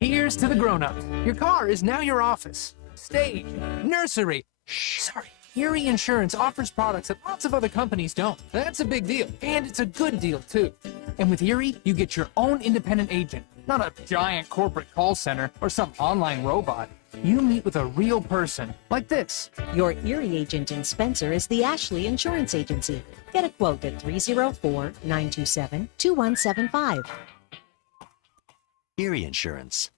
Here's to the grown-ups. Your car is now your office, stage, nursery. Erie Insurance offers products that lots of other companies don't. That's a big deal, and it's a good deal, too. And with Erie, you get your own independent agent, not a giant corporate call center or some online robot. You meet with a real person, like this. Your Erie agent in Spencer is the Ashley Insurance Agency. Get a quote at 304-927-2175. Erie Insurance.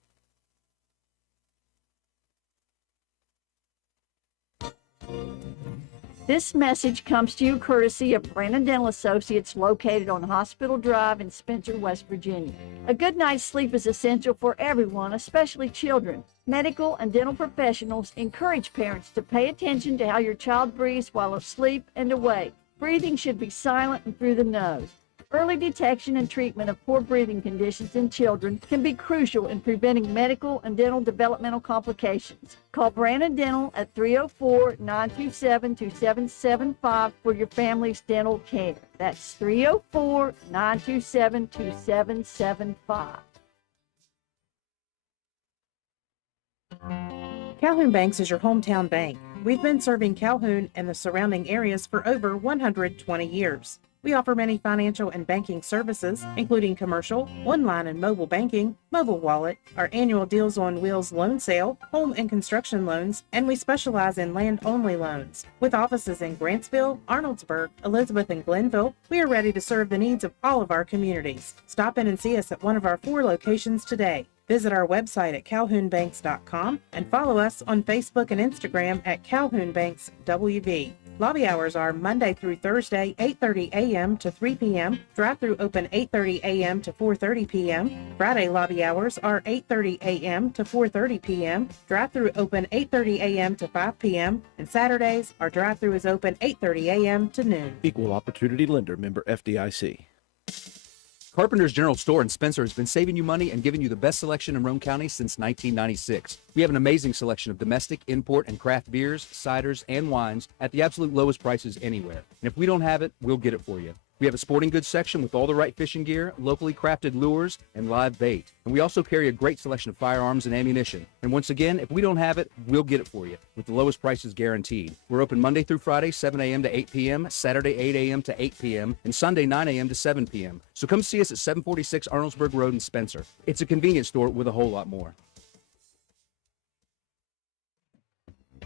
This message comes to you courtesy of Brandon Dental Associates located on Hospital Drive in Spencer, West Virginia. A good night's sleep is essential for everyone, especially children. Medical and dental professionals encourage parents to pay attention to how your child breathes while asleep and awake. Breathing should be silent and through the nose. Early detection and treatment of poor breathing conditions in children can be crucial in preventing medical and dental developmental complications. Call Brandon Dental at 304-927-2775 for your family's dental care. That's 304-927-2775. Calhoun Banks is your hometown bank. We've been serving Calhoun and the surrounding areas for over 120 years. We offer many financial and banking services, including commercial, one-line and mobile banking, mobile wallet, our annual Deals on Wheels loan sale, home and construction loans, and we specialize in land-only loans. With offices in Grantsville, Arnoldsburg, Elizabeth, and Glenville, we are ready to serve the needs of all of our communities. Stop in and see us at one of our 4 locations today. Visit our website at calhounbanks.com and follow us on Facebook and Instagram at Calhoun Banks WV. Lobby hours are Monday through Thursday, 8:30 a.m. to 3 p.m. Drive-through open 8:30 a.m. to 4:30 p.m. Friday lobby hours are 8:30 a.m. to 4:30 p.m. Drive-through open 8:30 a.m. to 5 p.m. And Saturdays, our drive-through is open 8:30 a.m. to noon. Equal Opportunity Lender, member FDIC. Carpenter's General Store in Spencer has been saving you money and giving you the best selection in Roane County since 1996. We have an amazing selection of domestic, import, and craft beers, ciders, and wines at the absolute lowest prices anywhere. And if we don't have it, we'll get it for you. We have a sporting goods section with all the right fishing gear, locally crafted lures, and live bait. And we also carry a great selection of firearms and ammunition. And once again, if we don't have it, we'll get it for you with the lowest prices guaranteed. We're open Monday through Friday, 7 a.m. to 8 p.m., Saturday, 8 a.m. to 8 p.m., and Sunday, 9 a.m. to 7 p.m. So come see us at 746 Arnoldsburg Road in Spencer. It's a convenience store with a whole lot more.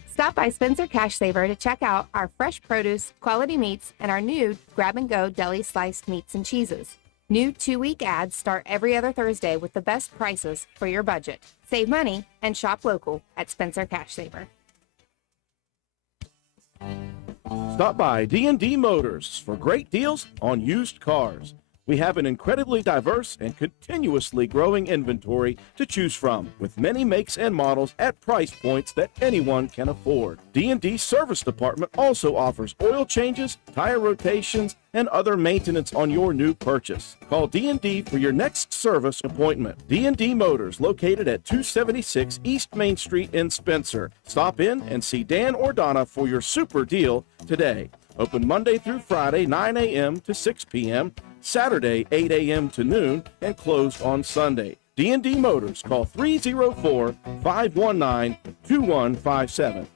Stop by Spencer Cash Saver to check out our fresh produce, quality meats, and our new grab-and-go deli sliced meats and cheeses. New 2-week ads start every other Thursday with the best prices for your budget. Save money and shop local at Spencer Cash Saver. Stop by D&D Motors for great deals on used cars. We have an incredibly diverse and continuously growing inventory to choose from, with many makes and models at price points that anyone can afford. D&D Service Department also offers oil changes, tire rotations, and other maintenance on your new purchase. Call D&D for your next service appointment. D&D Motors, located at 276 East Main Street in Spencer. Stop in and see Dan or Donna for your super deal today. Open Monday through Friday, 9 a.m. to 6 p.m., Saturday, 8 a.m. to noon, and closed on Sunday. D&D Motors, call 304-519-2157.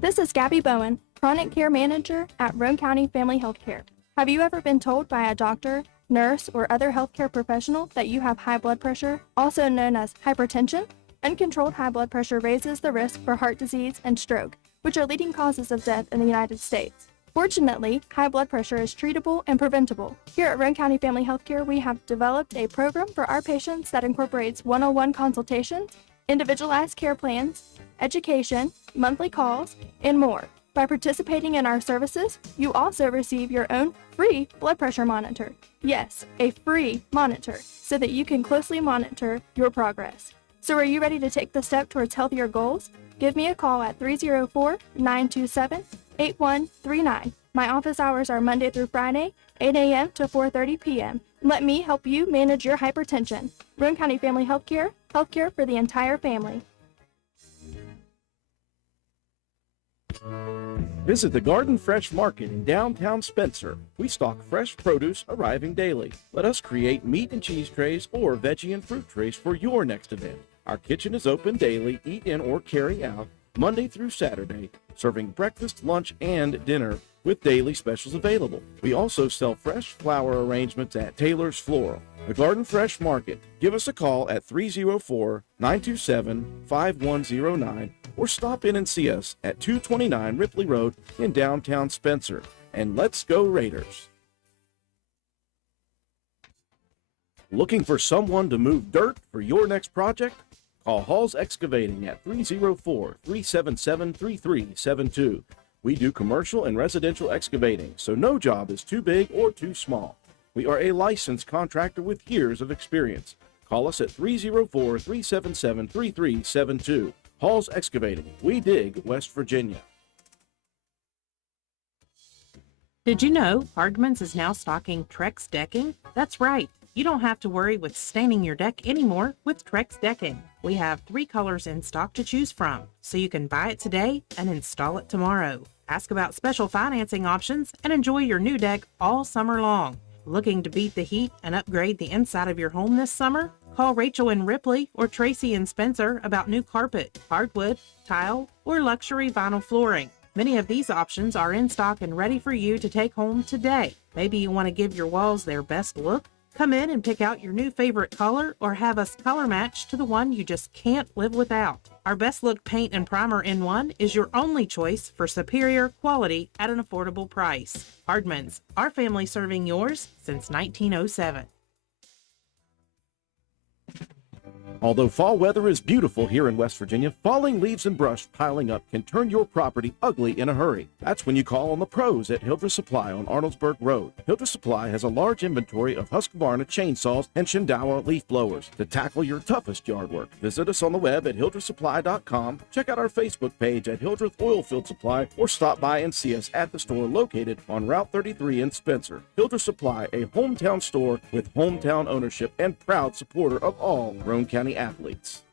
This is Gabby Bowen, Chronic Care Manager at Roane County Family Healthcare. Have you ever been told by a doctor, nurse, or other healthcare professional that you have high blood pressure, also known as hypertension? Uncontrolled high blood pressure raises the risk for heart disease and stroke, which are leading causes of death in the United States. Fortunately, high blood pressure is treatable and preventable. Here at Roane County Family Healthcare, we have developed a program for our patients that incorporates one-on-one consultations, individualized care plans, education, monthly calls, and more. By participating in our services, you also receive your own free blood pressure monitor. Yes, a free monitor, so that you can closely monitor your progress. So are you ready to take the step towards healthier goals? Give me a call at 304-927-8139. My office hours are Monday through Friday, 8 a.m. to 4:30 p.m. Let me help you manage your hypertension. Roane County Family Healthcare, healthcare for the entire family. Visit the Garden Fresh Market in downtown Spencer. We stock fresh produce arriving daily. Let us create meat and cheese trays or veggie and fruit trays for your next event. Our kitchen is open daily, eat in or carry out, Monday through Saturday, serving breakfast, lunch, and dinner with daily specials available. We also sell fresh flower arrangements at Taylor's Floral. The Garden Fresh Market. Give us a call at 304-927-5109 or stop in and see us at 229 Ripley Road in downtown Spencer. And let's go Raiders! Looking for someone to move dirt for your next project? Call Hall's Excavating at 304-377-3372. We do commercial and residential excavating, so no job is too big or too small. We are a licensed contractor with years of experience. Call us at 304-377-3372. Hall's Excavating. We dig West Virginia. Did you know Hardman's is now stocking Trex decking? That's right. You don't have to worry with staining your deck anymore with Trex decking. We have 3 colors in stock to choose from, so you can buy it today and install it tomorrow. Ask about special financing options and enjoy your new deck all summer long. Looking to beat the heat and upgrade the inside of your home this summer? Call Rachel in Ripley or Tracy in Spencer about new carpet, hardwood, tile, or luxury vinyl flooring. Many of these options are in stock and ready for you to take home today. Maybe you want to give your walls their best look? Come in and pick out your new favorite color or have us color match to the one you just can't live without. Our Best Look Paint and Primer in One is your only choice for superior quality at an affordable price. Hardman's, our family serving yours since 1907. Although fall weather is beautiful here in West Virginia, falling leaves and brush piling up can turn your property ugly in a hurry. That's when you call on the pros at Hildreth Supply on Arnoldsburg Road. Hildreth Supply has a large inventory of Husqvarna chainsaws and Shindawa leaf blowers to tackle your toughest yard work. Visit us on the web at hildrethsupply.com, check out our Facebook page at Hildreth Oilfield Supply, or stop by and see us at the store located on Route 33 in Spencer. Hildreth Supply, a hometown store with hometown ownership and proud supporter of all Roane County athletes.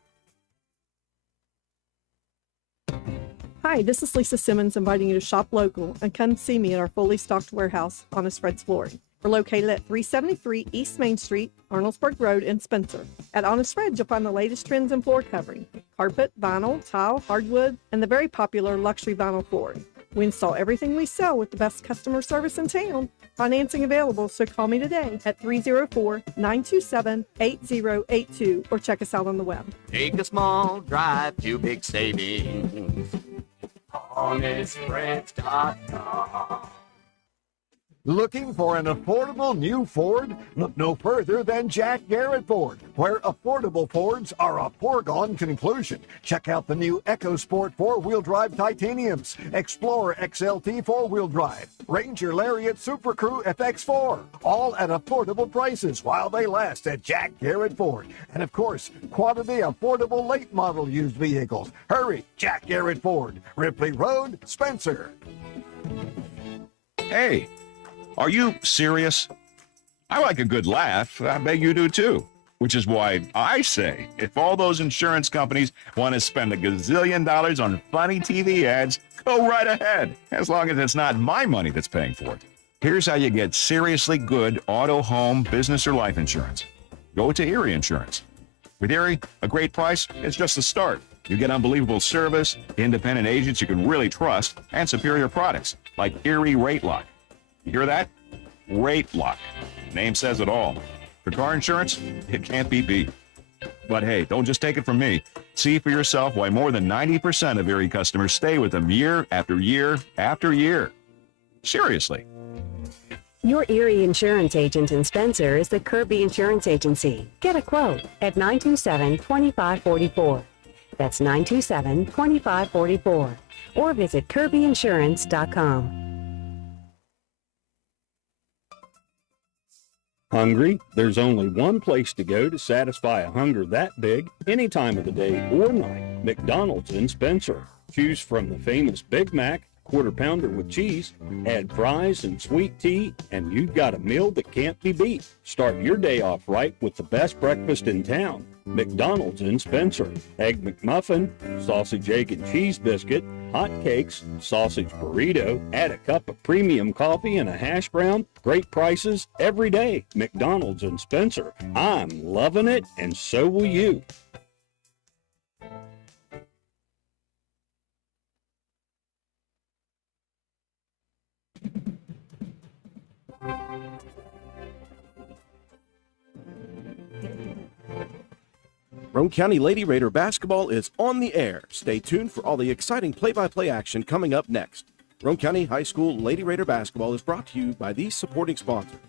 Hi, this is Lisa Simmons inviting you to shop local and come see me at our fully stocked warehouse, Honest Fred's Flooring. We're located at 373 East Main Street, Arnoldsburg Road in Spencer. At Honest Fred's, you'll find the latest trends in floor covering, carpet, vinyl, tile, hardwood, and the very popular luxury vinyl flooring. We install everything we sell with the best customer service in town. Financing available, so call me today at 304-927-8082 or check us out on the web. Take a small drive to big savings. HonestFriends.com. Looking for an affordable new Ford? Look no further than Jack Garrett Ford, where affordable Fords are a foregone conclusion. Check out the new EcoSport 4-wheel drive titaniums, Explorer XLT 4-wheel drive, Ranger Lariat Super Crew FX4, all at affordable prices while they last at Jack Garrett Ford. And of course, quality affordable late model used vehicles. Hurry, Jack Garrett Ford, Ripley Road, Spencer. Hey, are you serious? I like a good laugh. I bet you do too. Which is why I say, if all those insurance companies want to spend $1 gazillion on funny TV ads, go right ahead, as long as it's not my money that's paying for it. Here's how you get seriously good auto, home, business, or life insurance. Go to Erie Insurance. With Erie, a great price is just the start. You get unbelievable service, independent agents you can really trust, and superior products like Erie Rate Lock. You hear that? Rate Lock. Name says it all. For car insurance, it can't be beat. But hey, don't just take it from me. See for yourself why more than 90% of Erie customers stay with them year after year after year. Seriously. Your Erie insurance agent in Spencer is the Kirby Insurance Agency. Get a quote at 927-2544. That's 927-2544. Or visit kirbyinsurance.com. Hungry? There's only one place to go to satisfy a hunger that big, any time of the day or night. McDonald's in Spencer. Choose from the famous Big Mac, quarter pounder with cheese, add fries and sweet tea, and you've got a meal that can't be beat. Start your day off right with the best breakfast in town. McDonald's in Spencer. Egg McMuffin, sausage, egg, and cheese biscuit, hot cakes, sausage burrito, add a cup of premium coffee and a hash brown. Great prices every day. McDonald's in Spencer. I'm loving it, and so will you. Roane County Lady Raider basketball is on the air. Stay tuned for all the exciting play-by-play action coming up next. Roane County High School Lady Raider basketball is brought to you by these supporting sponsors: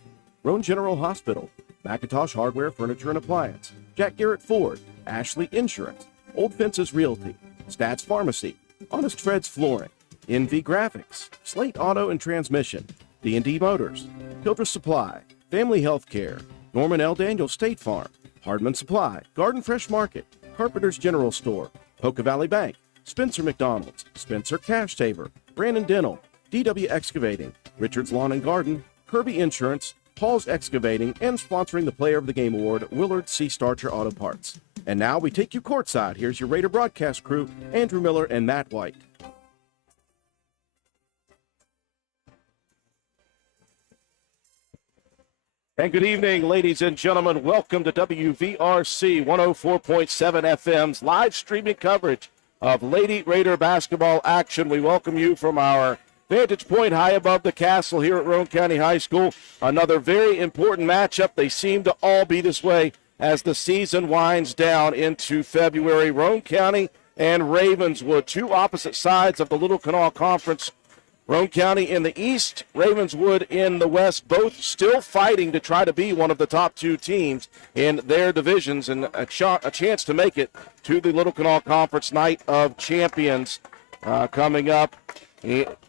Roane General Hospital, Macintosh Hardware, Furniture and Appliance, Jack Garrett Ford, Ashley Insurance, Old Fences Realty, Stats Pharmacy, Honest Fred's Flooring, NV Graphics, Slate Auto and Transmission, D&D Motors, Hildreth Supply, Family Health Care, Norman L. Daniel State Farm, Hardman Supply, Garden Fresh Market, Carpenter's General Store, Poca Valley Bank, Spencer McDonald's, Spencer Cash Saver, Brandon Dental, DW Excavating, Richard's Lawn and Garden, Kirby Insurance, Paul's Excavating, and sponsoring the Player of the Game Award, Willard C. Starcher Auto Parts. And now we take you courtside. Here's your Raider broadcast crew, Andrew Miller and Matt White. And good evening, ladies and gentlemen. Welcome to WVRC 104.7 FM's live streaming coverage of Lady Raider basketball action. We welcome you from our vantage point high above the castle here at Roane County High School. Another very important matchup. They seem to all be this way as the season winds down into February. Roane County and Ravenswood, two opposite sides of the Little Kanawha Conference. Roane County in the east, Ravenswood in the west, both still fighting to try to be one of the top two teams in their divisions and a chance to make it to the Little Kanawha Conference Night of Champions coming up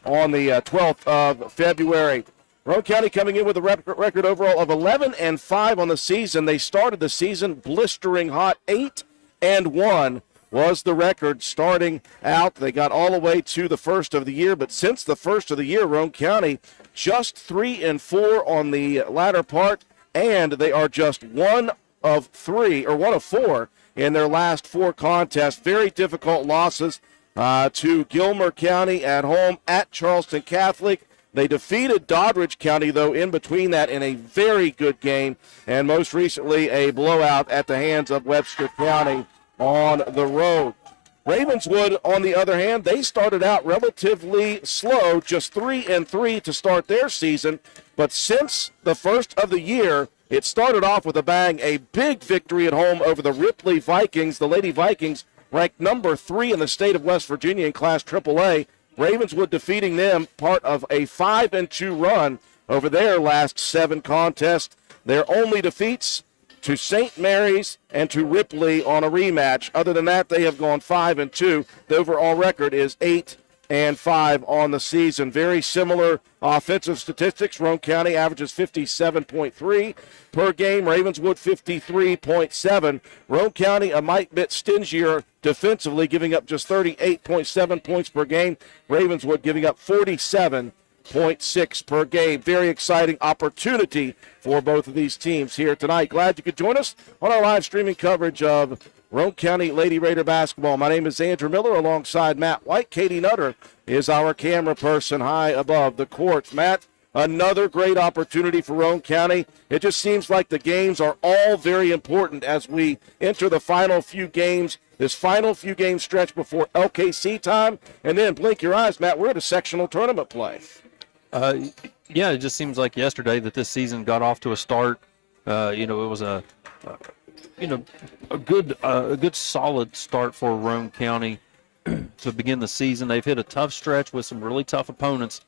on the 12th of February. Roane County coming in with a record overall of 11-5 on the season. They started the season blistering hot. 8-1 was the record starting out. They got all the way to the first of the year, but since the first of the year, Roane County just 3-4 on the latter part, and they are just one of four in their last four contests. Very difficult losses to Gilmer County at home, at Charleston Catholic. They defeated Doddridge County, though, in between that in a very good game, and most recently a blowout at the hands of Webster County on the road. Ravenswood, on the other hand, they started out relatively slow, just 3-3 to start their season, but since the first of the year, it started off with a bang, a big victory at home over the Ripley Vikings. The Lady Vikings ranked number 3 in the state of West Virginia in Class AAA. Ravenswood defeating them, part of a 5-2 run over their last 7 contests. Their only defeats to St. Mary's and to Ripley on a rematch. Other than that, they have gone 5-2. The overall record is 8-5 on the season. Very similar offensive statistics. Roane County averages 57.3 per game. Ravenswood 53.7. Roane County a mite bit stingier defensively, giving up just 38.7 points per game. Ravenswood giving up 47.6 per game. Very exciting opportunity for both of these teams here tonight. Glad you could join us on our live streaming coverage of Roane County Lady Raider basketball. My name is Andrew Miller alongside Matt White. Katie Nutter is our camera person high above the court. Matt, another great opportunity for Roane County. It just seems like the games are all very important as we enter the final few games, this final few game stretch before LKC time. And then blink your eyes, Matt, we're at a sectional tournament play. Yeah, it just seems like yesterday that this season got off to a start. It was a good solid start for Roane County to begin the season. They've hit a tough stretch with some really tough opponents.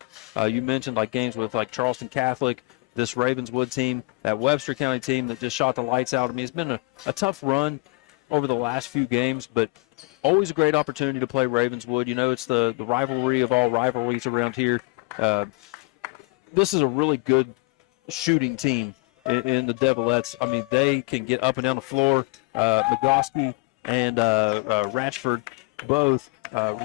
You mentioned like games with like Charleston Catholic, this Ravenswood team, that Webster County team that just shot the lights out. I mean, it's been a tough run over the last few games, but always a great opportunity to play Ravenswood. It's the rivalry of all rivalries around here. This is a really good shooting team in the Devilettes. I mean, they can get up and down the floor. Magoski and Ratchford both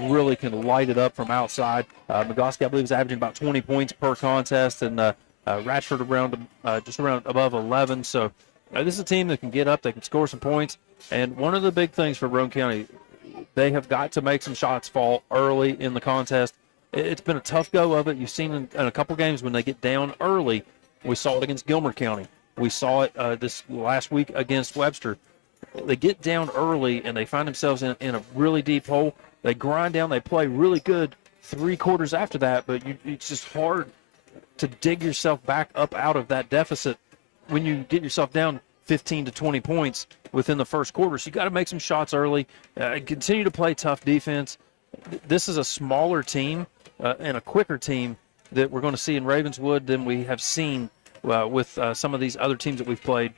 really can light it up from outside. Nagoski, I believe, is averaging about 20 points per contest, and Ratchford just around above 11. So this is a team that can get up, they can score some points. And one of the big things for Roane County, they have got to make some shots fall early in the contest. It's been a tough go of it. You've seen in a couple games when they get down early. We saw it against Gilmer County. We saw it this last week against Webster. They get down early and they find themselves in a really deep hole. They grind down. They play really good 3 quarters after that, but it's just hard to dig yourself back up out of that deficit when you get yourself down 15 to 20 points within the first quarter. So you got to make some shots early and continue to play tough defense. This is a smaller team and a quicker team that we're going to see in Ravenswood than we have seen with some of these other teams that we've played.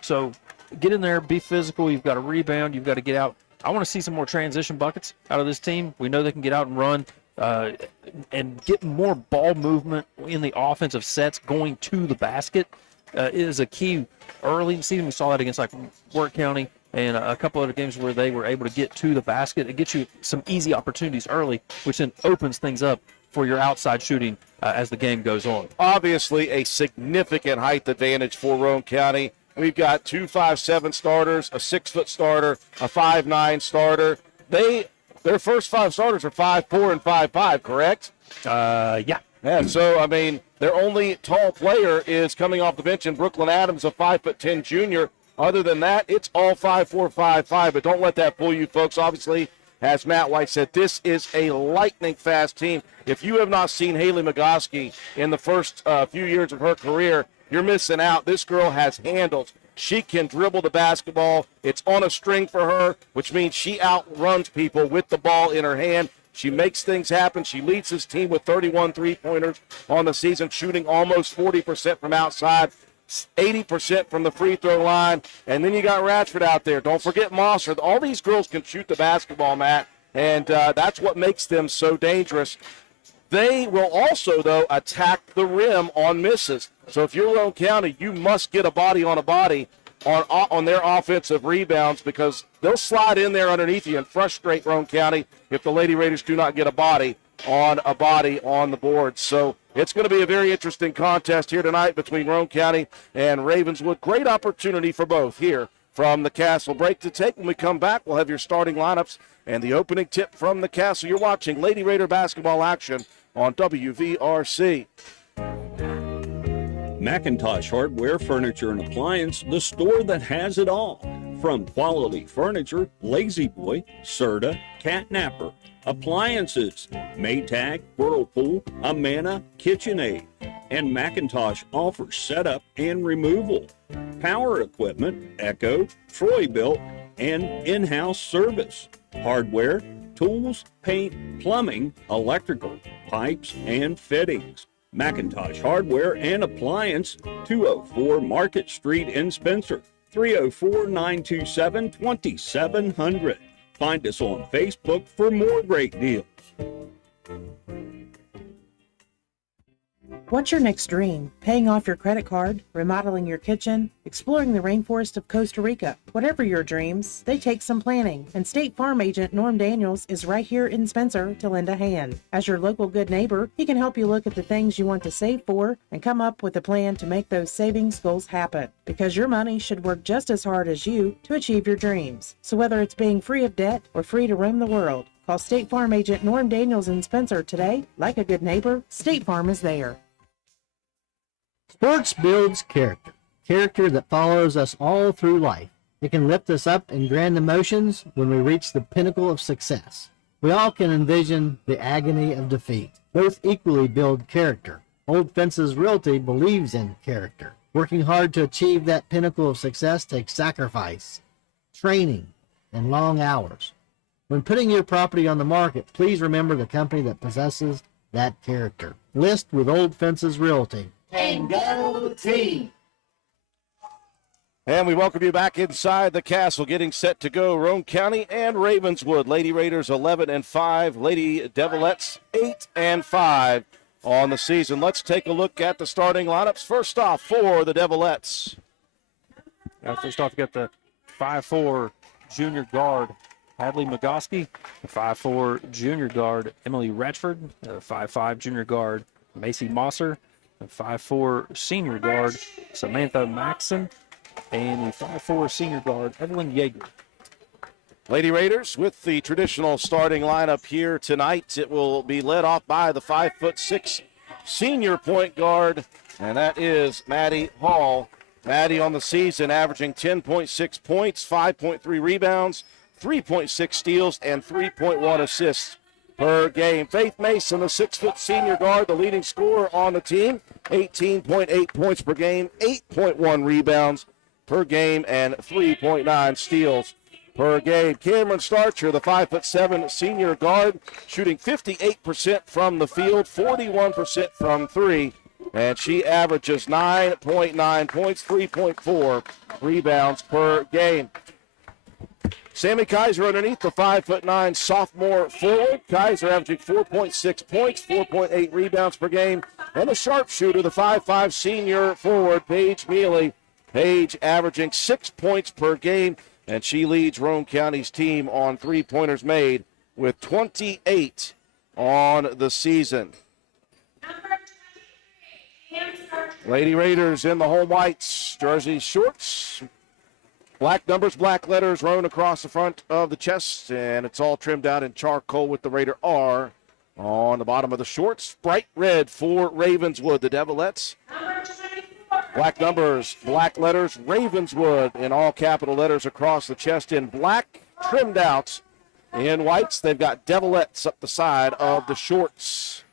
So get in there, be physical. You've got to rebound. You've got to get out. I want to see some more transition buckets out of this team. We know they can get out and run and get more ball movement in the offensive sets going to the basket. Is a key early in the season. We saw that against like Work County and a couple other games where they were able to get to the basket. It gets you some easy opportunities early, which then opens things up for your outside shooting as the game goes on. Obviously, a significant height advantage for Roane County. We've got 2 5'7" starters, a 6-foot starter, a 5'9" starter. Their first 5 starters are 5'4" and 5'5", correct? Yeah. Yeah, so, I mean, their only tall player is coming off the bench in Brooklyn Adams, a 5'10" junior. Other than that, it's all 5'4", 5'5", but don't let that fool you, folks. Obviously, as Matt White said, this is a lightning-fast team. If you have not seen Haley Nagoski in the first few years of her career, you're missing out. This girl has handles. She can dribble the basketball. It's on a string for her, which means she outruns people with the ball in her hand. She makes things happen. She leads this team with 31 three-pointers on the season, shooting almost 40% from outside, 80% from the free throw line. And then you got Ratchford out there. Don't forget Mosser. All these girls can shoot the basketball, Matt, and that's what makes them so dangerous. They will also, though, attack the rim on misses. So if you're Roane County, you must get a body on their offensive rebounds, because they'll slide in there underneath you and frustrate Roane County if the Lady Raiders do not get a body on the board. So it's going to be a very interesting contest here tonight between Roane County and Ravenswood. Great opportunity for both here from the Castle. Break to take. When we come back, we'll have your starting lineups and the opening tip from the Castle. You're watching Lady Raider basketball action on WVRC. McIntosh Hardware, Furniture, and Appliance, the store that has it all. From quality furniture, Lazy Boy, Serta, Catnapper, appliances, Maytag, Whirlpool, Amana, KitchenAid, and McIntosh offers setup and removal, power equipment, Echo, Troy-Bilt, and in-house service, hardware, tools, paint, plumbing, electrical, pipes, and fittings. McIntosh Hardware and Appliance, 204 Market Street in Spencer, 304-927-2700. Find us on Facebook for more great deals. What's your next dream? Paying off your credit card, remodeling your kitchen, exploring the rainforest of Costa Rica. Whatever your dreams, they take some planning, and State Farm agent Norm Daniels is right here in Spencer to lend a hand. As your local good neighbor, he can help you look at the things you want to save for and come up with a plan to make those savings goals happen. Because your money should work just as hard as you to achieve your dreams. So whether it's being free of debt or free to roam the world, call State Farm agent Norm Daniels in Spencer today. Like a good neighbor, State Farm is there. Sports builds character that follows us all through life. It can lift us up in grand emotions when we reach the pinnacle of success. We all can envision the agony of defeat. Both equally build character. Old Fences Realty believes in character. Working hard to achieve that pinnacle of success takes sacrifice, training, and long hours. When putting your property on the market, please remember the company that possesses that character. List with Old Fences Realty. And go team! And we welcome you back inside the Castle, getting set to go Roane County and Ravenswood. Lady Raiders 11-5, Lady Devilettes 8-5 on the season. Let's take a look at the starting lineups. First off for the Devilettes. First off, you got the 5'4" junior guard, Hadley Magoski, 5'4" junior guard Emily Ratchford, 5'5" junior guard Macy Mosser, 5'4" senior guard Samantha Maxson, and the 5'4" senior guard Evelyn Yeager. Lady Raiders with the traditional starting lineup here tonight. It will be led off by the 5'6" senior point guard, and that is Maddie Hall. Maddie on the season averaging 10.6 points, 5.3 rebounds, 3.6 steals, and 3.1 assists per game. Faith Mason, the 6' senior guard, the leading scorer on the team, 18.8 points per game, 8.1 rebounds per game, and 3.9 steals per game. Cameron Starcher, the 5'7" senior guard, shooting 58% from the field, 41% from three, and she averages 9.9 points, 3.4 rebounds per game. Sammy Kaiser underneath, the 5'9" sophomore forward. Kaiser averaging 4.6 points, 4.8 rebounds per game. And the sharpshooter, the 5'5" senior forward, Paige Mealy. Paige averaging 6 points per game, and she leads Roane County's team on three-pointers made with 28 on the season. Lady Raiders in the home whites, jersey shorts. Black numbers, black letters, Roane across the front of the chest, and it's all trimmed out in charcoal with the Raider R on the bottom of the shorts. Bright red for Ravenswood, the Devilettes. Black numbers, black letters, Ravenswood in all capital letters across the chest in black, trimmed out in whites. They've got Devilettes up the side of the shorts.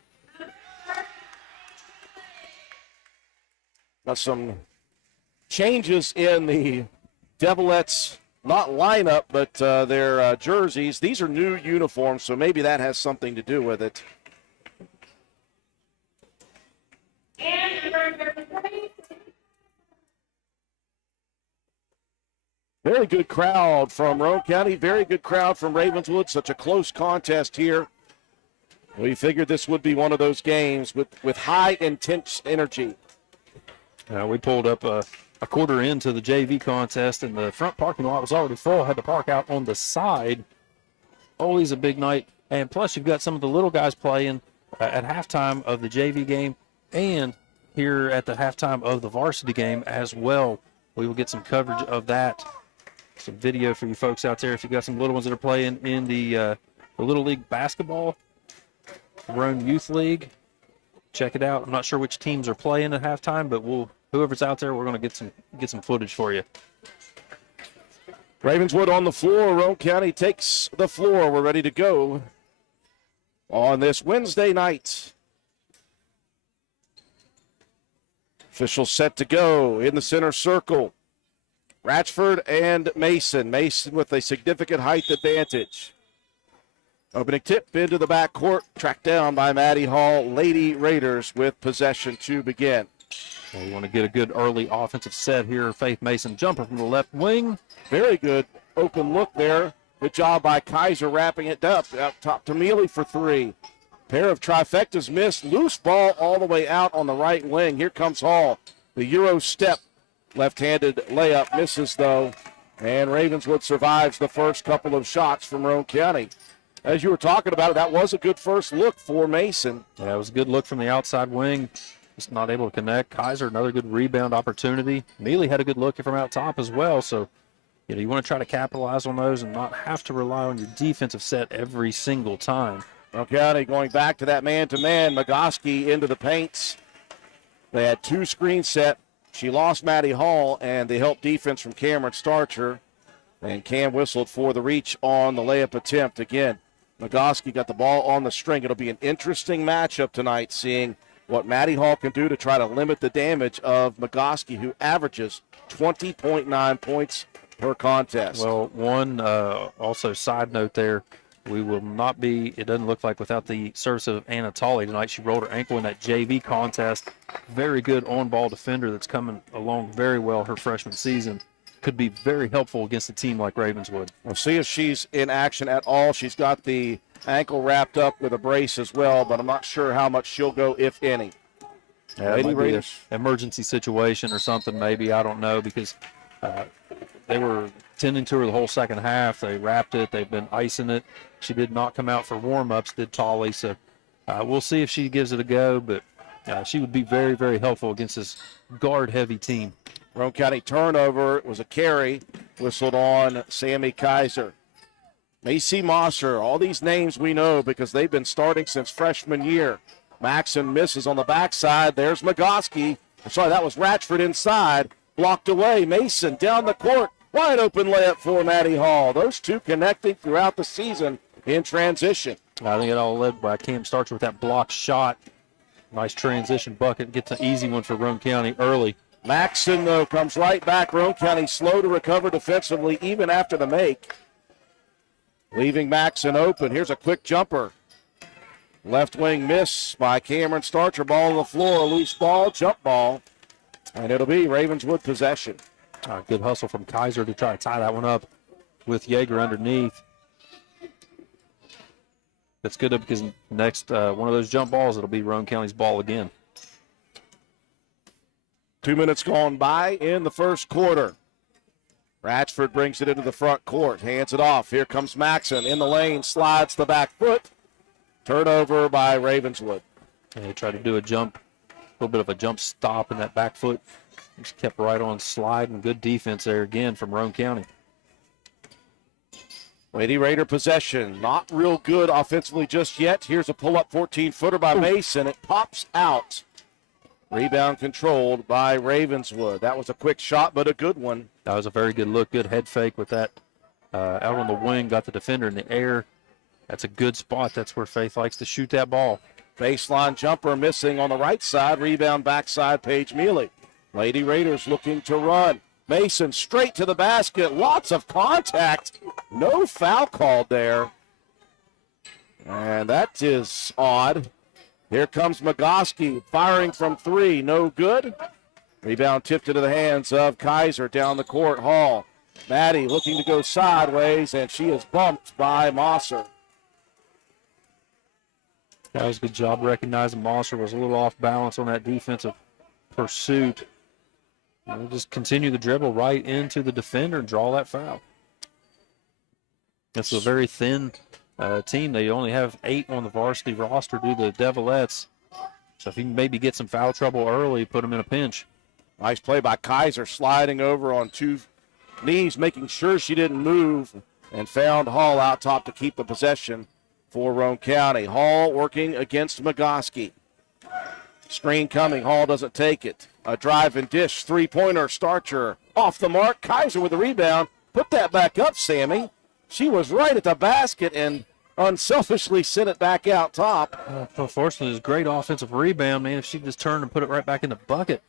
Got some changes in the Devilettes, not lineup, but their jerseys. These are new uniforms, so maybe that has something to do with it. Very good crowd from Roane County, very good crowd from Ravenswood. Such a close contest here. We figured this would be one of those games with high, intense energy. We pulled up a quarter into the JV contest, and the front parking lot was already full. Had to park out on the side. Always a big night. And plus, you've got some of the little guys playing at halftime of the JV game and here at the halftime of the varsity game as well. We will get some coverage of that. Some video for you folks out there if you got some little ones that are playing in the Little League basketball, Roane Youth League. Check it out. I'm not sure which teams are playing at halftime, but whoever's out there, we're going to get some footage for you. Ravenswood on the floor. Roane County takes the floor. We're ready to go on this Wednesday night. Officials set to go in the center circle. Ratchford and Mason. Mason with a significant height advantage. Opening tip into the backcourt, tracked down by Maddie Hall. Lady Raiders with possession to begin. Well, we want to get a good early offensive set here. Faith Mason jumper from the left wing. Very good open look there. Good job by Kaiser wrapping it up. Out top to Mealy for three. Pair of trifectas missed. Loose ball all the way out on the right wing. Here comes Hall. The Euro step. Left-handed layup misses, though. And Ravenswood survives the first couple of shots from Roane County. As you were talking about it, that was a good first look for Mason. Yeah, it was a good look from the outside wing. Just not able to connect. Kaiser, another good rebound opportunity. Mealy had a good look from out top as well. So, you want to try to capitalize on those and not have to rely on your defensive set every single time. Roane County going back to that man-to-man. Magoski into the paints. They had two screens set. She lost Maddie Hall, and they helped defense from Cameron Starcher. And Cam whistled for the reach on the layup attempt. Again, Magoski got the ball on the string. It'll be an interesting matchup tonight, seeing what Maddie Hall can do to try to limit the damage of Magoski, who averages 20.9 points per contest. Well, one also side note there, we will not be, it doesn't look like, without the service of Anatoly tonight. She rolled her ankle in that JV contest. Very good on-ball defender that's coming along very well her freshman season. Could be very helpful against a team like Ravenswood. We'll see if she's in action at all. She's got the ankle wrapped up with a brace as well, but I'm not sure how much she'll go, if any. Yeah, it might be an emergency situation or something maybe. I don't know, because they were tending to her the whole second half. They wrapped it. They've been icing it. She did not come out for warm-ups, did Tolly. So we'll see if she gives it a go, but she would be very, very helpful against this guard-heavy team. Roane County turnover. It was a carry. Whistled on Sammy Kaiser. Macy Mosser, all these names we know because they've been starting since freshman year. Maxon misses on the backside. There's Magoski. Sorry, that was Ratchford inside. Blocked away. Mason down the court. Wide open layup for Maddie Hall. Those two connecting throughout the season in transition. I think it all led by Cam Starcher with that block shot. Nice transition bucket. Gets an easy one for Roane County early. Maxon, though, comes right back. Roane County slow to recover defensively even after the make. Leaving Maxon open. Here's a quick jumper. Left wing miss by Cameron Starcher. Ball on the floor. Loose ball, jump ball. And it'll be Ravenswood possession. Good hustle from Kaiser to try to tie that one up with Yeager underneath. That's good because next one of those jump balls, it'll be Roane County's ball again. 2 minutes gone by in the first quarter. Ratchford brings it into the front court, hands it off. Here comes Maxon in the lane, slides the back foot. Turnover by Ravenswood. And they tried to do a jump, a little bit of a jump stop in that back foot. Just kept right on sliding. Good defense there again from Roane County. Lady Raider possession. Not real good offensively just yet. Here's a pull-up 14-footer by Mason. It pops out. Rebound controlled by Ravenswood. That was a quick shot, but a good one. That was a very good look. Good head fake with that out on the wing. Got the defender in the air. That's a good spot. That's where Faith likes to shoot that ball. Baseline jumper missing on the right side. Rebound backside, Paige Mealy. Lady Raiders looking to run. Mason straight to the basket. Lots of contact. No foul called there. And that is odd. Here comes Magoski firing from three. No good. Rebound tipped into the hands of Kaiser down the court. Hall. Maddie looking to go sideways, and she is bumped by Mosser. That was a good job recognizing Mosser was a little off balance on that defensive pursuit. And we'll just continue the dribble right into the defender and draw that foul. It's a very thin team. They only have 8 on the varsity roster due to the Devilettes. So if you can maybe get some foul trouble early, put them in a pinch. Nice play by Kaiser, sliding over on 2 knees, making sure she didn't move, and found Hall out top to keep the possession for Roane County. Hall working against Magoski. Screen coming. Hall doesn't take it. A drive and dish. 3-pointer. Starcher off the mark. Kaiser with the rebound. Put that back up, Sammy. She was right at the basket and unselfishly sent it back out top. Unfortunately, it's a great offensive rebound, man. If she just turned and put it right back in the bucket.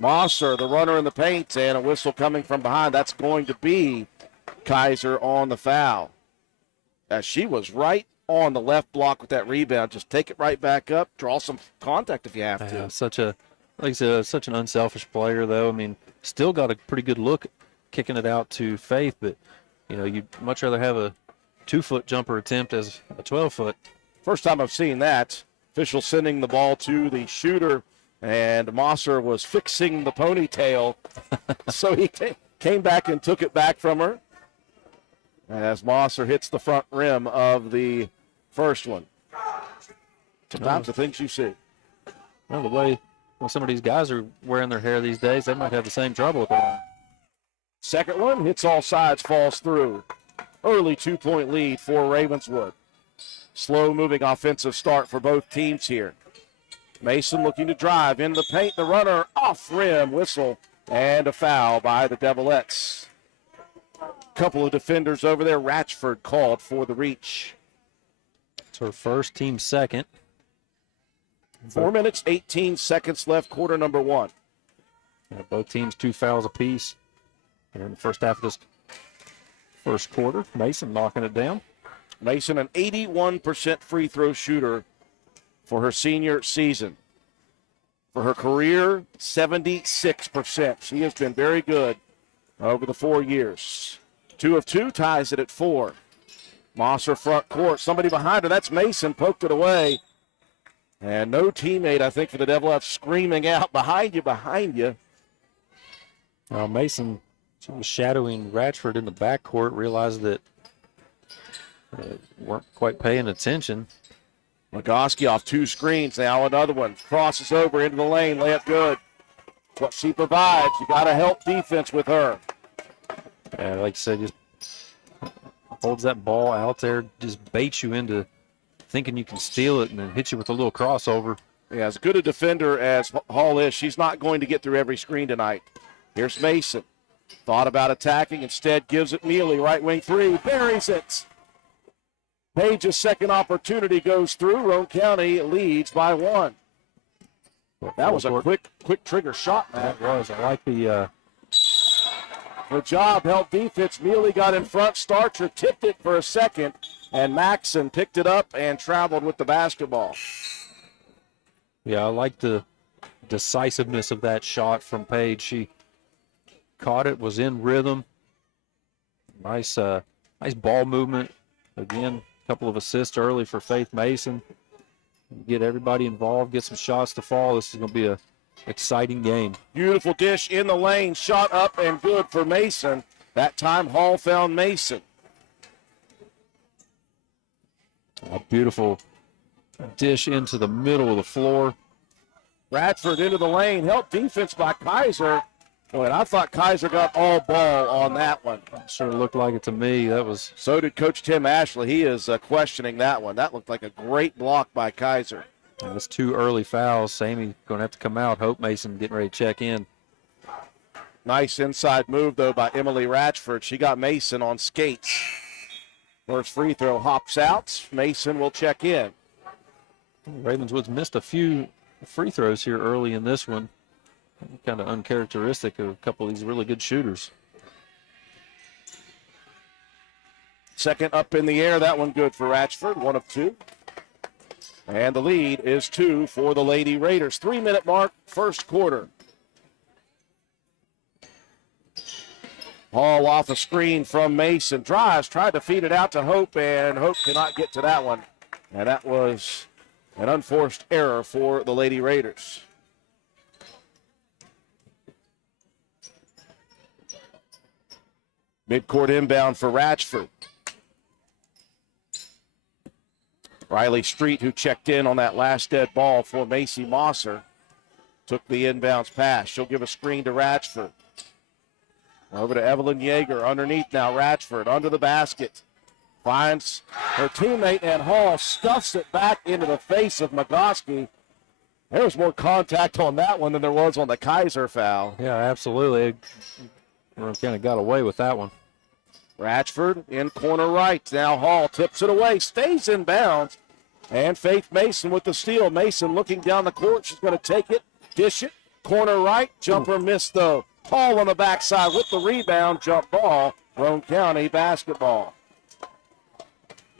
Mosser, the runner in the paint, and a whistle coming from behind. That's going to be Kaiser on the foul. As she was right on the left block with that rebound. Just take it right back up, draw some contact if you have to. Like I said, such an unselfish player, though. I mean, still got a pretty good look kicking it out to Faith, but, you know, you'd much rather have a 2-foot jumper attempt as a 12-foot. First time I've seen that. Official sending the ball to the shooter, and Mosser was fixing the ponytail. So he came back and took it back from her as Mosser hits the front rim of the first one. Sometimes the things you see. Well, the way some of these guys are wearing their hair these days, they might have the same trouble with that. Second one hits all sides, falls through. Early 2-point lead for Ravenswood. Slow-moving offensive start for both teams here. Mason looking to drive in the paint. The runner off rim, whistle, and a foul by the Devilettes. Couple of defenders over there. Ratchford called for the reach. It's her first, team second. 4 minutes, 18 seconds left, quarter number 1. Yeah, both teams 2 fouls apiece. And in the first half of this first quarter, Mason knocking it down. Mason, an 81% free throw shooter for her senior season. For her career, 76%. She has been very good over the 4 years. 2 of 2, ties it at 4. Mosser front court. Somebody behind her. That's Mason. Poked it away. And no teammate, I think, for the Devilettes screaming out, behind you, behind you. Mason She was shadowing Ratchford in the backcourt, realized that weren't quite paying attention. Magoski off 2 screens now. Another one crosses over into the lane. Layup good. What she provides. You got to help defense with her. Yeah, like I said, just holds that ball out there, just baits you into thinking you can steal it and then hits you with a little crossover. Yeah, as good a defender as Hall is, she's not going to get through every screen tonight. Here's Mason. Thought about attacking, instead gives it Mealy, right wing 3, buries it. Page's second opportunity goes through. Roane County leads by 1. That was a quick trigger shot, man. That was. I like the Good job, help defense. Mealy got in front. Starcher tipped it for a second, and Maxson picked it up and traveled with the basketball. Yeah, I like the decisiveness of that shot from Page. She caught it, was in rhythm. Nice ball movement. Again, a couple of assists early for Faith Mason. Get everybody involved, get some shots to fall. This is going to be a exciting game. Beautiful dish in the lane, shot up and good for Mason. That time Hall found Mason. A beautiful dish into the middle of the floor. Bradford into the lane, help defense by Kaiser. Boy, and I thought Kaiser got all ball on that one. Sure looked like it to me. That was. So did Coach Tim Ashley. He is questioning that one. That looked like a great block by Kaiser. And that's 2 early fouls. Sammy going to have to come out. Hope Mason getting ready to check in. Nice inside move, though, by Emily Ratchford. She got Mason on skates. First free throw hops out. Mason will check in. Ravenswood's missed a few free throws here early in this one. Kind of uncharacteristic of a couple of these really good shooters. Second up in the air. That one good for Ratchford. 1 of 2. And the lead is 2 for the Lady Raiders. 3-minute mark, first quarter. Hall off a screen from Mason. Drives, tried to feed it out to Hope, and Hope cannot get to that one. And that was an unforced error for the Lady Raiders. Midcourt inbound for Ratchford. Riley Street, who checked in on that last dead ball for Macy Mosser, took the inbounds pass. She'll give a screen to Ratchford. Over to Evelyn Yeager. Underneath now, Ratchford under the basket. Finds her teammate, and Hall stuffs it back into the face of Magoski. There was more contact on that one than there was on the Kaiser foul. Yeah, absolutely. Kind of got away with that one. Ratchford in corner right. Now Hall tips it away, stays in bounds. And Faith Mason with the steal. Mason looking down the court. She's going to take it, dish it. Corner right. Jumper missed, though. Hall on the backside with the rebound. Jump ball. Roane County basketball.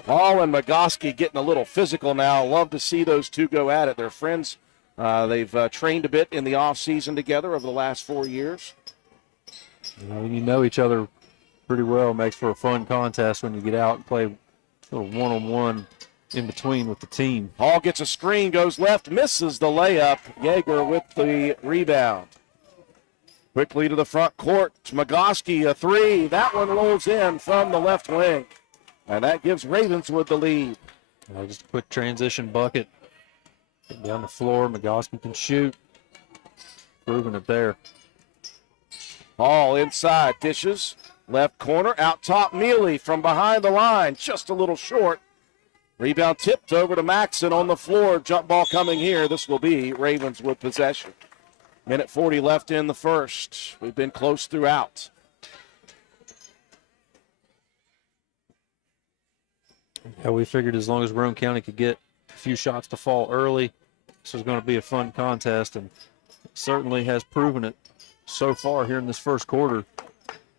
Hall and Magoski getting a little physical now. Love to see those two go at it. They're friends. They've trained a bit in the offseason together over the last 4 years. When you know each other pretty well, it makes for a fun contest when you get out and play a little one-on-one in between with the team. Hall gets a screen, goes left, misses the layup. Yeager with the rebound. Quickly to the front court. Magoski, a 3. That one rolls in from the left wing. And that gives Ravenswood the lead. Just a quick transition bucket. Get down the floor. Magoski can shoot. Proving it there. Hall inside, dishes. Left corner, out top, Mealy from behind the line. Just a little short. Rebound tipped over to Maxson on the floor. Jump ball coming here. This will be Ravenswood possession. Minute 40 left in the first. We've been close throughout. Yeah, we figured as long as Roane County could get a few shots to fall early, this was going to be a fun contest, and it certainly has proven it so far here in this first quarter.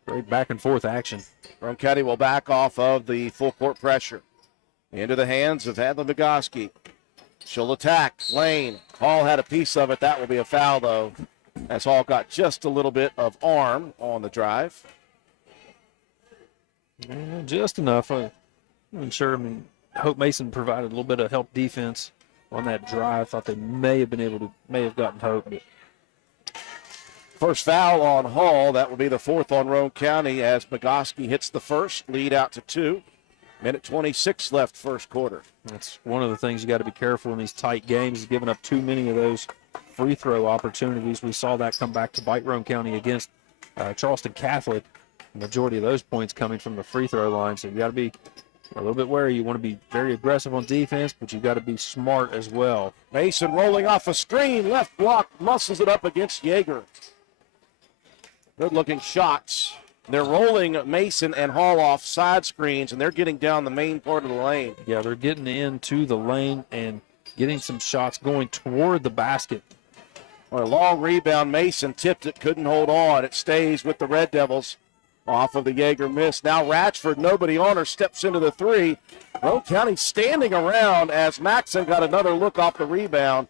Great back and forth action. Roane County will back off of the full court pressure. Into the hands of Hadley Magoski. She'll attack. Lane. Hall had a piece of it. That will be a foul, though, as Hall got just a little bit of arm on the drive. Just enough. I'm sure. Hope Mason provided a little bit of help defense on that drive. Thought they may have gotten Hope. But First foul on Hall. That will be the fourth on Roane County as Magoski hits the first, lead out to 2. Minute 26 left first quarter. That's one of the things you got to be careful in these tight games, is giving up too many of those free throw opportunities. We saw that come back to bite Roane County against Charleston Catholic. The majority of those points coming from the free throw line. So you got to be a little bit wary. You want to be very aggressive on defense, but you got to be smart as well. Mason rolling off a screen, left block, muscles it up against Yeager. Good-looking shots. They're rolling Mason and Hall off side screens, and they're getting down the main part of the lane. Yeah, they're getting into the lane and getting some shots going toward the basket. A long rebound. Mason tipped it, couldn't hold on. It stays with the Red Devils off of the Yeager miss. Now Ratchford, nobody on her, steps into the three. Roane County standing around as Maxon got another look off the rebound.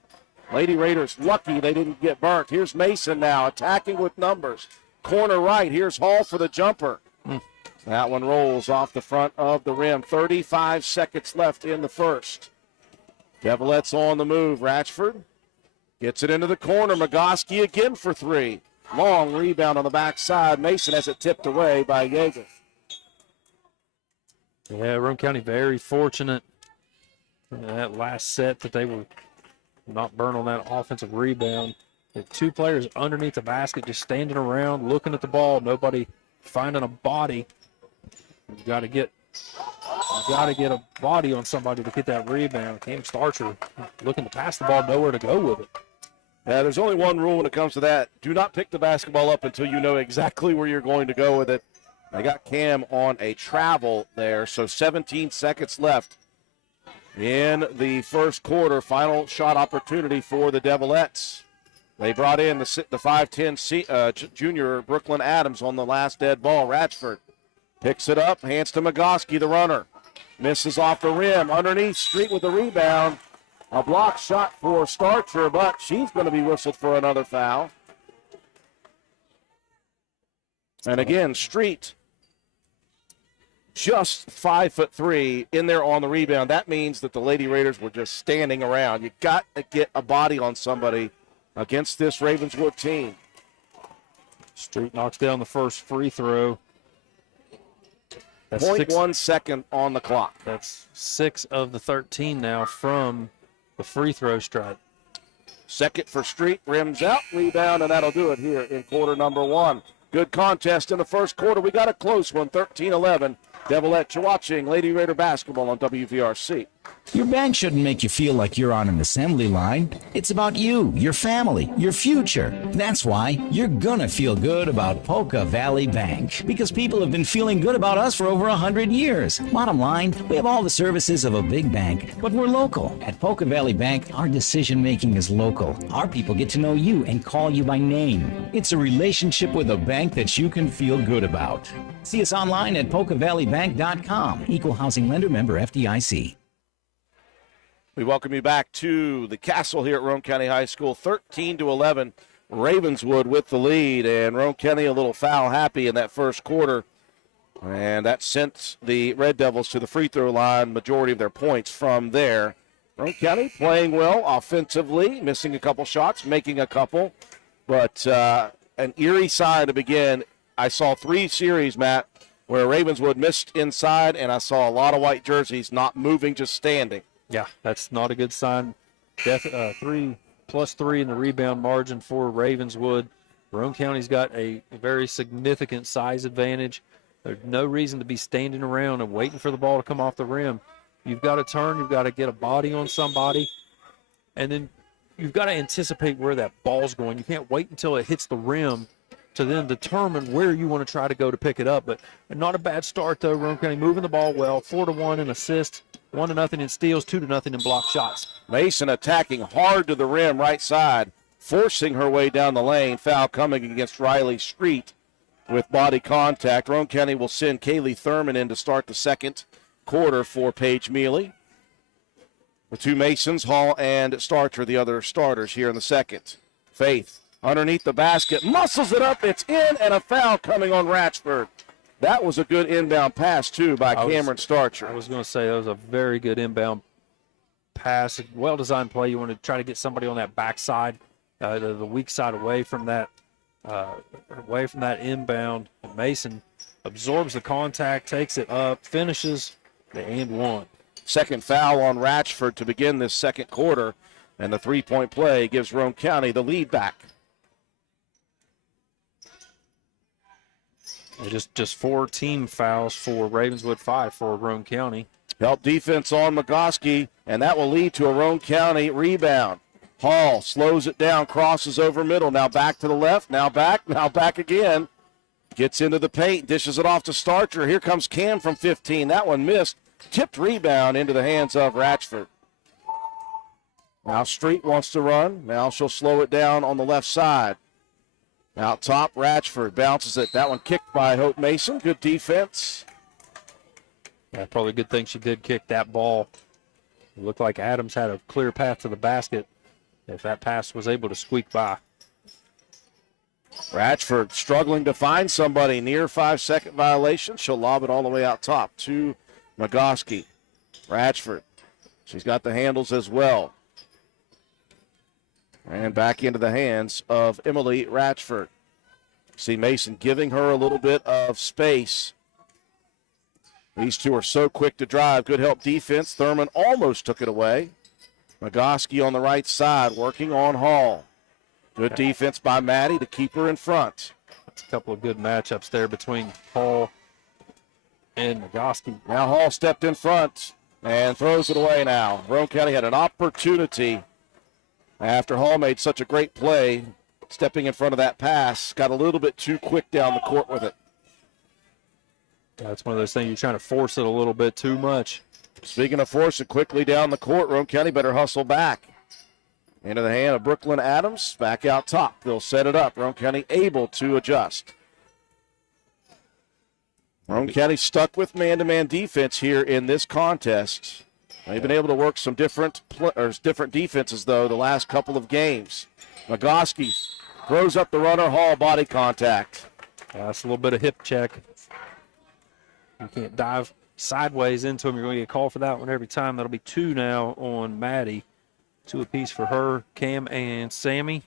Lady Raiders lucky they didn't get burnt. Here's Mason now attacking with numbers. Corner right. Here's Hall for the jumper. That one rolls off the front of the rim. 35 seconds left in the first. Devilettes on the move. Ratchford gets it into the corner. Magoski again for 3. Long rebound on the backside. Mason has it tipped away by Yeager. Yeah, Roane County very fortunate in that last set that they were not burned on that offensive rebound. The 2 players underneath the basket just standing around, looking at the ball, nobody finding a body. You got to get a body on somebody to get that rebound. Cam Starcher looking to pass the ball, nowhere to go with it. Yeah, there's only one rule when it comes to that. Do not pick the basketball up until you know exactly where you're going to go with it. They got Cam on a travel there, so 17 seconds left in the first quarter. Final shot opportunity for the Devilettes. They brought in the 5'10" junior Brooklyn Adams on the last dead ball. Ratchford picks it up, hands to Magoski, the runner. Misses off the rim, underneath, Street with the rebound. A block shot for Starcher, but she's going to be whistled for another foul. And again, Street, just 5'3" in there on the rebound. That means that the Lady Raiders were just standing around. You got to get a body on somebody against this Ravenswood team. Street knocks down the first free throw. That's 0.1 second on the clock. That's 6 of the 13 now from the free throw strike. Second for Street, rims out, rebound, and that'll do it here in quarter number 1. Good contest in the first quarter. We got a close one, 13-11. Devilettes, you're watching Lady Raider basketball on WVRC. Your bank shouldn't make you feel like you're on an assembly line. It's about you, your family, your future. That's why you're gonna feel good about Polka Valley Bank, because people have been feeling good about us for over 100 years. Bottom line, we have all the services of a big bank, but we're local. At Polka Valley Bank, our decision-making is local. Our people get to know you and call you by name. It's a relationship with a bank that you can feel good about. See us online at polkavalleybank.com. Equal housing lender, member FDIC. We welcome you back to the Castle here at Roane County High School. 13-11, Ravenswood with the lead, and Roane County a little foul happy in that first quarter, and that sent the Red Devils to the free throw line, majority of their points from there. Roane County playing well offensively, missing a couple shots, making a couple, but an eerie sign to begin. I saw 3 series, Matt, where Ravenswood missed inside, and I saw a lot of white jerseys not moving, just standing. Yeah, that's not a good sign. 3+3 in the rebound margin for Ravenswood. Roane County's got a very significant size advantage. There's no reason to be standing around and waiting for the ball to come off the rim. You've got to turn, you've got to get a body on somebody, and then you've got to anticipate where that ball's going. You can't wait until it hits the rim to then determine where you want to try to go to pick it up. But not a bad start, though. Roane County moving the ball well, 4-1 in assists, 1-0 in steals, 2-0 in block shots. Mason attacking hard to the rim, right side, forcing her way down the lane. Foul coming against Riley Street with body contact. Roane County will send Kaylee Thurman in to start the second quarter for Paige Mealy. The 2 Masons, Hall and Starcher, the other starters here in the second. Faith underneath the basket, muscles it up, it's in, and a foul coming on Ratchford. That was a good inbound pass, too, by Cameron Starcher. I was going to say that was a very good inbound pass, well-designed play. You want to try to get somebody on that backside, the weak side away from that away from that inbound. And Mason absorbs the contact, takes it up, finishes the and one. Second foul on Ratchford to begin this second quarter, and the three-point play gives Roane County the lead back. Just 4 team fouls for Ravenswood, 5 for Roane County. Help defense on McGoskey, and that will lead to a Roane County rebound. Hall slows it down, crosses over middle, now back to the left, now back again. Gets into the paint, dishes it off to Starcher. Here comes Cam from 15. That one missed. Tipped rebound into the hands of Ratchford. Now Street wants to run. Now she'll slow it down on the left side. Out top, Ratchford bounces it. That one kicked by Hope Mason. Good defense. Yeah, probably a good thing she did kick that ball. It looked like Adams had a clear path to the basket if that pass was able to squeak by. Ratchford struggling to find somebody near 5-second violation. She'll lob it all the way out top to McGoskey. Ratchford. She's got the handles as well. And back into the hands of Emily Ratchford. See Mason giving her a little bit of space. These two are so quick to drive. Good help defense. Thurman almost took it away. McGoskey on the right side working on Hall. Good defense by Maddie to keep her in front. That's a couple of good matchups there between Hall and McGoskey. Now Hall stepped in front and throws it away now. Roane County had an opportunity after Hall made such a great play, stepping in front of that pass. Got a little bit too quick down the court with it. That's one of those things, you're trying to force it a little bit too much. Speaking of force it quickly down the court, Roane County better hustle back. Into the hand of Brooklyn Adams, back out top. They'll set it up. Roane County able to adjust. Roane County stuck with man-to-man defense here in this contest. They've been able to work some different defenses, though, the last couple of games. McGoskey throws up the runner. Hall body contact. That's a little bit of hip check. You can't dive sideways into him. You're going to get called for that one every time. That'll be 2 now on Maddie. 2 apiece for her, Cam and Sammy.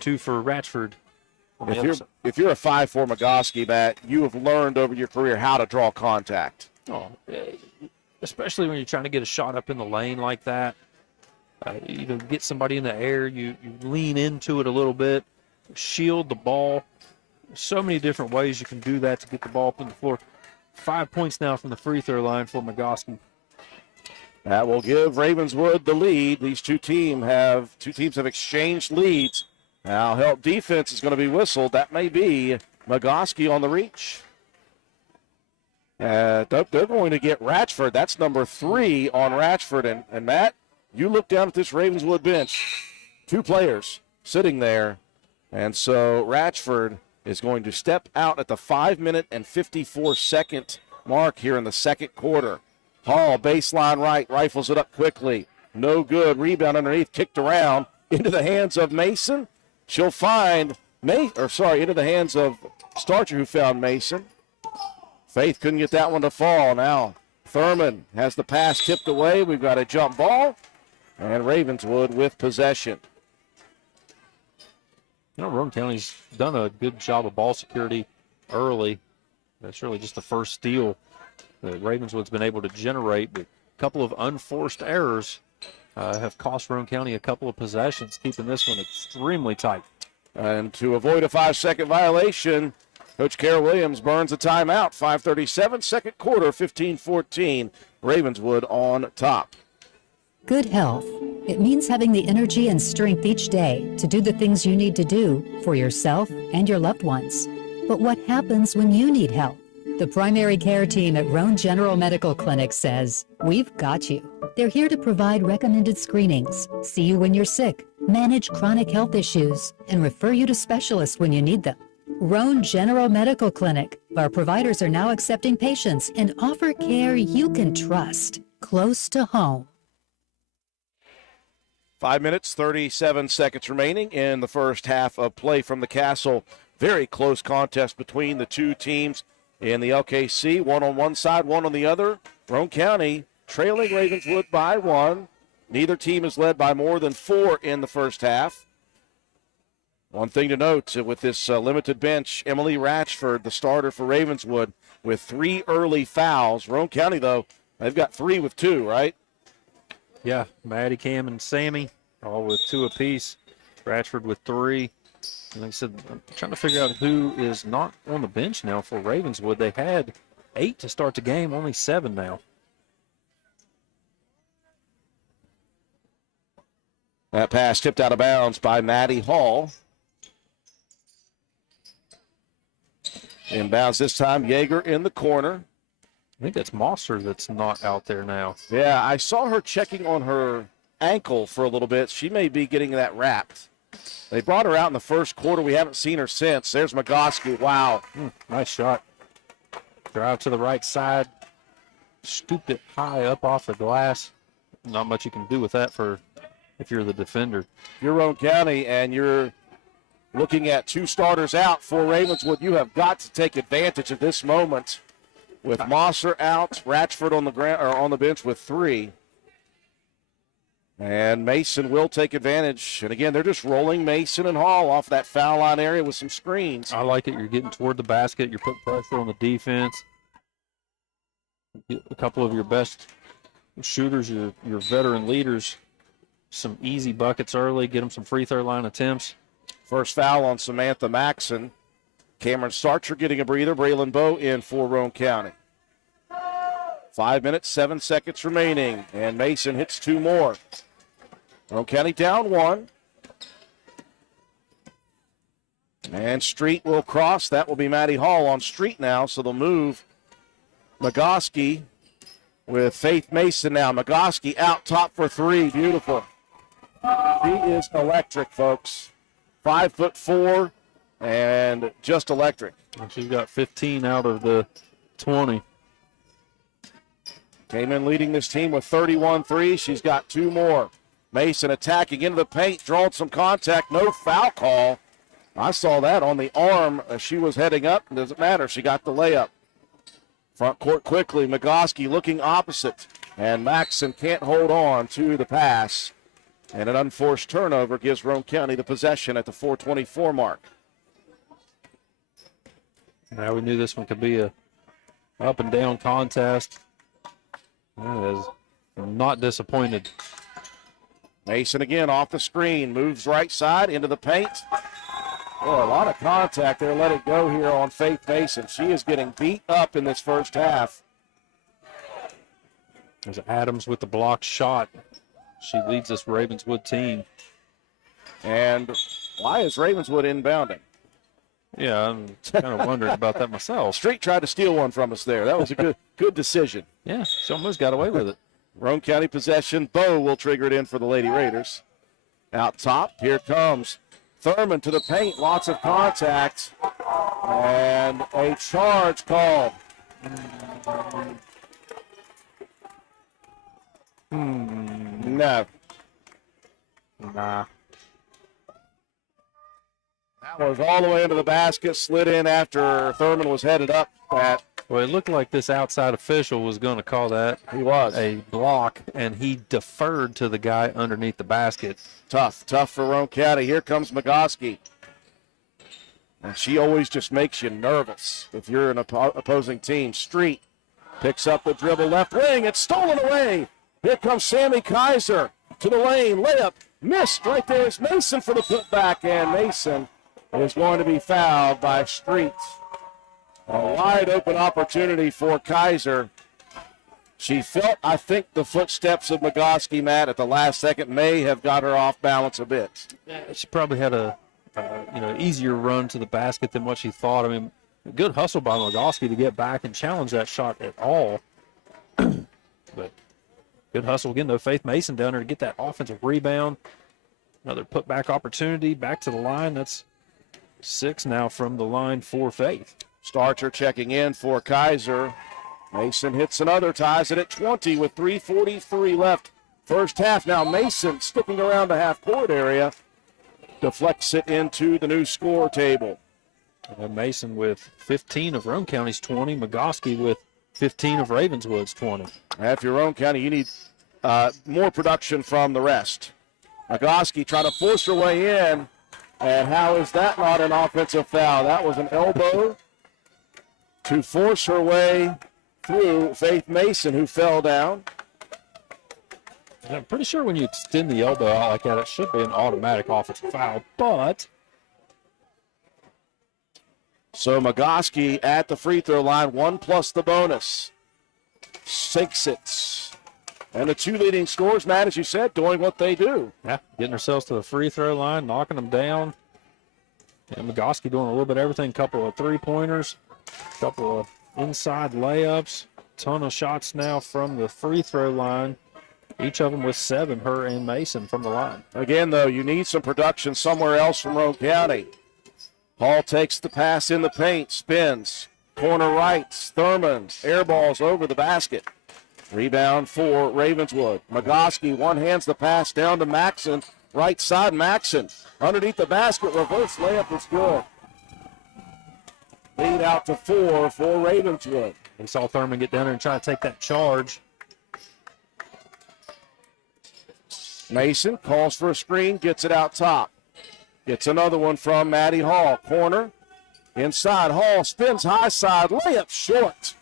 Two for Ratchford. If you're a 5'4" McGoskey, Matt, you have learned over your career how to draw contact. Oh, especially when you're trying to get a shot up in the lane like that. Get somebody in the air, you lean into it a little bit, shield the ball. So many different ways you can do that to get the ball up on the floor. 5 points now from the free throw line for McGoskey. That will give Ravenswood the lead. These two teams have exchanged leads. Now help defense is going to be whistled. That may be McGoskey on the reach. They're going to get Ratchford. That's number 3 on Ratchford. And Matt, you look down at this Ravenswood bench. 2 players sitting there. And so Ratchford is going to step out at the 5-minute and 54-second mark here in the second quarter. Hall, baseline right, rifles it up quickly. No good. Rebound underneath, kicked around into the hands of Mason. She'll find into the hands of Starcher, who found Mason. Faith couldn't get that one to fall. Now Thurman has the pass tipped away. We've got a jump ball, and Ravenswood with possession. Roane County's done a good job of ball security early. That's really just the first steal that Ravenswood's been able to generate, but a couple of unforced errors have cost Roane County a couple of possessions, keeping this one extremely tight. And to avoid a 5-second violation, Coach Carol Williams burns a timeout. 5:37, second quarter, 15-14. Ravenswood on top. Good health. It means having the energy and strength each day to do the things you need to do for yourself and your loved ones. But what happens when you need help? The primary care team at Roane General Medical Clinic says, "We've got you." They're here to provide recommended screenings, see you when you're sick, manage chronic health issues, and refer you to specialists when you need them. Roane General Medical Clinic. Our providers are now accepting patients and offer care you can trust, close to home. 5 minutes, 37 seconds remaining in the first half of play from the Castle. Very close contest between the two teams in the LKC. One on one side, one on the other. Roane County trailing Ravenswood by 1. Neither team is led by more than 4 in the first half. One thing to note with this limited bench, Emily Ratchford, the starter for Ravenswood, with 3 early fouls. Roane County, though, they've got 3 with 2, right? Yeah, Maddie, Cam, and Sammy, all with 2 apiece. Ratchford with 3. And like I said, I'm trying to figure out who is not on the bench now for Ravenswood. They had 8 to start the game, only 7 now. That pass tipped out of bounds by Maddie Hall. Inbounds this time, Yeager in the corner. I think that's Mosser that's not out there now. Yeah, I saw her checking on her ankle for a little bit. She may be getting that wrapped. They brought her out in the first quarter. We haven't seen her since. There's Magoski. Wow. Nice shot. Drive to the right side. Scooped it high up off the glass. Not much you can do with that for if you're the defender. If you're Roane County and you're looking at 2 starters out for Ravenswood, you have got to take advantage of this moment. With Mosser out, Ratchford on the ground or on the bench with 3. And Mason will take advantage. And again, they're just rolling Mason and Hall off that foul line area with some screens. I like it. You're getting toward the basket. You're putting pressure on the defense. Get a couple of your best shooters, your veteran leaders, some easy buckets early. Get them some free throw line attempts. First foul on Samantha Maxson. Cameron Starcher getting a breather. Braylon Bowe in for Roane County. 5 minutes, 7 seconds remaining. And Mason hits 2 more. Roane County down 1. And Street will cross. That will be Maddie Hall on Street now. So they'll move Magoski with Faith Mason now. Magoski out top for 3. Beautiful. She is electric, folks. 5'4" and just electric. And she's got 15 out of the 20. Came in leading this team with 31 threes. She's got 2 more. Mason attacking into the paint, drawing some contact. No foul call. I saw that on the arm as she was heading up. It doesn't matter. She got the layup. Front court quickly. Magoski looking opposite. And Maxson can't hold on to the pass. And an unforced turnover gives Roane County the possession at the 4:24 mark. Now we knew this one could be a up and down contest. I'm not disappointed. Mason again off the screen, moves right side into the paint. Oh, a lot of contact there. Let it go here on Faith Mason. She is getting beat up in this first half. There's Adams with the blocked shot. She leads this Ravenswood team. And why is Ravenswood inbounding? Yeah, I'm kind of wondering about that myself. Street tried to steal one from us there. That was a good decision. Yeah, she almost got away with it. Roane County possession. Bowe will trigger it in for the Lady Raiders. Out top, here comes Thurman to the paint. Lots of contact. And a charge called. No. Nah. That was all the way into the basket, slid in after Thurman was headed up at. Well, it looked like this outside official was going to call that a block, and he deferred to the guy underneath the basket. Tough for Roane County. Here comes Magoski. And she always just makes you nervous if you're an opposing team. Street picks up the dribble left wing. It's stolen away. Here comes Sammy Kaiser to the lane. Layup missed. Right there is Mason for the putback, and Mason is going to be fouled by Street. A wide open opportunity for Kaiser. She felt, I think, the footsteps of Magoski, Matt, at the last second may have got her off balance a bit. She probably had a easier run to the basket than what she thought. I mean, good hustle by Magoski to get back and challenge that shot at all. But good hustle again, though. Faith Mason down there to get that offensive rebound. Another putback opportunity. Back to the line. That's 6 now from the line for Faith. Starcher checking in for Kaiser. Mason hits another, ties it at 20 with 3:43 left. First half. Now Mason sticking around the half-court area. Deflects it into the new score table. And Mason with 15 of Roane County's 20. Magoski with 15 of Ravenswood's 20. If you're Roane County, you need more production from the rest. Magoski trying to force her way in. And how is that not an offensive foul? That was an elbow to force her way through Faith Mason, who fell down. And I'm pretty sure when you extend the elbow out like that, it should be an automatic offensive foul, but. So Magoski at the free throw line, 1 plus the bonus. Sinks it. And the two leading scorers, Matt, as you said, doing what they do. Yeah, getting ourselves to the free throw line, knocking them down. And Magoski doing a little bit of everything, couple of three-pointers, couple of inside layups, ton of shots now from the free throw line. Each of them with 7, her and Mason from the line. Again, though, you need some production somewhere else from Roane County. Hall takes the pass in the paint, spins, corner right, Thurman, air balls over the basket. Rebound for Ravenswood. Magoski one-hands the pass down to Maxson. Right side, Maxson. Underneath the basket, reverse layup is good. Lead out to 4 for Ravenswood. We saw Thurman get down there and try to take that charge. Mason calls for a screen, gets it out top. Gets another one from Maddie Hall. Corner. Inside, Hall spins high side, layup short.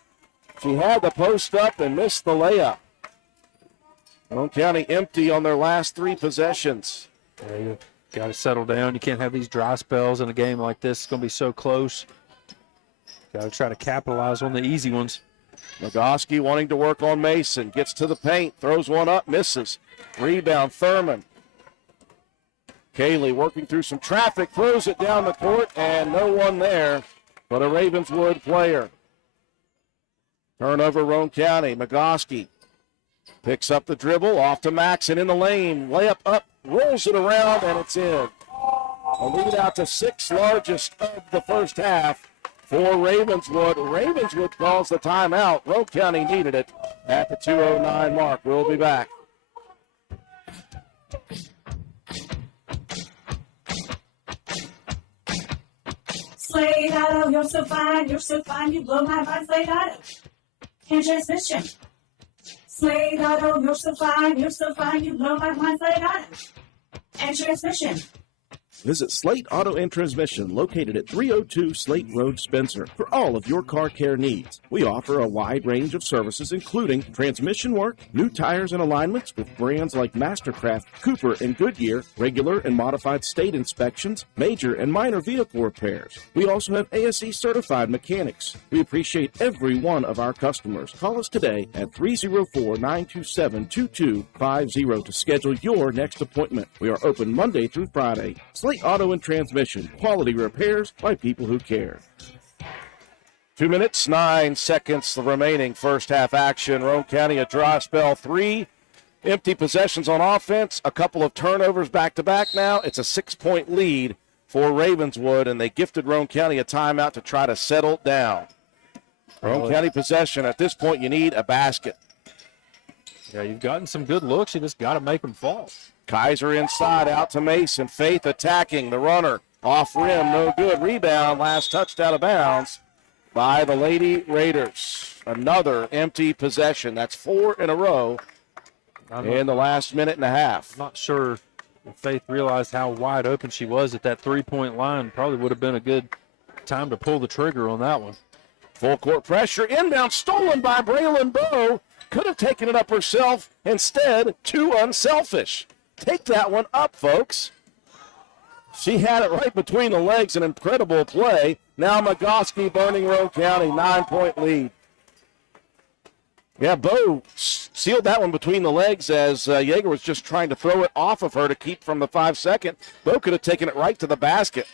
She had the post up and missed the layup. Roane County empty on their last 3 possessions. Yeah, you got to settle down. You can't have these dry spells in a game like this. It's going to be so close. Got to try to capitalize on the easy ones. Magoski wanting to work on Mason. Gets to the paint, throws one up, misses. Rebound, Thurman. Kaylee working through some traffic, throws it down the court, and no one there but a Ravenswood player. Turnover, Roane County. Magoski picks up the dribble, off to Maxson in the lane. Layup up, rolls it around, and it's in. A lead out to 6th largest of the first half for Ravenswood. Ravenswood calls the timeout. Roane County needed it at the 2:09 mark. We'll be back. Slade Auto, you're so fine, you blow my mind, Slade Auto. And transmission. Slade Auto, you're so fine, you blow my mind, Slade Auto. And transmission. Visit Slate Auto and Transmission, located at 302 Slate Road, Spencer, for all of your car care needs. We offer a wide range of services, including transmission work, new tires and alignments with brands like Mastercraft, Cooper, and Goodyear, regular and modified state inspections, major and minor vehicle repairs. We also have ASE certified mechanics. We appreciate every one of our customers. Call us today at 304-927-2250 to schedule your next appointment. We are open Monday through Friday. Slate Auto and Transmission, quality repairs by people who care. 2 minutes, 9 seconds remaining, first half action. Roane County a dry spell, 3 empty possessions on offense, a couple of turnovers back-to-back now. It's a 6-point lead for Ravenswood, and they gifted Roane County a timeout to try to settle down. Roane County possession, at this point you need a basket. Yeah, you've gotten some good looks. You just got to make them fall. Kaiser inside, out to Mason. Faith attacking the runner. Off rim, no good. Rebound, last touched out of bounds by the Lady Raiders. Another empty possession. That's 4 in a row in the last minute and a half. I'm not sure if Faith realized how wide open she was at that three-point line. Probably would have been a good time to pull the trigger on that one. Full court pressure. Inbound stolen by Braylon Bowe. Could have taken it up herself. Instead, too unselfish. Take that one up, folks. She had it right between the legs, an incredible play. Now Magoski burning Roane County, 9-point lead. Yeah, Bowe sealed that one between the legs as Yeager was just trying to throw it off of her to keep from the 5-second. Bowe could have taken it right to the basket.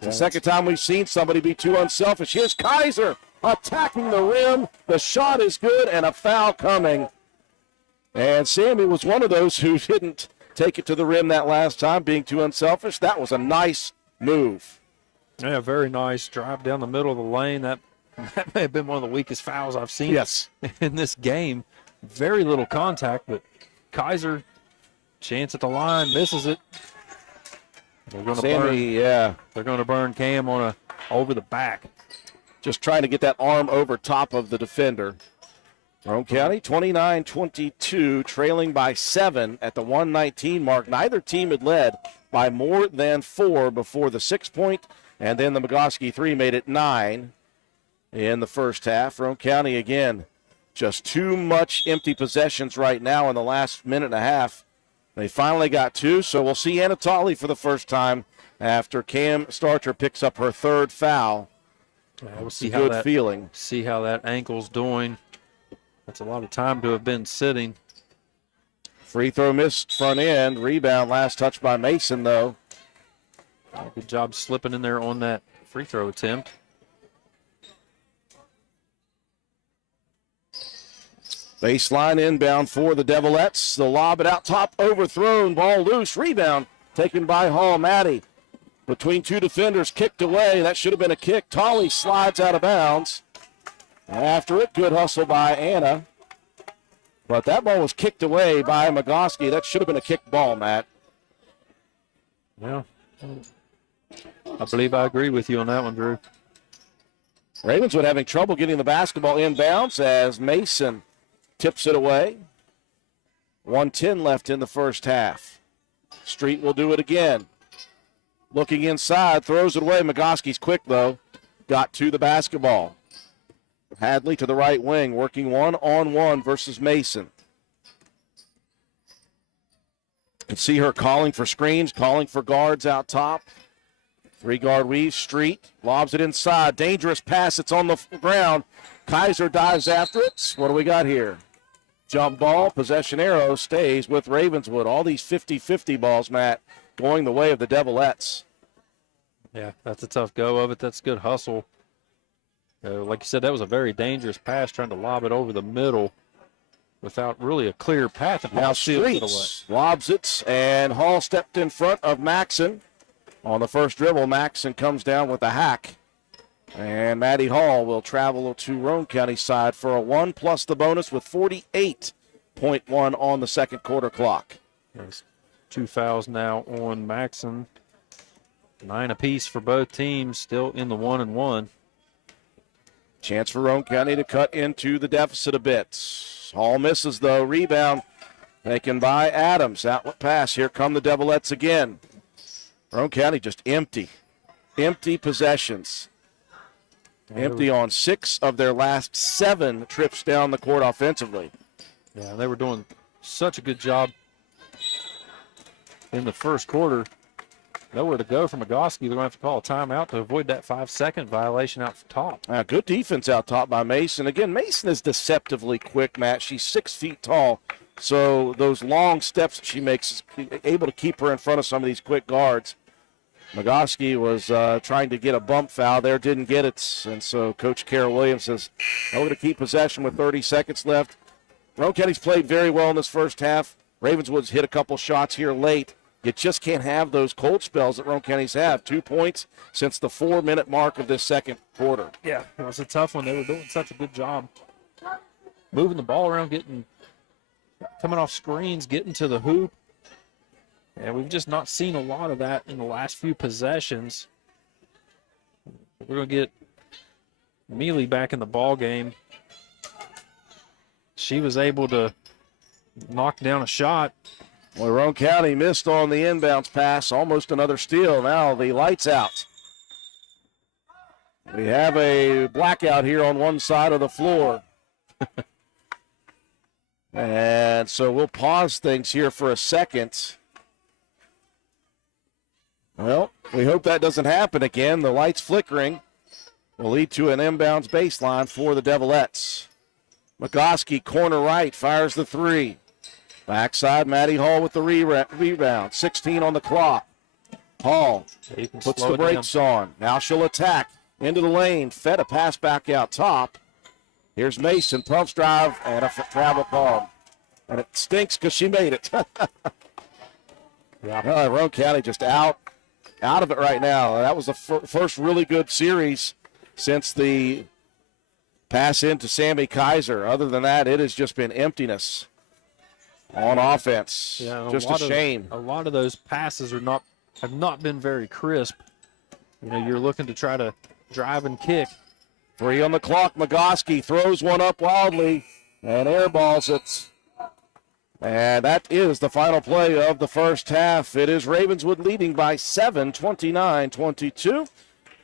The second time we've seen somebody be too unselfish. Here's Kaiser attacking the rim. The shot is good and a foul coming. And Sammy was one of those who didn't take it to the rim that last time, being too unselfish. That was a nice move. Yeah, very nice drive down the middle of the lane. That may have been one of the weakest fouls I've seen in this game. Very little contact, but Kaiser, chance at the line, misses it. They're going to burn. They're going to burn Cam on over the back. Just trying to get that arm over top of the defender. Roane County 29-22, trailing by 7 at the 119 mark. Neither team had led by more than 4 before the 6-point, and then the McGoskey 3 made it 9 in the first half. Roane County, again, just too much empty possessions right now in the last minute and a half. They finally got 2, so we'll see Anatoly for the first time after Cam Starcher picks up her 3rd foul. We'll see how good feeling. See how that ankle's doing. That's a lot of time to have been sitting. Free throw missed front end. Rebound, last touch by Mason, though. Good job slipping in there on that free throw attempt. Baseline inbound for the Devilettes. They'll lob it out top, overthrown, ball loose, rebound taken by Hall. Maddie between 2 defenders, kicked away. That should have been a kick. Tolley slides out of bounds. After it, good hustle by Anna. But that ball was kicked away by McGoskey. That should have been a kick ball, Matt. Yeah, I believe I agree with you on that one, Drew. Ravenswood having trouble getting the basketball inbounds as Mason tips it away. 1:10 left in the first half. Street will do it again. Looking inside, throws it away. McGoskey's quick, though. Got to the basketball. Hadley to the right wing, working 1-on-1 versus Mason. You can see her calling for screens, calling for guards out top. 3-guard weave, Street lobs it inside. Dangerous pass, it's on the ground. Kaiser dives after it. What do we got here? Jump ball, possession arrow stays with Ravenswood. All these 50-50 balls, Matt, going the way of the Devilettes. Yeah, that's a tough go of it. That's good hustle. Like you said, that was a very dangerous pass, trying to lob it over the middle without really a clear path. Now Streets lobs it, and Hall stepped in front of Maxon. On the first dribble, Maxon comes down with a hack. And Maddie Hall will travel to Roane County side for a 1 plus the bonus with 48.1 on the second quarter clock. There's 2 fouls now on Maxon. 9 apiece for both teams, still in the 1-and-1. Chance for Roane County to cut into the deficit a bit. Hall misses, though. Rebound taken by Adams. Outlet pass. Here come the Devilettes again. Roane County just empty. Empty possessions. Empty on 6 of their last 7 trips down the court offensively. Yeah, they were doing such a good job in the first quarter. Nowhere to go from McGoskey. They're going to have to call a timeout to avoid that 5-second violation out top. Good defense out top by Mason. Again, Mason is deceptively quick, Matt. She's 6 feet tall, so those long steps that she makes is able to keep her in front of some of these quick guards. McGoskey was trying to get a bump foul there, didn't get it, and so Coach Carol Williams says, we're going to keep possession with 30 seconds left. Roane County's played very well in this first half. Ravenswood's hit a couple shots here late. You just can't have those cold spells that Roane County's have. 2 points since the 4-minute mark of this second quarter. Yeah, it was a tough one. They were doing such a good job moving the ball around, coming off screens, getting to the hoop. And we've just not seen a lot of that in the last few possessions. We're going to get Mealy back in the ball game. She was able to knock down a shot. Well, Roane County missed on the inbounds pass. Almost another steal. Now the lights out. We have a blackout here on one side of the floor. And so we'll pause things here for a second. Well, we hope that doesn't happen again. The lights flickering will lead to an inbounds baseline for the Devilettes. McGoskey, corner right, fires the 3. Backside, Maddie Hall with the rebound. 16 on the clock. Hall puts the brakes on. Now she'll attack into the lane. Fed a pass back out top. Here's Mason, pumps drive, and a travel call. And it stinks because she made it. Roane County just out of it right now. That was the first really good series since the pass into Sammy Kaiser. Other than that, it has just been emptiness on offense. Yeah, just a shame. A lot of those passes have not been very crisp. You're looking to try to drive and kick. 3 on the clock. McGoskey throws one up wildly and airballs it. And that is the final play of the first half. It is Ravenswood leading by 7, 29-22.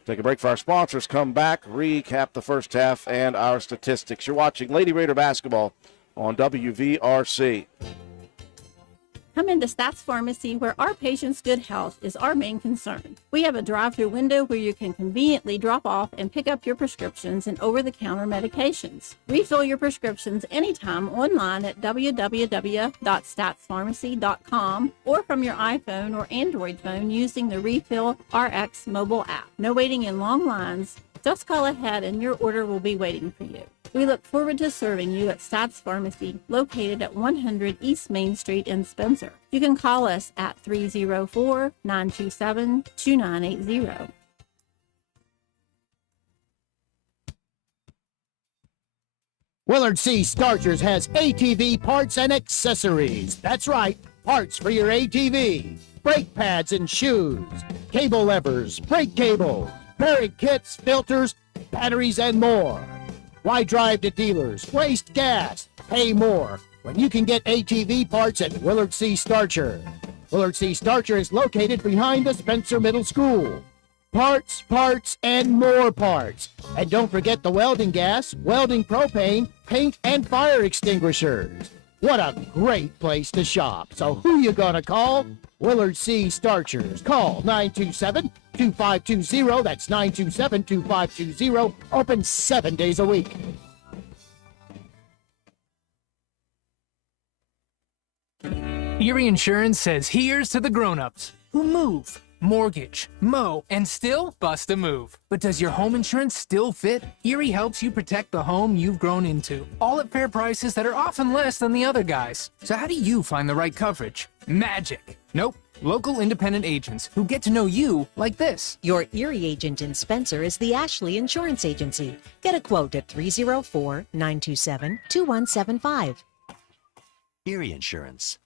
Take a break for our sponsors. Come back, recap the first half and our statistics. You're watching Lady Raider basketball on WVRC. Come into Stats Pharmacy, where our patients' good health is our main concern. We have a drive-through window where you can conveniently drop off and pick up your prescriptions and over-the-counter medications. Refill your prescriptions anytime online at www.statspharmacy.com or from your iPhone or Android phone using the Refill RX mobile app. No waiting in long lines. Just call ahead and your order will be waiting for you. We look forward to serving you at Stats Pharmacy, located at 100 East Main Street in Spencer. You can call us at 304-927-2980. Willard C. Starchers has ATV parts and accessories. That's right, parts for your ATV. Brake pads and shoes, cable levers, brake cables, bearing kits, filters, batteries, and more. Why drive to dealers, waste gas, pay more when you can get ATV parts at Willard C. Starcher? Willard C. Starcher is located behind the Spencer Middle School. Parts, parts, and more parts. And don't forget the welding gas, welding propane, paint, and fire extinguishers. What a great place to shop. So who you gonna call? Willard C. Starchers. Call 927-2520. That's 927-2520. Open 7 days a week. Erie Insurance says here's to the grown-ups who move, mortgage, mow, and still bust a move. But does your home insurance still fit? Erie helps you protect the home you've grown into, all at fair prices that are often less than the other guys. So how do you find the right coverage? Magic. Nope. Local independent agents who get to know you like this. Your Erie agent in Spencer is the Ashley Insurance Agency. Get a quote at 304-927-2175. Erie Insurance.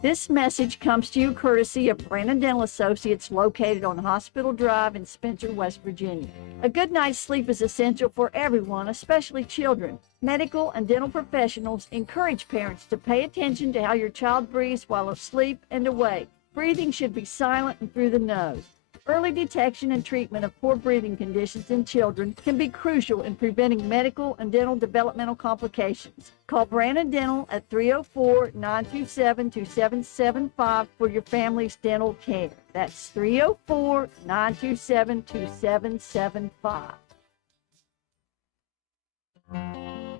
This message comes to you courtesy of Brandon Dental Associates, located on Hospital Drive in Spencer, West Virginia. A good night's sleep is essential for everyone, especially children. Medical and dental professionals encourage parents to pay attention to how your child breathes while asleep and awake. Breathing should be silent and through the nose. Early detection and treatment of poor breathing conditions in children can be crucial in preventing medical and dental developmental complications. Call Brandon Dental at 304-927-2775 for your family's dental care. That's 304-927-2775.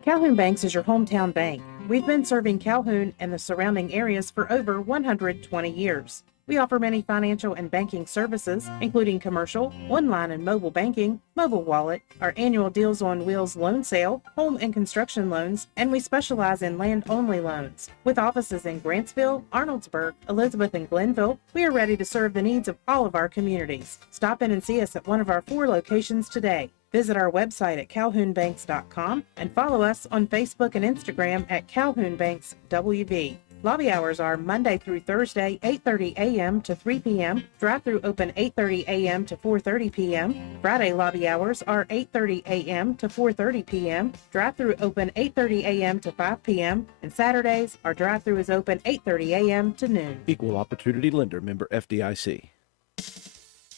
Calhoun Banks is your hometown bank. We've been serving Calhoun and the surrounding areas for over 120 years. We offer many financial and banking services, including commercial, online and mobile banking, mobile wallet, our annual Deals on Wheels loan sale, home and construction loans, and we specialize in land-only loans. With offices in Grantsville, Arnoldsburg, Elizabeth, and Glenville, we are ready to serve the needs of all of our communities. Stop in and see us at one of our 4 locations today. Visit our website at calhounbanks.com and follow us on Facebook and Instagram at Calhoun Banks WV. Lobby hours are Monday through Thursday, 8:30 a.m. to 3 p.m. Drive-through open 8:30 a.m. to 4:30 p.m. Friday lobby hours are 8:30 a.m. to 4:30 p.m. Drive-through open 8:30 a.m. to 5 p.m. And Saturdays, our drive-through is open 8:30 a.m. to noon. Equal Opportunity Lender, member FDIC.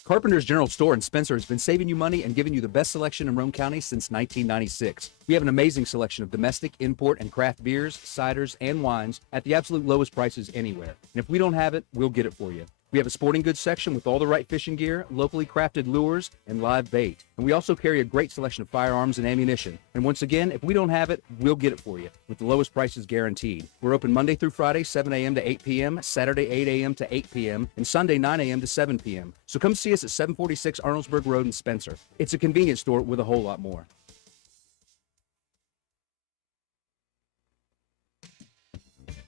Carpenter's General Store in Spencer has been saving you money and giving you the best selection in Roane County since 1996. We have an amazing selection of domestic, import, and craft beers, ciders, and wines at the absolute lowest prices anywhere. And if we don't have it, we'll get it for you. We have a sporting goods section with all the right fishing gear, locally crafted lures, and live bait. And we also carry a great selection of firearms and ammunition. And once again, if we don't have it, we'll get it for you with the lowest prices guaranteed. We're open Monday through Friday, 7 a.m. to 8 p.m., Saturday, 8 a.m. to 8 p.m., and Sunday, 9 a.m. to 7 p.m. So come see us at 746 Arnoldsburg Road in Spencer. It's a convenience store with a whole lot more.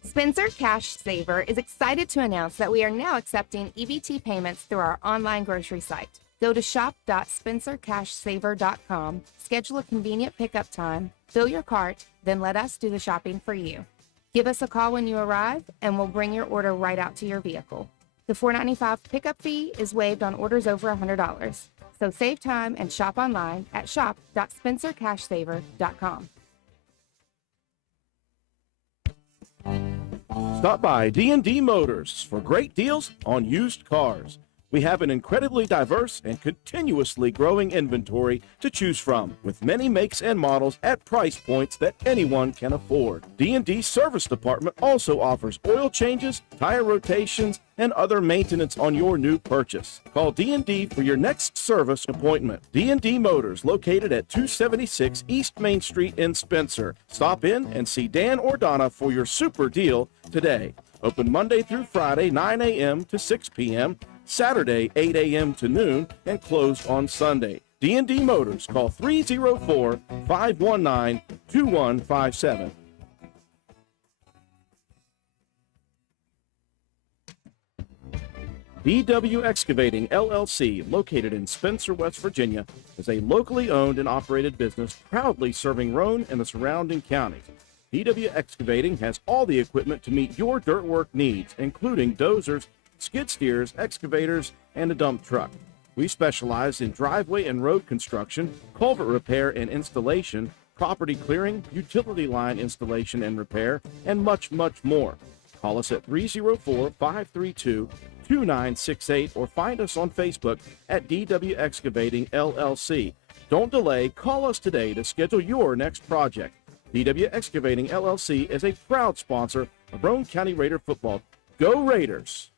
Spencer Cash Saver is excited to announce that we are now accepting EBT payments through our online grocery site. Go to shop.spencercashsaver.com, schedule a convenient pickup time, fill your cart, then let us do the shopping for you. Give us a call when you arrive, and we'll bring your order right out to your vehicle. The $4.95 pickup fee is waived on orders over $100. So save time and shop online at shop.spencercashsaver.com. Stop by D&D Motors for great deals on used cars. We have an incredibly diverse and continuously growing inventory to choose from, with many makes and models at price points that anyone can afford. D&D Service Department also offers oil changes, tire rotations, and other maintenance on your new purchase. Call D&D for your next service appointment. D&D Motors, located at 276 East Main Street in Spencer. Stop in and see Dan or Donna for your super deal today. Open Monday through Friday, 9 a.m. to 6 p.m., Saturday, 8 a.m. to noon, and closed on Sunday. D&D Motors, call 304-519-2157. DW Excavating, LLC, located in Spencer, West Virginia, is a locally owned and operated business proudly serving Roane and the surrounding counties. DW Excavating has all the equipment to meet your dirt work needs, including dozers, skid steers, excavators, and a dump truck. We specialize in driveway and road construction, culvert repair and installation, property clearing, utility line installation and repair, and much, much more. Call us at 304-532-2968 or find us on Facebook at DW Excavating LLC. Don't delay, call us today to schedule your next project. DW Excavating LLC is a proud sponsor of Roane County Raider football. Go Raiders!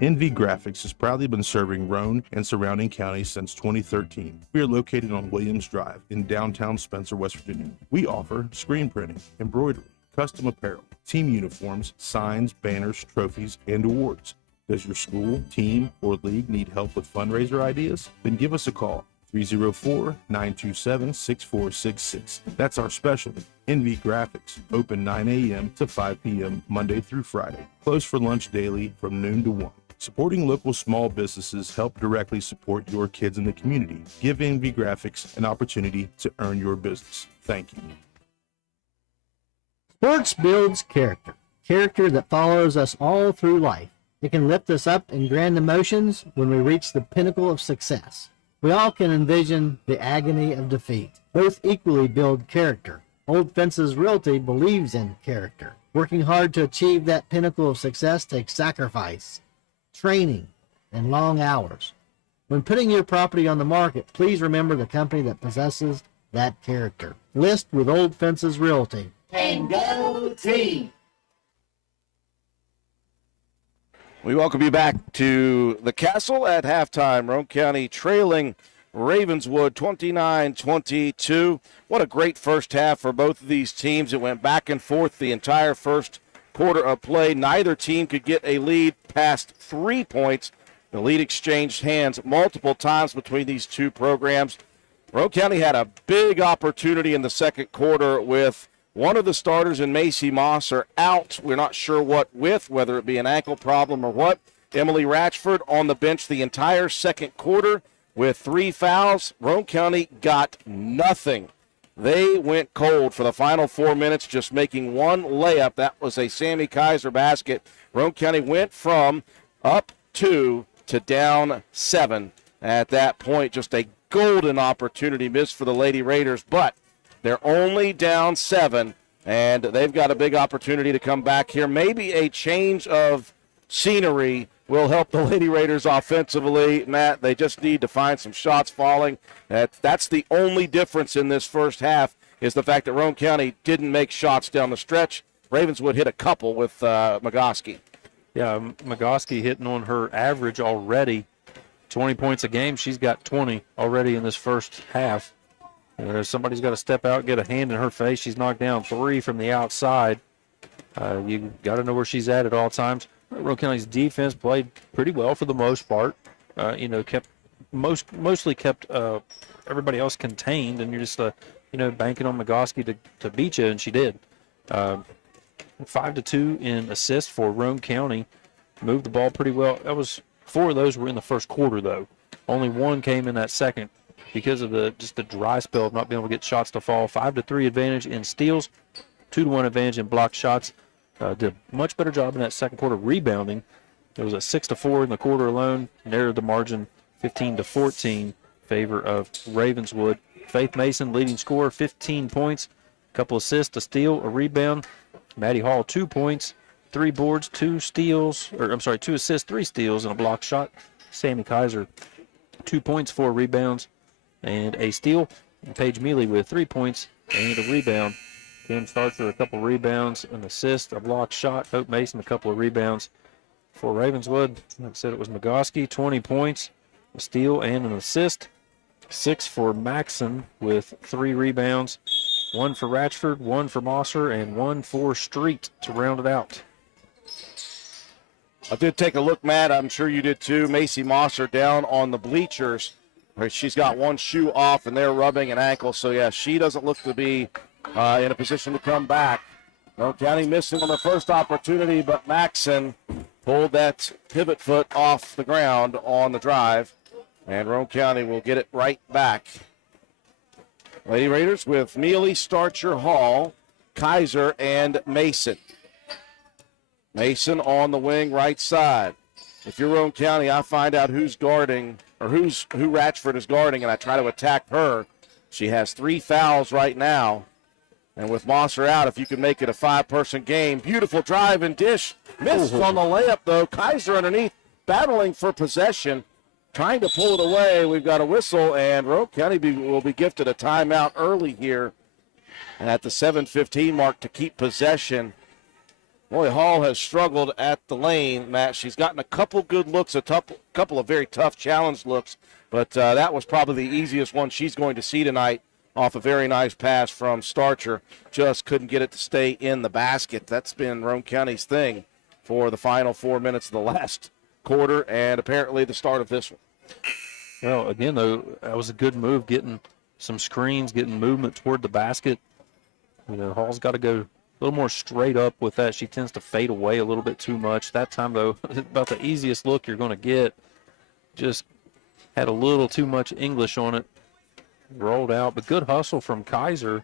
NV Graphics has proudly been serving Roane and surrounding counties since 2013. We are located on Williams Drive in downtown Spencer, West Virginia. We offer screen printing, embroidery, custom apparel, team uniforms, signs, banners, trophies, and awards. Does your school, team, or league need help with fundraiser ideas? Then give us a call. 304-927-6466. That's our specialty. NV Graphics, open 9 a.m. to 5 p.m. Monday through Friday. Closed for lunch daily from noon to 1. Supporting local small businesses help directly support your kids in the community. Give NV Graphics an opportunity to earn your business. Thank you. Sports builds character. Character that follows us all through life. It can lift us up in grand emotions when we reach the pinnacle of success. We all can envision the agony of defeat. Both equally build character. Old Fences Realty believes in character. Working hard to achieve that pinnacle of success takes sacrifice, training, and long hours. When putting your property on the market, please remember the company that possesses that character. List with Old Fences Realty. And go team! We welcome you back to the Castle at halftime. Roane County trailing Ravenswood 29-22. What a great first half for both of these teams. It went back and forth the entire first quarter of play. Neither team could get a lead past 3 points. The lead exchanged hands multiple times between these two programs. Roane County had a big opportunity in the second quarter with one of the starters in Macy Moss are out. We're not sure what with, whether it be an ankle problem or what. Emily Ratchford on the bench the entire second quarter with 3 fouls. Roane County got nothing. They went cold for the final 4 minutes, just making one layup. That was a Sammy Kaiser basket. Roane County went from up 2 to down 7 at that point. Just a golden opportunity missed for the Lady Raiders, but they're only down 7, and they've got a big opportunity to come back here. Maybe a change of scenery will help the Lady Raiders offensively. Matt, they just need to find some shots falling. That's the only difference in this first half is the fact that Roane County didn't make shots down the stretch. Ravenswood hit a couple with Magoski. Yeah, Magoski hitting on her average already. 20 points a game. She's got 20 already in this first half. Somebody's got to step out, get a hand in her face. She's knocked down 3 from the outside. You got to know where she's at all times. Roane County's defense played pretty well for the most part. Mostly kept everybody else contained, and you're just banking on Magoski to beat you, and she did. 5-2 in assists for Roane County. Moved the ball pretty well. 4 of those were in the first quarter, though. Only 1 came in that second because of the dry spell of not being able to get shots to fall. 5-3 advantage in steals, 2-1 advantage in blocked shots. Did a much better job in that second quarter rebounding. It was a 6-4 in the quarter alone, narrowed the margin 15-14 favor of Ravenswood. Faith Mason, leading scorer, 15 points, a couple assists, a steal, a rebound. Maddie Hall, 2 points, 3 boards, 2 steals, 2 assists, 3 steals, and a block shot. Sammy Kaiser, 2 points, 4 rebounds, and a steal. And Paige Mealy with 3 points and a rebound. Cam Starcher, a couple rebounds, an assist, a block shot. Hope Mason, a couple of rebounds. For Ravenswood, like I said, it was Magoski, 20 points, a steal, and an assist. 6 for Maxon with 3 rebounds. 1 for Ratchford, 1 for Mosser, and 1 for Street to round it out. I did take a look, Matt. I'm sure you did too. Macy Mosser down on the bleachers. She's got one shoe off, and they're rubbing an ankle. So, yeah, she doesn't look to be in a position to come back. Roane County missing on the first opportunity, but Maxon pulled that pivot foot off the ground on the drive, and Roane County will get it right back. Lady Raiders with Mealy, Starcher, Hall, Kaiser, and Mason. Mason on the wing right side. If you're Roane County, I find out who's guarding or who Ratchford is guarding, and I try to attack her. She has 3 fouls right now. And with Mosser out, if you can make it a 5-person game. Beautiful drive and dish. Missed on the layup, though. Kaiser underneath, battling for possession, trying to pull it away. We've got a whistle, and Roane County will be gifted a timeout early here at the 7:15 mark to keep possession. Boy, Hall has struggled at the lane, Matt. She's gotten a couple good looks, a couple of very tough challenge looks, but that was probably the easiest one she's going to see tonight off a very nice pass from Starcher. Just couldn't get it to stay in the basket. That's been Roane County's thing for the final 4 minutes of the last quarter and apparently the start of this one. Well, again, though, that was a good move, getting some screens, getting movement toward the basket. You know, Hall's got to go a little more straight up with that. She tends to fade away a little bit too much. That time, though, about the easiest look you're going to get. Just had a little too much English on it. Rolled out, but good hustle from Kaiser.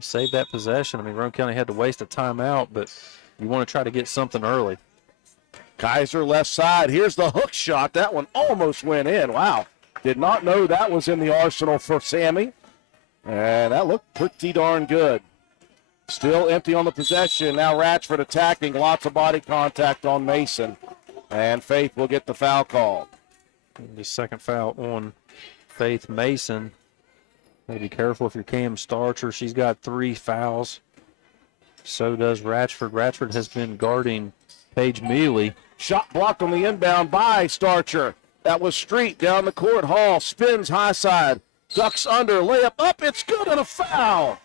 Saved that possession. I mean, Roane County had to waste a timeout, but you want to try to get something early. Kaiser left side. Here's the hook shot. That one almost went in. Wow. Did not know that was in the arsenal for Sammy. And that looked pretty darn good. Still empty on the possession. Now Ratchford attacking. Lots of body contact on Mason. And Faith will get the foul call. The second foul on Faith Mason. Be careful if you're Cam Starcher. She's got 3 fouls. So does Ratchford. Ratchford has been guarding Paige Mealy. Shot blocked on the inbound by Starcher. That was Street down the court. Hall spins high side. Ducks under. Layup up. It's good and a foul.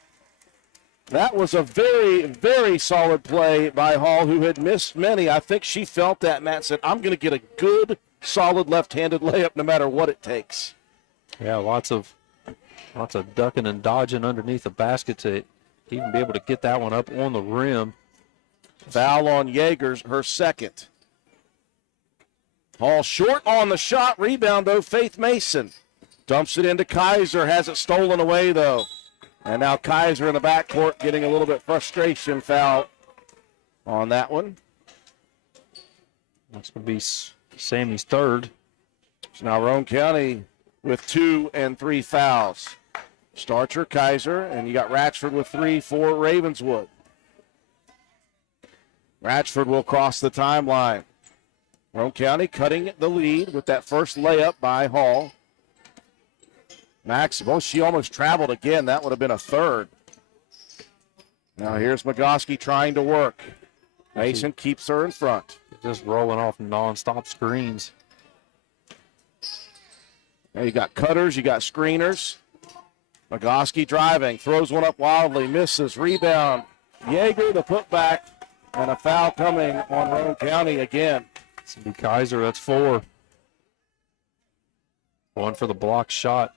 That was a very, very solid play by Hall, who had missed many. I think she felt that. Matt said, I'm going to get a good, solid left-handed layup no matter what it takes. Yeah, lots of ducking and dodging underneath the basket to even be able to get that one up on the rim. Foul on Yeagers, her second. Hall short on the shot. Rebound, though, Faith Mason. Dumps it into Kaiser. Has it stolen away, though. And now Kaiser in the backcourt getting a little bit frustration foul on that one. That's going to be Sammy's third. So now Roane County with 2 and 3 fouls. Starcher, Kaiser, and you got Ratchford with 3 for Ravenswood. Ratchford will cross the timeline. Roane County cutting the lead with that first layup by Hall. Max, well, she almost traveled again. That would have been a third. Now here's Magoski trying to work. Mason keeps her in front. Just rolling off nonstop screens. Now you got cutters, you got screeners. Magoski driving, throws one up wildly, misses, rebound. Yeager, the putback, and a foul coming on Roane County again. It's going to be Kaiser, that's 4. 1 for the block shot.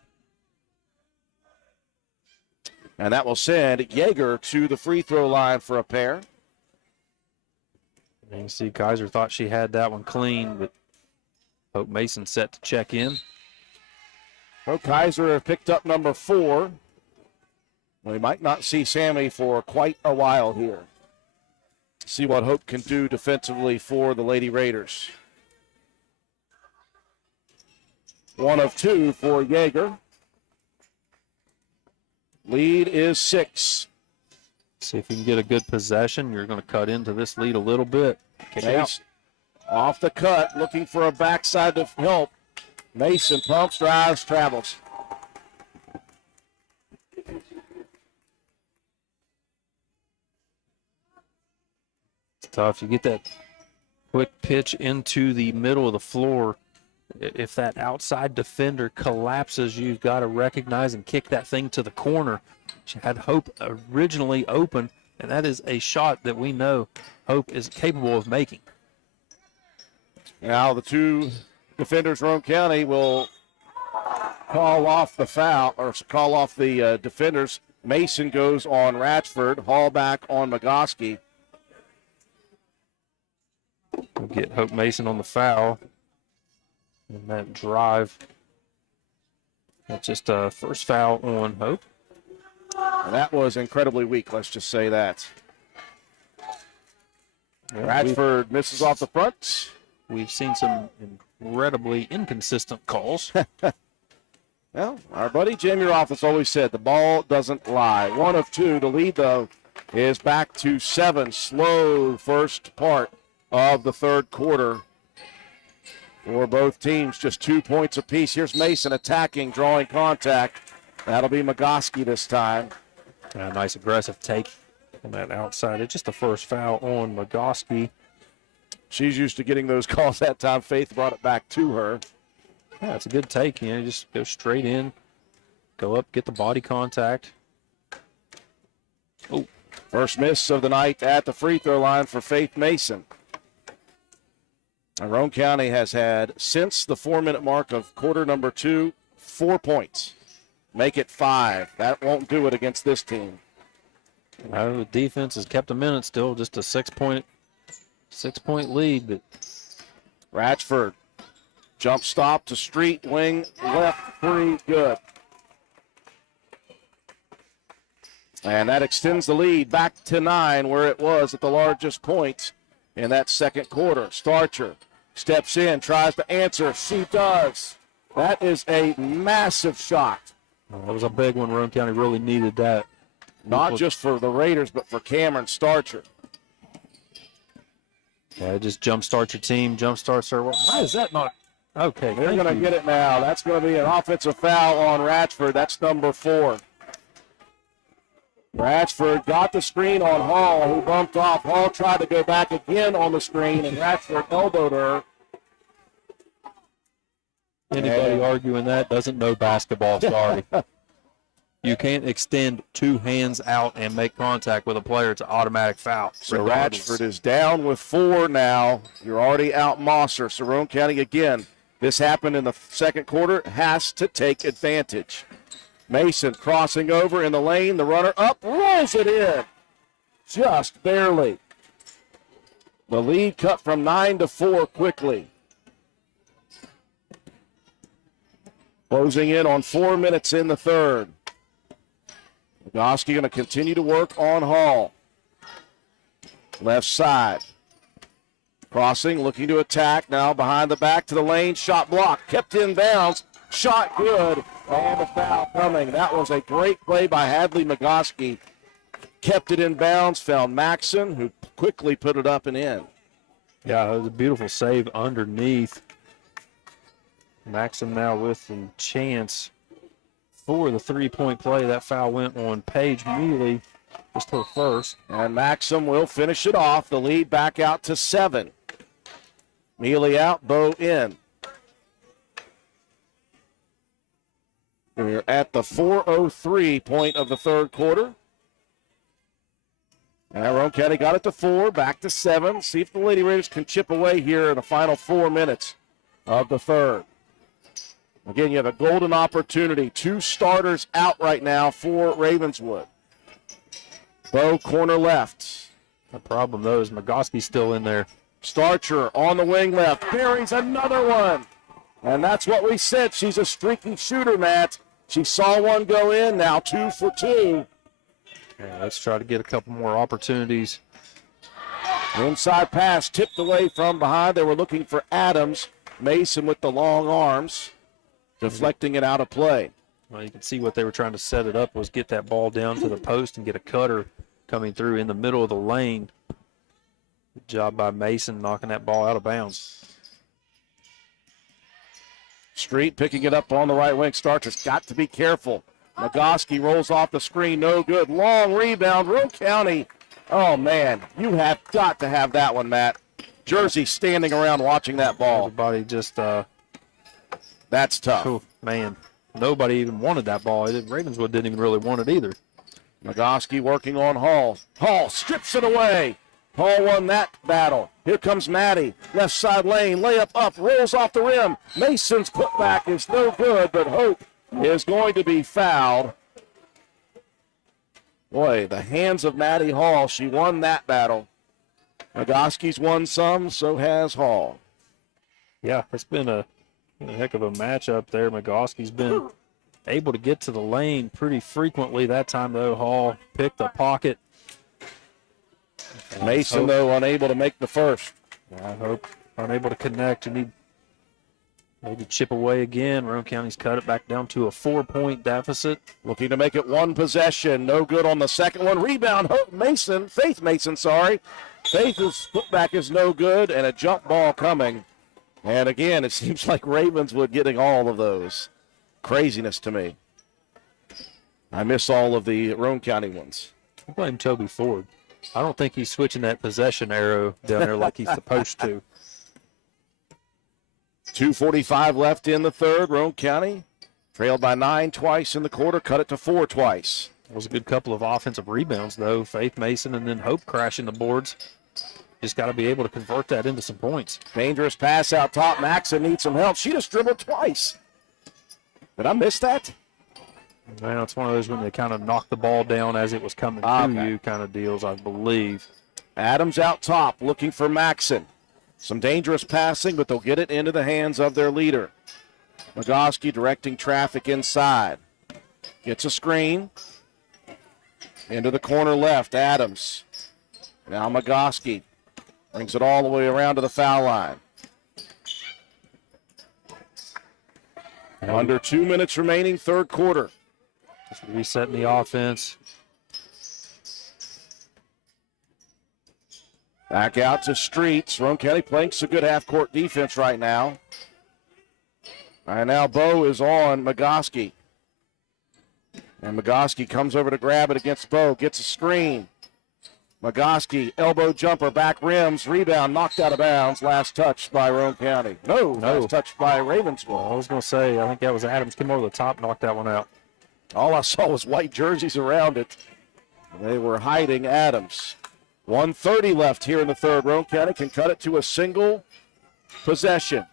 And that will send Yeager to the free throw line for a pair. And you see Kaiser thought she had that one clean, but Hope Mason set to check in. Well, Kaiser picked up number 4. We might not see Sammy for quite a while here. See what Hope can do defensively for the Lady Raiders. 1 of 2 for Yeager. Lead is 6. See if you can get a good possession. You're going to cut into this lead a little bit. Kick it out. Mason off the cut, looking for a backside to help. Mason pumps, drives, travels. It's tough. You get that quick pitch into the middle of the floor. If that outside defender collapses, you've got to recognize and kick that thing to the corner. She had Hope originally open, and that is a shot that we know Hope is capable of making. Now the two defenders, Roane County, will call off the foul, or call off the defenders. Mason goes on Ratchford, Hall back on Magoski. We'll get Hope Mason on the foul. And that drive, that's just a first foul on Hope. And that was incredibly weak, let's just say that. Yeah, Ratchford misses off the front. We've seen some incredibly inconsistent calls. Well, our buddy Jim Office always said the ball doesn't lie. 1 of 2. The lead, though, is back to 7. Slow first part of the third quarter for both teams. Just 2 points apiece. Here's Mason attacking, drawing contact. That'll be Magoski this time. A nice aggressive take on that outside. It's just the first foul on Magoski. She's used to getting those calls that time. Faith brought it back to her. Yeah, it's a good take. You know, just go straight in, go up, get the body contact. Oh, first miss of the night at the free throw line for Faith Mason. And Roane County has had, since the 4-minute mark of quarter number 2, 4 points. Make it 5. That won't do it against this team. The defense has kept them in it still, just a 6-point lead. But Ratchford, jump stop to street, wing, left, 3, good. And that extends the lead back to 9, where it was at the largest point in that second quarter. Starcher steps in, tries to answer. She does. That is a massive shot. That was a big one. Roane County really needed that. Not just for the Raiders, but for Cameron Starcher. Yeah, just jumpstart your team, jumpstart her. Why is that not? Okay, they're going to get it now. That's going to be an offensive foul on Ratchford. That's number 4. Ratchford got the screen on Hall, who bumped off. Hall tried to go back again on the screen, and Ratchford elbowed her. Anybody arguing that doesn't know basketball, sorry. You can't extend 2 hands out and make contact with a player. It's an automatic foul. So Ratchford is down with 4 now. You're already out Mosser. So Roane County, again, this happened in the second quarter, has to take advantage. Mason crossing over in the lane. The runner up, rolls it in. Just barely. The lead cut from 9 to 4 quickly. Closing in on 4 minutes in the third. Magoski going to continue to work on Hall. Left side. Crossing, looking to attack. Now behind the back to the lane. Shot blocked. Kept in bounds. Shot good. And a foul coming. That was a great play by Hadley Magoski. Kept it in bounds. Found Maxon, who quickly put it up and in. Yeah, it was a beautiful save underneath. Maxim now with the chance for the 3-point play. That foul went on Paige Mealy, just her first. And Maxim will finish it off. The lead back out to 7. Mealy out, Bow in. We're at the 4:03 point of the third quarter. And Roane County got it to 4, back to 7. See if the Lady Raiders can chip away here in the final 4 minutes of the third. Again, you have a golden opportunity. 2 starters out right now for Ravenswood. Bow corner left. The problem, though, is Magoski's still in there. Starcher on the wing left. Buries another one. And that's what we said. She's a streaky shooter, Matt. She saw one go in, now 2 for 2. Yeah, let's try to get a couple more opportunities. Inside pass tipped away from behind. They were looking for Adams. Mason with the long arms. deflecting it out of play. Well, you can see what they were trying to set it up was get that ball down to the post and get a cutter coming through in the middle of the lane. Good job by Mason knocking that ball out of bounds. Street picking it up on the right wing. Starcher's got to be careful. Nagoski rolls off the screen. No good. Long rebound. Roane County. Oh, man. You have got to have that one, Matt. Jersey standing around watching that ball. Everybody just that's tough. Oh, man. Nobody even wanted that ball. Ravenswood didn't even really want it either. Nagoski working on Hall. Hall strips it away. Hall won that battle. Here comes Maddie. Left side lane. Layup up. Rolls off the rim. Mason's putback is no good, but Hope is going to be fouled. Boy, the hands of Maddie Hall. She won that battle. Nagoski's won some, so has Hall. Yeah, it's been a heck of a matchup there. Nagoski's been able to get to the lane pretty frequently. That time, though, Hall picked the pocket. Mason, though, unable to make the first. I hope unable to connect. You need maybe chip away again. Roane County's cut it back down to a 4-point deficit. Looking to make it one possession. No good on the second one. Rebound, Faith Mason, sorry. Faith's putback is no good, and a jump ball coming. And again, it seems like Ravenswood getting all of those. Craziness to me. I miss all of the Roane County ones. I blame Toby Ford. I don't think he's switching that possession arrow down there like he's supposed to. 2:45 left in the third. Roane County trailed by 9 twice in the quarter, cut it to 4 twice. It was a good couple of offensive rebounds, though. Faith Mason and then Hope crashing the boards. Just got to be able to convert that into some points. Dangerous pass out top. Maxon needs some help. She just dribbled twice. Did I miss that? Well, it's one of those when they kind of knock the ball down as it was coming to you kind of deals, I believe. Adams out top looking for Maxon. Some dangerous passing, but they'll get it into the hands of their leader. Nagoski directing traffic inside. Gets a screen. Into the corner left, Adams. Now Nagoski brings it all the way around to the foul line. Under 2 minutes remaining, third quarter. Just resetting the offense. Back out to Streets. Roane County playing some good half-court defense right now. And now Bo is on Nagoski. And Nagoski comes over to grab it against Bo. Gets a screen. Nagoski, elbow jumper, back rims, rebound, knocked out of bounds. Last touch by Roane County. No. Last touch by Ravenswood. I was going to say, I think that was Adams. Came over the top, knocked that one out. All I saw was white jerseys around it. They were hiding Adams. 1:30 left here in the third. Roane County can cut it to a single possession.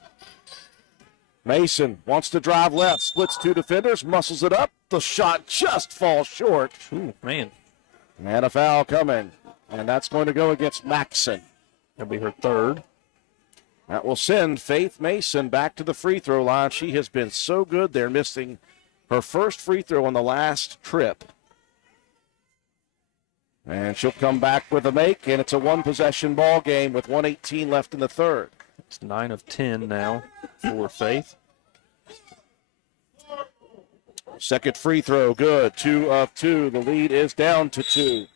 Mason wants to drive left, splits 2 defenders, muscles it up. The shot just falls short. Ooh, man. And a foul coming. And that's going to go against Maxon. That'll be her third. That will send Faith Mason back to the free throw line. She has been so good there, missing her first free throw on the last trip. And she'll come back with a make, and it's a one-possession ball game with 1:18 left in the third. It's 9 of 10 now for Faith. Second free throw, good. 2 of 2. The lead is down to 2.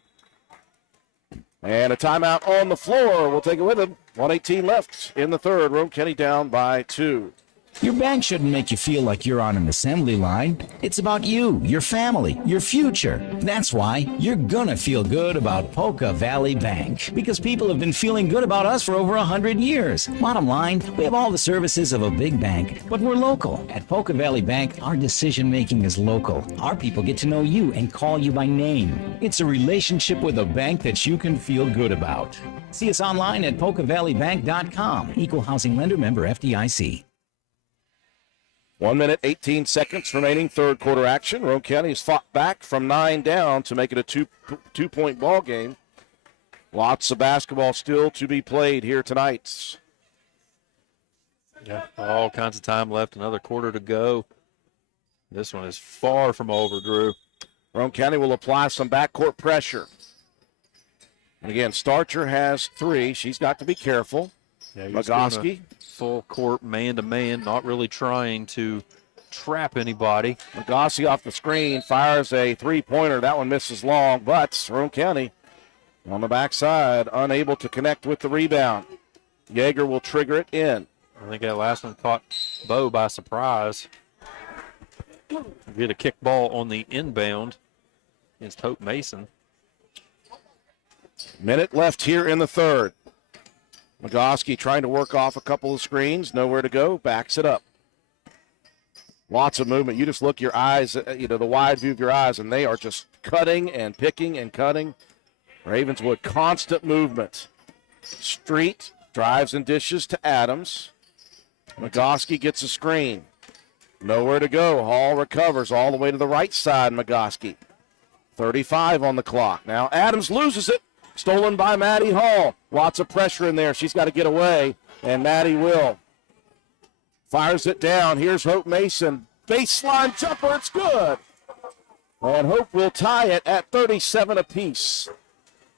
And a timeout on the floor. We'll take it with him. 1:18 left in the third. Roane County down by 2. Your bank shouldn't make you feel like you're on an assembly line. It's about you, your family, your future. That's why you're gonna feel good about Polka Valley Bank, because people have been feeling good about us for over 100 years. Bottom line, we have all the services of a big bank, but we're local. At Polka Valley Bank, our decision making is local. Our people get to know you and call you by name. It's a relationship with a bank that you can feel good about. See us online at polkavalleybank.com. Equal housing lender, member FDIC. 1 minute, 18 seconds remaining, third quarter action. Roane County has fought back from 9 down to make it a two-point ball game. Lots of basketball still to be played here tonight. Yeah, all kinds of time left, another quarter to go. This one is far from over, Drew. Roane County will apply some backcourt pressure. And again, Starcher has 3. She's got to be careful. Yeah, Nagoski. Full court man-to-man, not really trying to trap anybody. Magassi off the screen, fires a three-pointer. That one misses long, but Roane County on the backside, unable to connect with the rebound. Yeager will trigger it in. I think that last one caught Bo by surprise. Get a kick ball on the inbound against Hope Mason. Minute left here in the third. Magassi trying to work off a couple of screens. Nowhere to go. Backs it up. Lots of movement. You just look your eyes, the wide view of your eyes, and they are just cutting and picking and cutting. Ravenswood, constant movement. Street drives and dishes to Adams. Magassi gets a screen. Nowhere to go. Hall recovers all the way to the right side, Magassi. 35 on the clock. Now Adams loses it. Stolen by Maddie Hall. Lots of pressure in there. She's got to get away, and Maddie will. Fires it down. Here's Hope Mason. Baseline jumper. It's good. And Hope will tie it at 37 apiece.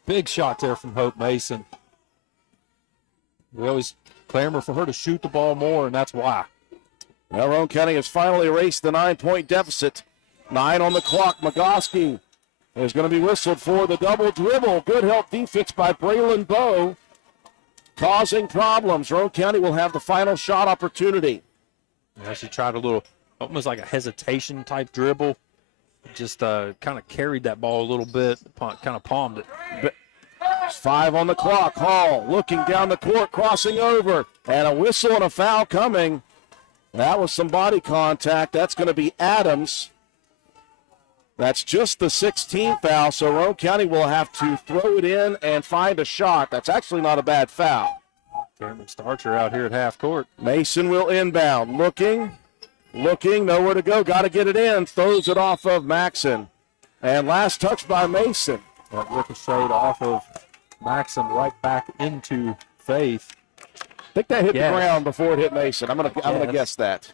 Big shot there from Hope Mason. We always clamor for her to shoot the ball more, and that's why. Well, Roane County has finally erased the 9-point deficit. 9 on the clock. Magassi is going to be whistled for the double dribble. Good help defense by Braylon Bowe, causing problems. Roane County will have the final shot opportunity. Yeah, she tried a little, almost like a hesitation type dribble. Just kind of carried that ball a little bit, kind of palmed it. 5 on the clock. Hall looking down the court, crossing over, and a whistle and a foul coming. That was some body contact. That's going to be Adams. That's just the 16th foul, so Roane County will have to throw it in and find a shot. That's actually not a bad foul. Cameron Starcher out here at half court. Mason will inbound. Looking, nowhere to go. Got to get it in. Throws it off of Maxon. And last touch by Mason. That ricocheted off of Maxon right back into Faith. I think that hit the ground before it hit Mason. I'm gonna guess that.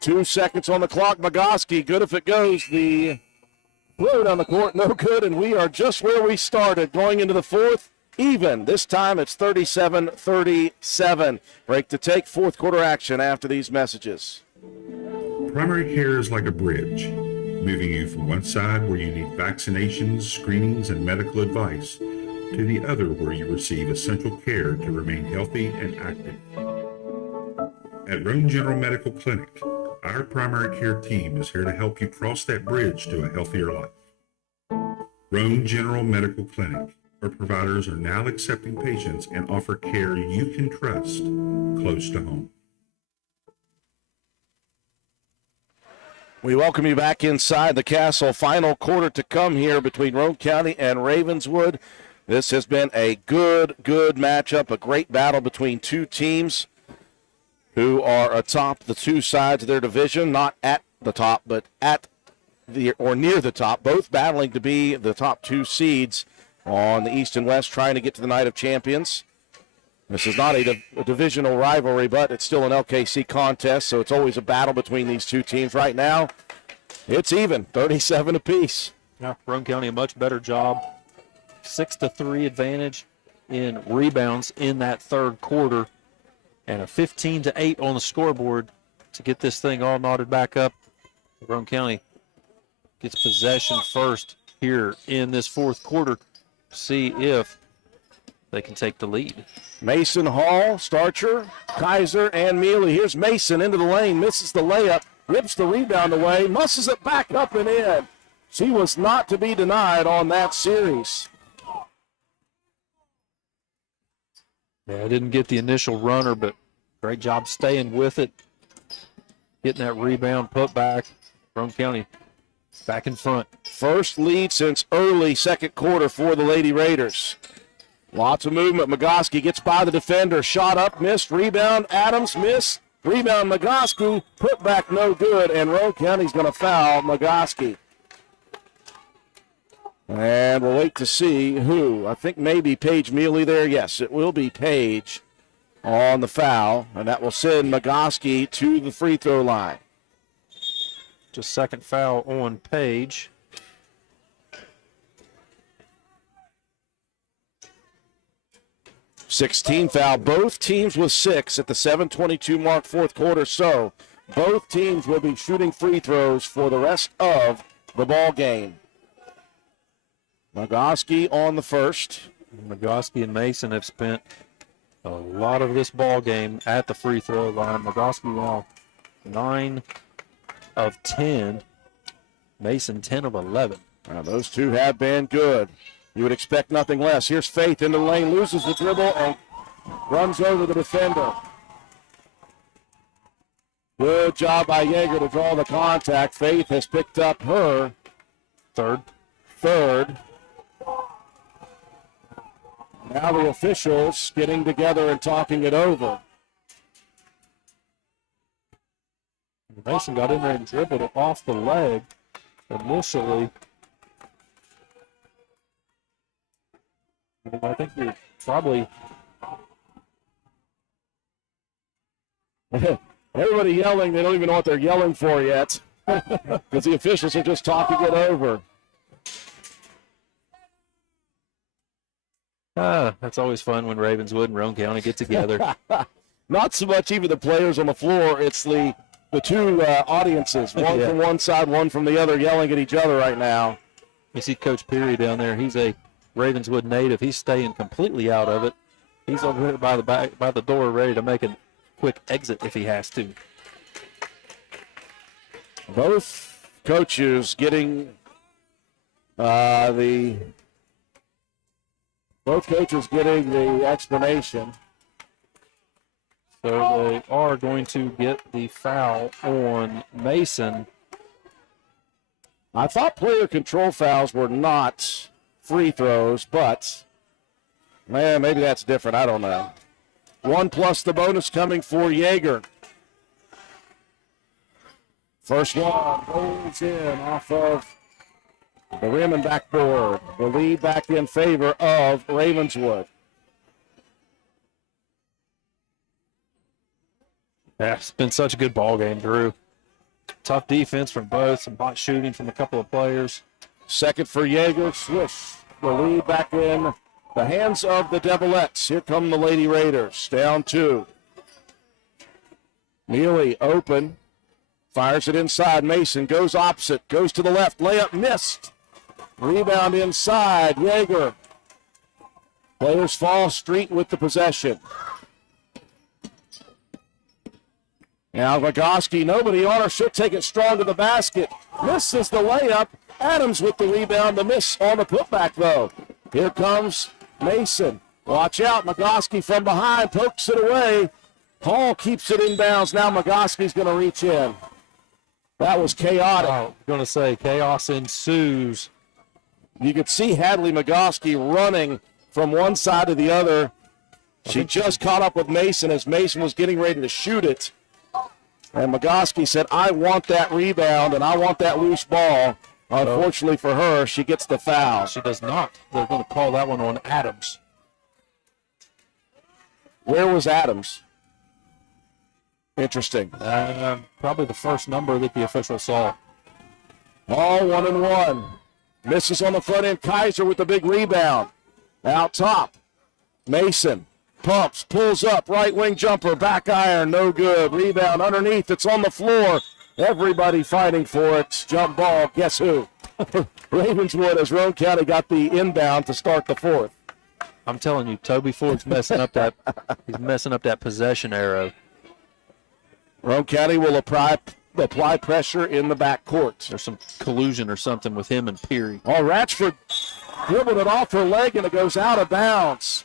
2 seconds on the clock. Magassi, good if it goes. The float on the court, no good, and we are just where we started. Going into the fourth, even. This time it's 37-37. Break to take, fourth quarter action after these messages. Primary care is like a bridge, moving you from one side where you need vaccinations, screenings, and medical advice to the other where you receive essential care to remain healthy and active. At Roane General Medical Clinic, our primary care team is here to help you cross that bridge to a healthier life. Roane General Medical Clinic, our providers are now accepting patients and offer care you can trust close to home. We welcome you back inside the castle. Final quarter to come here between Roane County and Ravenswood. This has been a good matchup, a great battle between two teams who are atop the two sides of their division, not at the top, but at the or near the top, both battling to be the top two seeds on the East and West, trying to get to the Night of Champions. This is not a divisional rivalry, but it's still an LKC contest, so it's always a battle between these two teams. Right now, it's even, 37 apiece. Yeah, Roane County a much better job. 6-3 advantage in rebounds in that third quarter, and a 15-8 on the scoreboard to get this thing all knotted back up. Roane County gets possession first here in this fourth quarter. See if they can take the lead. Mason, Hall, Starcher, Kaiser, and Mealy. Here's Mason into the lane, misses the layup, rips the rebound away, muscles it back up and in. She was not to be denied on that series. Yeah, I didn't get the initial runner, but great job staying with it, getting that rebound, put back. Roane County back in front. First lead since early second quarter for the Lady Raiders. Lots of movement. Magassi gets by the defender. Shot up, missed. Rebound, Adams, missed. Rebound, Magassi. Put back, no good. And Roane County's going to foul Magassi. And we'll wait to see who. I think maybe Paige Mealy there. Yes, it will be Paige on the foul. And that will send Magassi to the free throw line. Just second foul on Paige. .16 foul. Both teams with 6 at the 7:22 mark, fourth quarter. So Both teams will be shooting free throws for the rest of the ball game. Nagoski on the first. Nagoski and Mason have spent a lot of this ball game at the free throw line. Nagoski now 9 of 10. Mason 10 of 11. Now, those two have been good. You would expect nothing less. Here's Faith into the lane, loses the dribble, and runs over the defender. Good job by Yeager to draw the contact. Faith has picked up her third. Now the officials getting together and talking it over. Mason got in there and dribbled it off the leg initially. I think you're probably... Everybody yelling, they don't even know what they're yelling for yet because the officials are just talking it over. That's always fun when Ravenswood and Roane County get together. Not so much even the players on the floor, it's the two audiences, one from one side, one from the other, yelling at each other right now. You see Coach Peary down there. He's a Ravenswood native. He's staying completely out of it. He's over here by the door ready to make a quick exit if he has to. Both coaches getting the explanation. So they are going to get the foul on Mason. I thought player control fouls were not free throws, but man, maybe that's different. I don't know. 1 plus the bonus coming for Yeager. First one goes in off of the rim and backboard. The lead back in favor of Ravenswood. Yeah, it's been such a good ball game, Drew. Tough defense from both, some hot shooting from a couple of players. Second for Yeager, swish. The lead back in the hands of the Devilettes. Here come the Lady Raiders, down 2. Neely open, fires it inside. Mason goes opposite, goes to the left, layup missed. Rebound inside, Yeager. Players fall, Street with the possession. Now Nagoski, nobody on her, should take it strong to the basket. Misses the layup. Adams with the rebound, the miss on the putback though. Here comes Mason. Watch out, Nagoski from behind, pokes it away. Hall keeps it inbounds. Now Nagoski's going to reach in. That was chaotic. I'm going to say chaos ensues. You could see Hadley Nagoski running from one side to the other. She just caught up with Mason as Mason was getting ready to shoot it. And Nagoski said, I want that rebound and I want that loose ball. Unfortunately for her, she gets the foul. She does not. They're going to call that one on Adams. Where was Adams? Interesting. Probably the first number that the official saw. All 1-1. Misses on the front end. Kaiser with the big rebound. Out top. Mason pumps, pulls up, right wing jumper, back iron, no good. Rebound underneath. It's on the floor. Everybody fighting for it. Jump ball. Guess who? Ravenswood, as Roane County got the inbound to start the fourth. I'm telling you, Toby Ford's messing up that. He's messing up that possession arrow. Roane County will apply pressure in the backcourt. There's some collusion or something with him and Peary. Oh, Ratchford dribbled it off her leg and it goes out of bounds.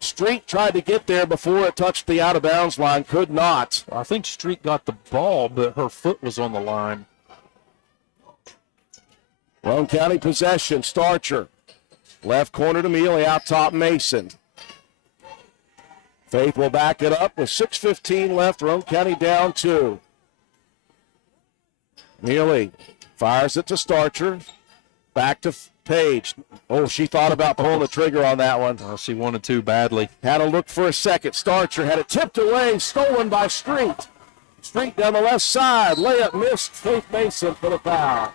Street tried to get there before it touched the out of bounds line, could not. I think Street got the ball, but her foot was on the line. Roane County possession, Starcher. Left corner to Mealy, out top Mason. Faith will back it up with 6:15 left. Roane County down 2. Mealy fires it to Starcher. Back to Page. Oh, she thought about pulling the trigger on that one. She wanted to badly. Had to look for a second. Starcher had it tipped away, stolen by Street. Street down the left side. Layup missed. Faith Mason for the foul.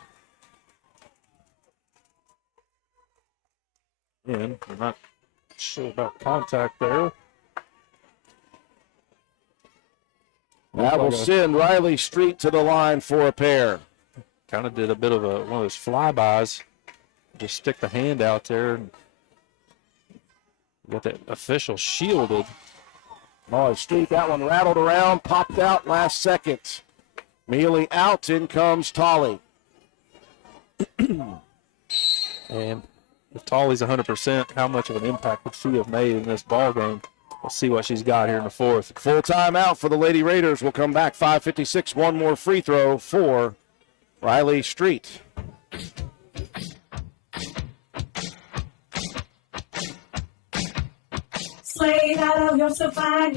And I'm not sure about contact there. That will send Riley Street to the line for a pair. Kind of did a bit of one of those flybys. Just stick the hand out there and get that official shielded. Oh, Street, that one rattled around, popped out last second. Mealy out, in comes Tolley. And if Tolley's 100%, how much of an impact would she have made in this ball game? We'll see what she's got here in the fourth. Full timeout for the Lady Raiders. We'll come back 5:56. One more free throw for Riley Street. Slade Auto, you're so fine,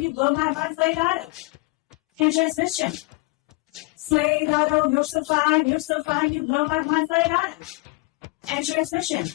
you blow my mind, Slade Auto. And transmission. Slade Auto, you're so fine, you blow my mind, Slade Auto. And transmission.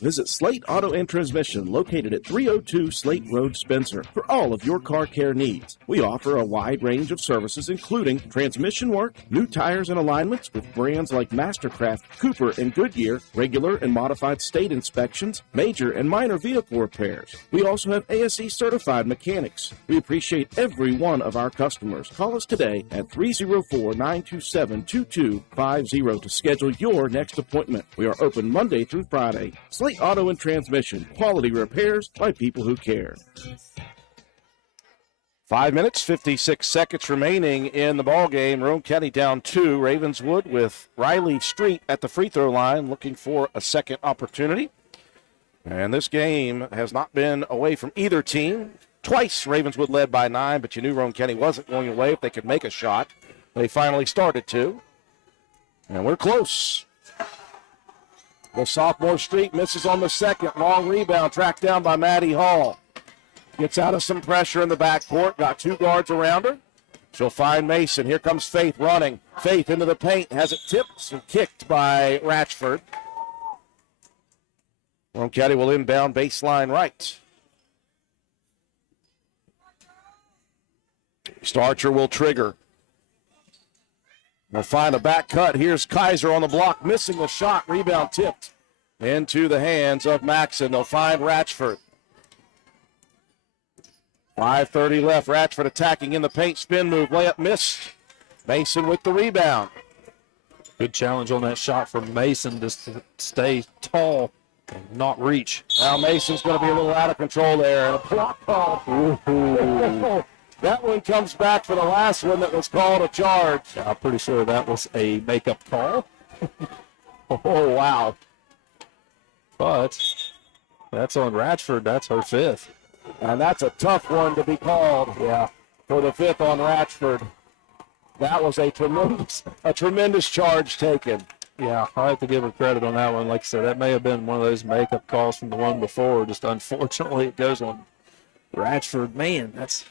Visit Slate Auto and Transmission, located at 302 Slate Road, Spencer, for all of your car care needs. We offer a wide range of services, including transmission work, new tires and alignments with brands like Mastercraft, Cooper, and Goodyear, regular and modified state inspections, major and minor vehicle repairs. We also have ASE certified mechanics. We appreciate every one of our customers. Call us today at 304-927-2250 to schedule your next appointment. We are open Monday through Friday. Slate Auto and Transmission, quality repairs by people who care. 5 minutes, 56 seconds remaining in the ball game. Roane County down 2. Ravenswood with Riley Street at the free throw line looking for a second opportunity. And this game has not been away from either team. Twice Ravenswood led by 9, but you knew Roane County wasn't going away if they could make a shot. They finally started to. And we're close. The sophomore Street misses on the second. Long rebound tracked down by Maddie Hall. Gets out of some pressure in the backcourt. Got 2 guards around her. She'll find Mason. Here comes Faith running. Faith into the paint. Has it tipped and kicked by Ratchford. Roane County will inbound baseline right. Starcher will trigger. We'll find a back cut. Here's Kaiser on the block, missing the shot. Rebound tipped into the hands of Maxon. They'll find Ratchford. 5:30 left. Ratchford attacking in the paint. Spin move. Layup missed. Mason with the rebound. Good challenge on that shot from Mason just to stay tall and not reach. Now Mason's going to be a little out of control there. And a block call. That one comes back for the last one that was called a charge. Yeah, I'm pretty sure that was a makeup call. Oh, wow. But that's on Ratchford. That's her 5th. And that's a tough one to be called. Yeah. For the 5th on Ratchford. That was a tremendous charge taken. Yeah, I have to give her credit on that one. Like I said, that may have been one of those makeup calls from the one before. Just unfortunately, it goes on Ratchford. Man, that's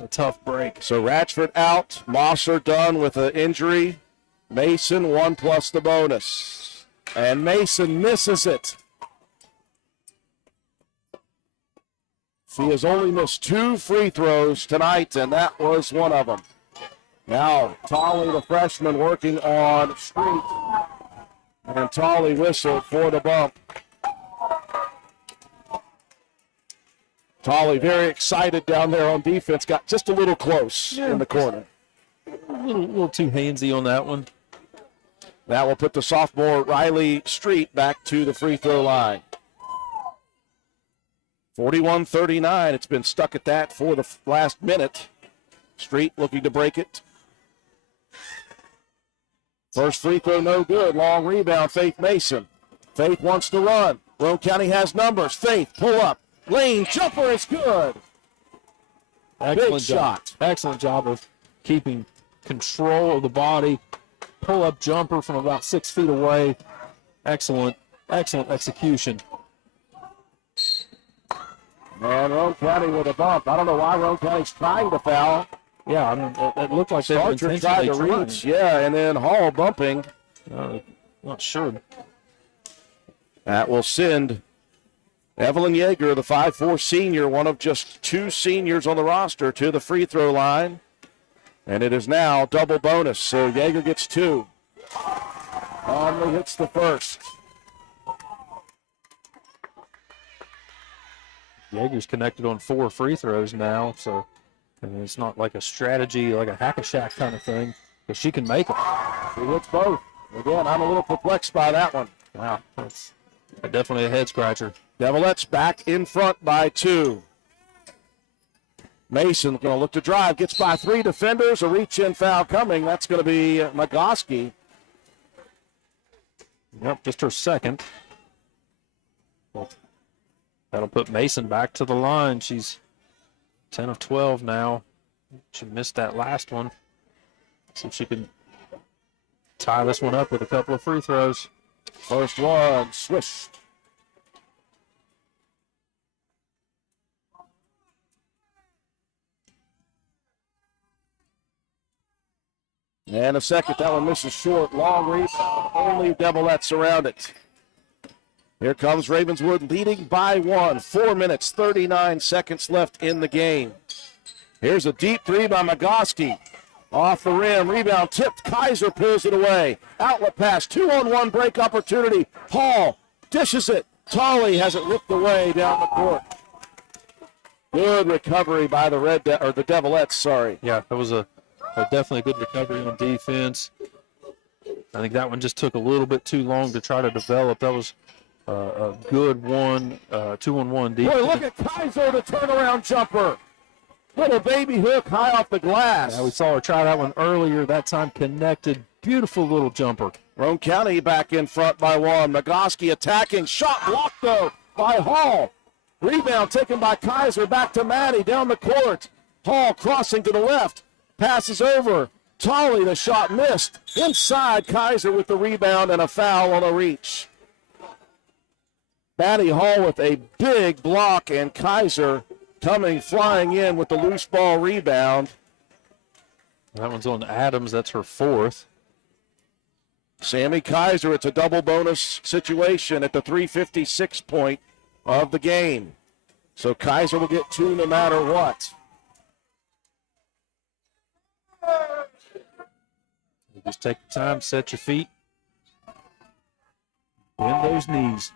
a tough break. So Ratchford out. Mosser done with an injury. Mason 1 plus the bonus. And Mason misses it. She has only missed 2 free throws tonight, and that was one of them. Now, Tolley, the freshman, working on Street. And Tolley whistled for the bump. Tolley very excited down there on defense. Got just a little close in the corner. A little too handsy on that one. That will put the sophomore Riley Street back to the free throw line. 41-39. It's been stuck at that for the last minute. Street looking to break it. First free throw, no good. Long rebound, Faith Mason. Faith wants to run. Roane County has numbers. Faith, pull up. Lane jumper is good. Excellent shot. Excellent job of keeping control of the body. Pull-up jumper from about 6 feet away. Excellent execution. And Roane County with a bump. I don't know why Roane County's trying to foul. Yeah, I mean, it looked like they were Starcher tried to reach. Yeah, and then Hall bumping. Not sure. That will send Evelyn Yeager, the 5'4 senior, one of just 2 seniors on the roster, to the free throw line. And it is now double bonus, so Yeager gets 2. Conley hits the first. Yeager's connected on 4 free throws now, so And it's not like a strategy, like a hack-a-shack kind of thing, but she can make it. She hits both. Again, I'm a little perplexed by that one. Wow, that's definitely a head-scratcher. Devilettes back in front by 2. Mason going to look to drive, gets by 3 defenders, a reach-in foul coming. That's going to be Magoski. Yep, just her second. Well, that'll put Mason back to the line. She's 10 of 12 now. She missed that last one. See if she can tie this one up with a couple of free throws. First one, swished. And a second, that one misses short. Long rebound, only Devilettes around it. Here comes Ravenswood leading by 1. 4 minutes, 39 seconds left in the game. Here's a deep three by Magoski. Off the rim, rebound tipped. Kaiser pulls it away. Outlet pass, 2-on-1 break opportunity. Hall dishes it. Tolley has it ripped away down the court. Good recovery by the the Devilettes, sorry. Yeah, that was a definitely a good recovery on defense. I think that one just took a little bit too long to try to develop. That was a good one, 2-on-1 defense. Boy, look at Kaiser, the turnaround jumper. Little baby hook high off the glass. Yeah, we saw her try that one earlier. That time connected. Beautiful little jumper. Roane County back in front by 1. Magoski attacking. Shot blocked, though, by Hall. Rebound taken by Kaiser. Back to Maddie down the court. Hall crossing to the left. Passes over. Tolley, the shot missed. Inside, Kaiser with the rebound and a foul on a reach. Maddie Hall with a big block, and Kaiser coming flying in with the loose ball rebound. That one's on Adams. That's her 4th. Sammy Kaiser, it's a double bonus situation at the 3:56 point of the game. So Kaiser will get 2 no matter what. Just take the time, set your feet, bend those knees.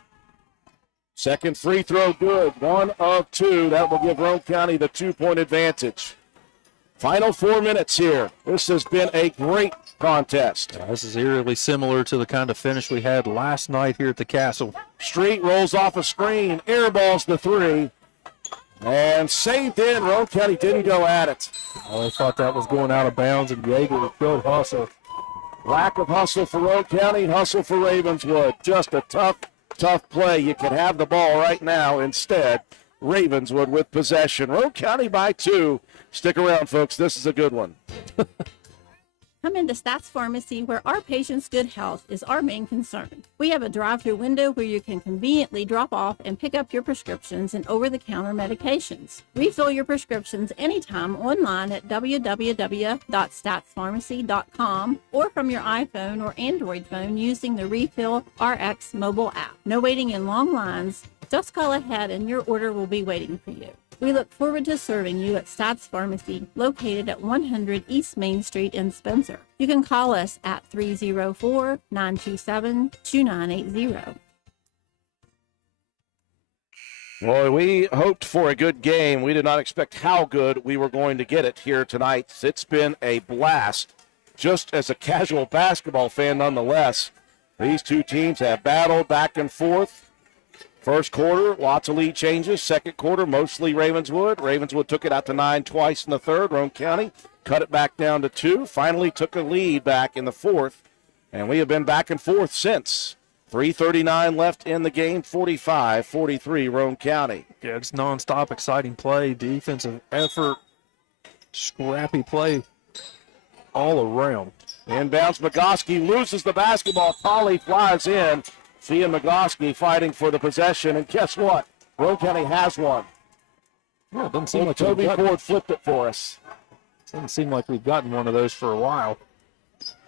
Second free throw good, 1 of 2. That will give Roane County the 2-point advantage. Final 4 minutes here. This has been a great contest. This is eerily similar to the kind of finish we had last night here at the Castle. Street rolls off a screen, airballs the 3, and saved in. Roane County didn't go at it. Oh, they thought that was going out of bounds, and Yeager with good hustle. Lack of hustle for Roane County, hustle for Ravenswood. Just a tough play. You could have the ball right now. Instead, Ravenswood with possession. Roane County by 2. Stick around, folks. This is a good one. Come into Stats Pharmacy, where our patients' good health is our main concern. We have a drive-through window where you can conveniently drop off and pick up your prescriptions and over-the-counter medications. Refill your prescriptions anytime online at www.statspharmacy.com or from your iPhone or Android phone using the Refill RX mobile app. No waiting in long lines. Just call ahead and your order will be waiting for you. We look forward to serving you at Stats Pharmacy, located at 100 East Main Street in Spencer. You can call us at 304-927-2980. Boy, we hoped for a good game. We did not expect how good we were going to get it here tonight. It's been a blast, just as a casual basketball fan nonetheless. These two teams have battled back and forth. First quarter, lots of lead changes. Second quarter, mostly Ravenswood. Ravenswood took it out to 9 twice in the third. Roane County cut it back down to 2. Finally took a lead back in the fourth. And we have been back and forth since. 3:39 left in the game, 45-43 Roane County. Yeah, it's nonstop exciting play, defensive effort, scrappy play all around. Inbounds, Magoski loses the basketball. Tolley flies in. Seeing Magoski fighting for the possession, and guess what? Roane County has one. Yeah, it doesn't seem like Toby Ford flipped it for us. Doesn't seem like we've gotten one of those for a while.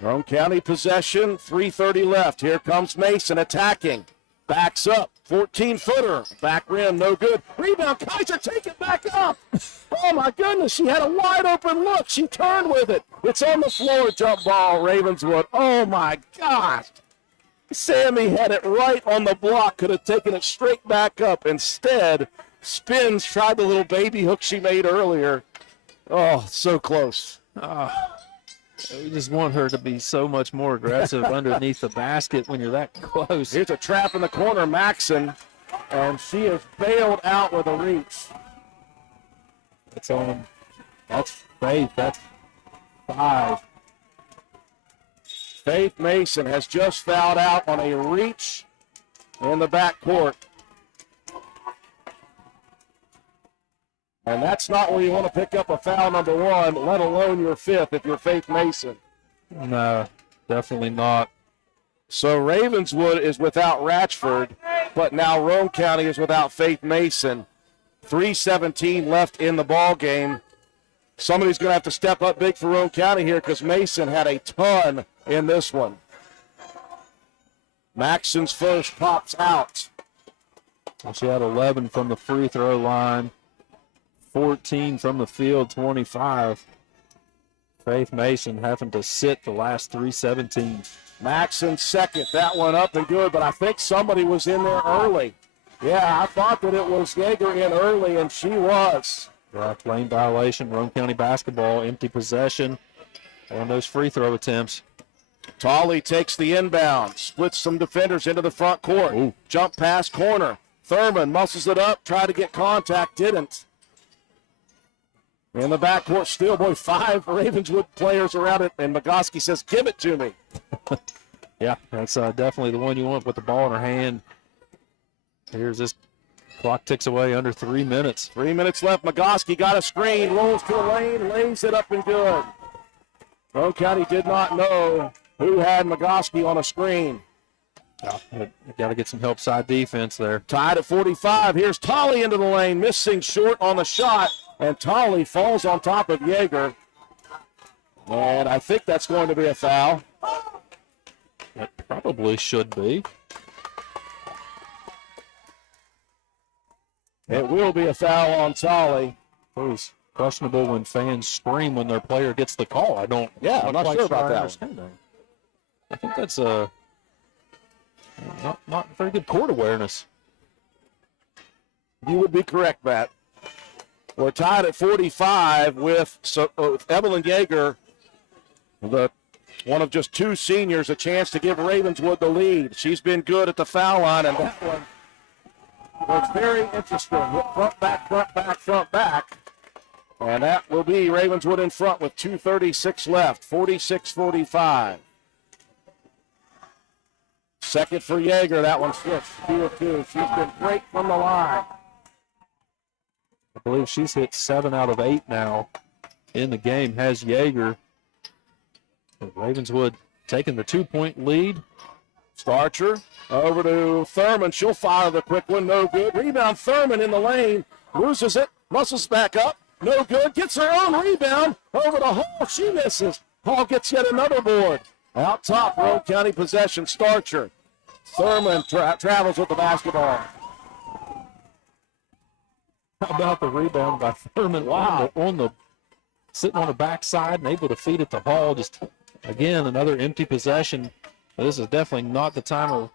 Roane County possession, 3:30 left. Here comes Mason attacking. Backs up, 14-footer. Back rim, no good. Rebound, Kaiser, take it back up. Oh, my goodness, she had a wide open look. She turned with it. It's on the floor, jump ball, Ravenswood. Oh, my gosh. Sammy had it right on the block, could have taken it straight back up. Instead, spins, tried the little baby hook she made earlier. Oh, so close. We just want her to be so much more aggressive underneath the basket when you're that close. Here's a trap in the corner, Maxon, and she is bailed out with a reach. It's on. That's Faith. That's 5. Faith Mason has just fouled out on a reach in the backcourt. And that's not where you want to pick up a foul number 1, let alone your 5th if you're Faith Mason. No, definitely not. So Ravenswood is without Ratchford, but now Roane County is without Faith Mason. 3:17 left in the ball game. Somebody's going to have to step up big for Roane County here because Mason had a ton in this one. Maxon's first pops out. Well, she had 11 from the free throw line, 14 from the field, 25. Faith Mason having to sit the last 3:17. Maxon's second. That one up and good, but I think somebody was in there early. Yeah, I thought that it was Yeager in early, and she was. Yeah, lane violation, Roane County basketball, empty possession on those free throw attempts. Tolley takes the inbound, splits some defenders into the front court. Ooh. Jump pass corner. Thurman muscles it up, tried to get contact, didn't. In the backcourt still, boy, 5 Ravenswood players around it, and McGoskey says, give it to me. Yeah, that's definitely the one you want with the ball in her hand. Here's this clock ticks away under 3 minutes. 3 minutes left. McGoskey got a screen, rolls to the lane, lays it up and good. Roane County did not know who had McGoskey on a screen. Got to get some help side defense there. Tied at 45. Here's Tolley into the lane, missing short on the shot, and Tolley falls on top of Yeager. And I think that's going to be a foul. It probably should be. It will be a foul on Tolley. It's questionable when fans scream when their player gets the call. I'm not quite sure about I that understand that. I think that's not very good court awareness. You would be correct, Matt. We're tied at 45 with Evelyn Yeager, one of just 2 seniors, a chance to give Ravenswood the lead. She's been good at the foul line, and that one was very interesting. Front, back, front, back, front, back. And that will be Ravenswood in front with 2:36 left, 46-45. Second for Yeager. That one switched, 2 of 2. She's been great from the line. I believe she's hit 7 out of 8 now in the game. Has Yeager. Ravenswood taking the 2-point lead. Starcher over to Thurman. She'll fire the quick one. No good. Rebound Thurman in the lane. Loses it. Muscles back up. No good. Gets her own rebound over to Hall. She misses. Hall gets yet another board. Out top, Roane County possession. Starcher. Thurman travels with the basketball. How about the rebound by Thurman? Wow. Sitting on the backside and able to feed it to Hall. Just, again, another empty possession. This is definitely not the time of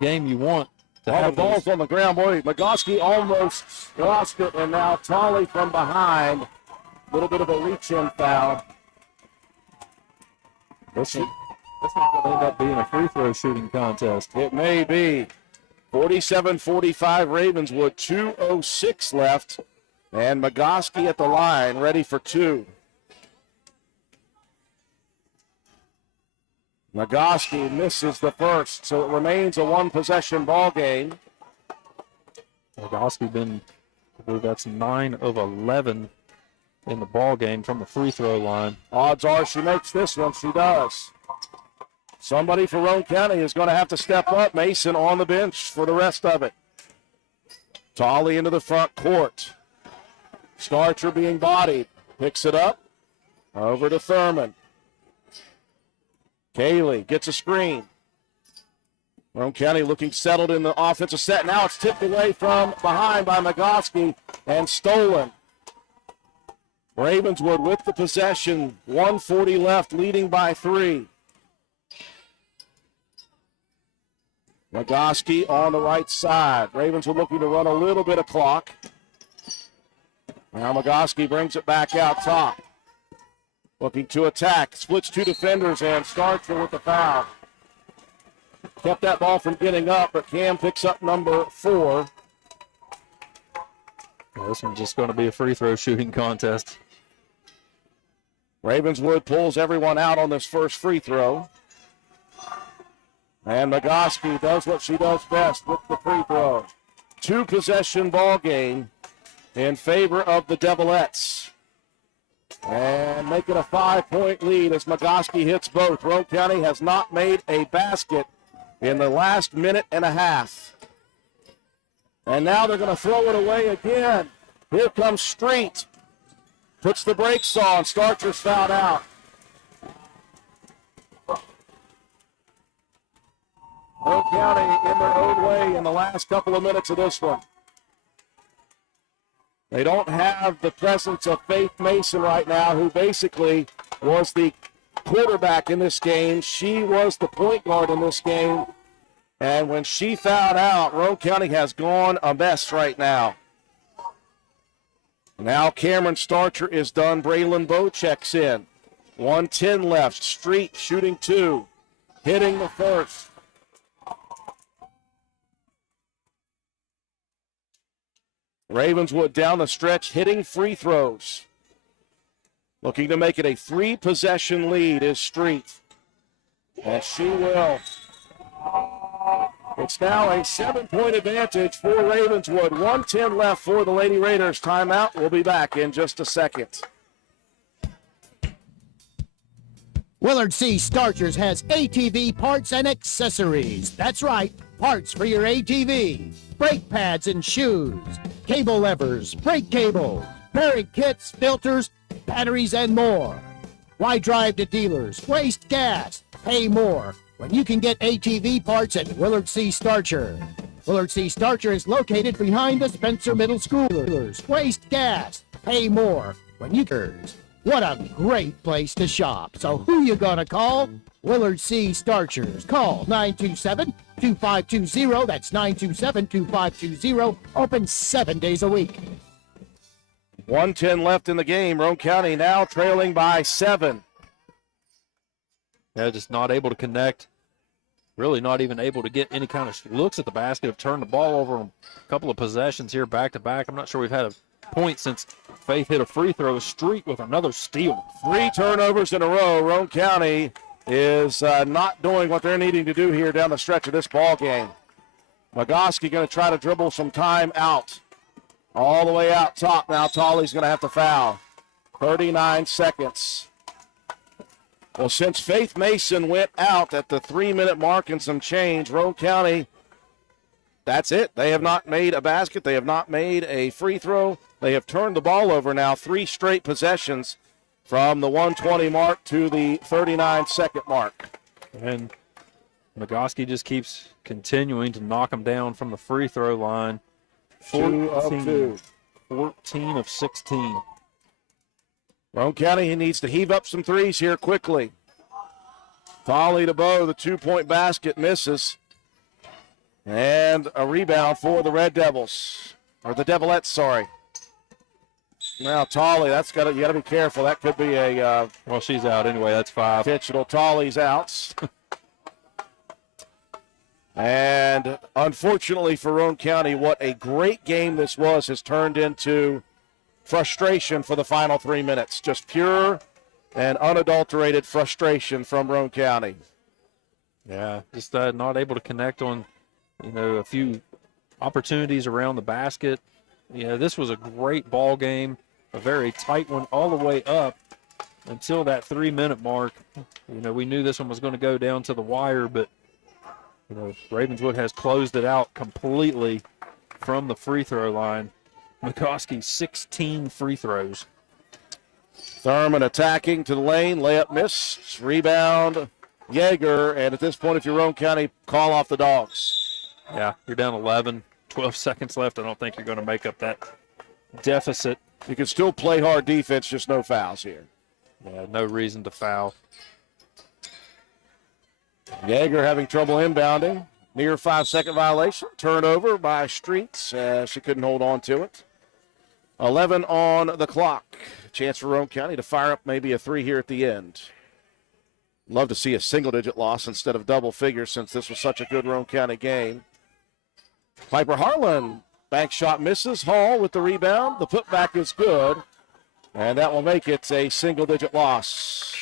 game you want to All have the balls on the ground. Boy, McGoskey almost lost it, and now Tolley from behind. A little bit of a reach-in foul. This is going to end up being a free throw shooting contest. It may be. 47-45 Ravenswood, 2:06 left. And McGoskey at the line, ready for 2. McGoskey misses the first, so it remains a 1-possession ball game. McGoskey I believe that's 9 of 11 in the ball game from the free throw line. Odds are she makes this one. She does. Somebody for Roane County is going to have to step up. Mason on the bench for the rest of it. Tolley into the front court. Starcher being bodied. Picks it up. Over to Thurman. Kaylee gets a screen. Roane County looking settled in the offensive set. Now it's tipped away from behind by McGoskey and stolen. Ravenswood with the possession. 1:40 left, leading by 3. McGoskey on the right side. Ravenswood looking to run a little bit of clock. Now Magoski brings it back out top. Looking to attack. Splits two defenders and Starcher with the foul. Kept that ball from getting up, but Cam picks up number 4. Well, this one's just going to be a free throw shooting contest. Ravenswood pulls everyone out on this first free throw. And Magoski does what she does best with the free throw. 2-possession ball game in favor of the Devilettes. And make it a 5-point lead as Magoski hits both. Roane County has not made a basket in the last minute and a half. And now they're going to throw it away again. Here comes Street. Puts the brakes on. Starcher's fouled out. Roane County in their own way in the last couple of minutes of this one. They don't have the presence of Faith Mason right now, who basically was the quarterback in this game. She was the point guard in this game. And when she fouled out, Roane County has gone a mess right now. Now Cameron Starcher is done. Braylon Bowe checks in. 1:10 left. Street shooting 2. Hitting the first. Ravenswood down the stretch, hitting free throws. Looking to make it a 3-possession lead is Street. And she will. It's now a 7-point advantage for Ravenswood. 1:10 left for the Lady Raiders. Timeout. We'll be back in just a second. Willard C. Starchers has ATV parts and accessories. That's right, parts for your ATV. Brake pads and shoes, cable levers, brake cables, bearing kits, filters, batteries, and more. Why drive to dealers, waste gas, pay more when you can get ATV parts at Willard C. Starcher? Willard C. Starcher is located behind the Spencer Middle School. Waste gas, pay more when you can. What a great place to shop. So who you gonna call? Willard C. Starchers. Call 927-2520. That's 927-2520. Open 7 days a week. 1:10 left in the game. Roane County now trailing by 7. Yeah, just not able to connect. Really not even able to get any kind of looks at the basket. Have turned the ball over on a couple of possessions here back to back. I'm not sure we've had a point since Faith hit a free throw. Street with another steal. 3 turnovers in a row. Roane County is not doing what they're needing to do here down the stretch of this ball game. Magoski going to try to dribble some time out. All the way out top now. Tolley's going to have to foul. 39 seconds. Well, since Faith Mason went out at the 3-minute mark and some change, Roane County, that's it. They have not made a basket. They have not made a free throw. They have turned the ball over now 3 straight possessions from the 120 mark to the 39-second mark. And Magoski just keeps continuing to knock them down from the free throw line. 2 of 2. 14 of 16. Roane County needs to heave up some threes here quickly. Tolley to Bowe, the 2-point basket misses. And a rebound for the Red Devils. Or the Devilettes, sorry. Now Tolley, you got to be careful. That could be a well, she's out anyway. That's 5. Intentional. Tolley's out. And unfortunately for Roane County, what a great game this was has turned into frustration for the final 3 minutes. Just pure and unadulterated frustration from Roane County. Yeah, just not able to connect on, a few opportunities around the basket. This was a great ball game, a very tight one all the way up until that 3-minute mark. We knew this one was going to go down to the wire, but Ravenswood has closed it out completely from the free throw line. Magoski, 16 free throws. Thurman attacking to the lane, layup miss, rebound, Yeager, and at this point, if you're Roane County, call off the Dogs. Yeah, you're down 11, 12 seconds left. I don't think you're going to make up that deficit. You can still play hard defense, just no fouls here. Yeah, no reason to foul. Yeager having trouble inbounding. Near 5-second violation. Turnover by Streets. She couldn't hold on to it. 11 on the clock. Chance for Roane County to fire up maybe a 3 here at the end. Love to see a single-digit loss instead of double figures since this was such a good Roane County game. Piper Harlan, bank shot misses. Hall with the rebound. The putback is good, and that will make it a single-digit loss.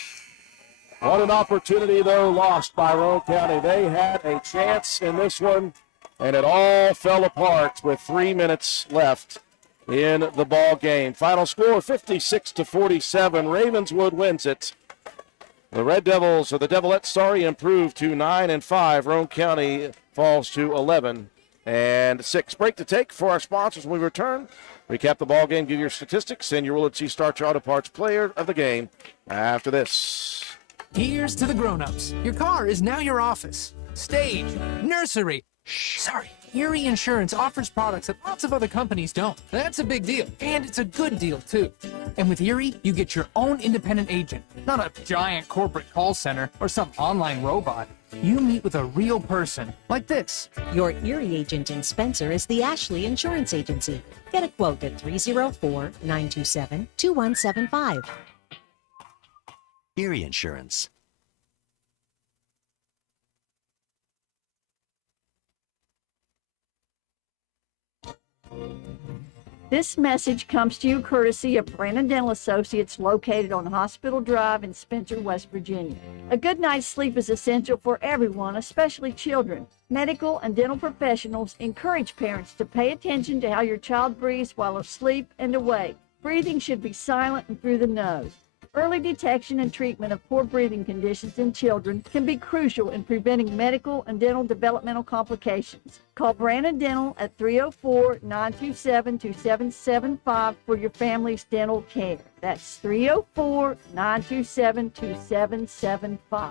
What an opportunity, though, lost by Roane County. They had a chance in this one, and it all fell apart with 3 minutes left in the ball game. Final score 56-47. Ravenswood wins it. The Red Devils, or the Devilettes, improve to 9-5. Roane County falls to 11-6. Break to take for our sponsors when we return. Recap the ball game, give your statistics, and your Willard C. Starcher Auto Parts player of the game after this. Here's to the grown-ups. Your car is now your office, stage, nursery. Sorry. Erie Insurance offers products that lots of other companies don't. That's a big deal, and it's a good deal, too. And with Erie, you get your own independent agent, not a giant corporate call center or some online robot. You meet with a real person, like this. Your Erie agent in Spencer is the Ashley Insurance Agency. Get a quote at 304-927-2175. Erie Insurance. This message comes to you courtesy of Brandon Dental Associates located on Hospital Drive in Spencer, West Virginia. A good night's sleep is essential for everyone, especially children. Medical and dental professionals encourage parents to pay attention to how your child breathes while asleep and awake. Breathing should be silent and through the nose. Early detection and treatment of poor breathing conditions in children can be crucial in preventing medical and dental developmental complications. Call Brandon Dental at 304-927-2775 for your family's dental care. That's 304-927-2775.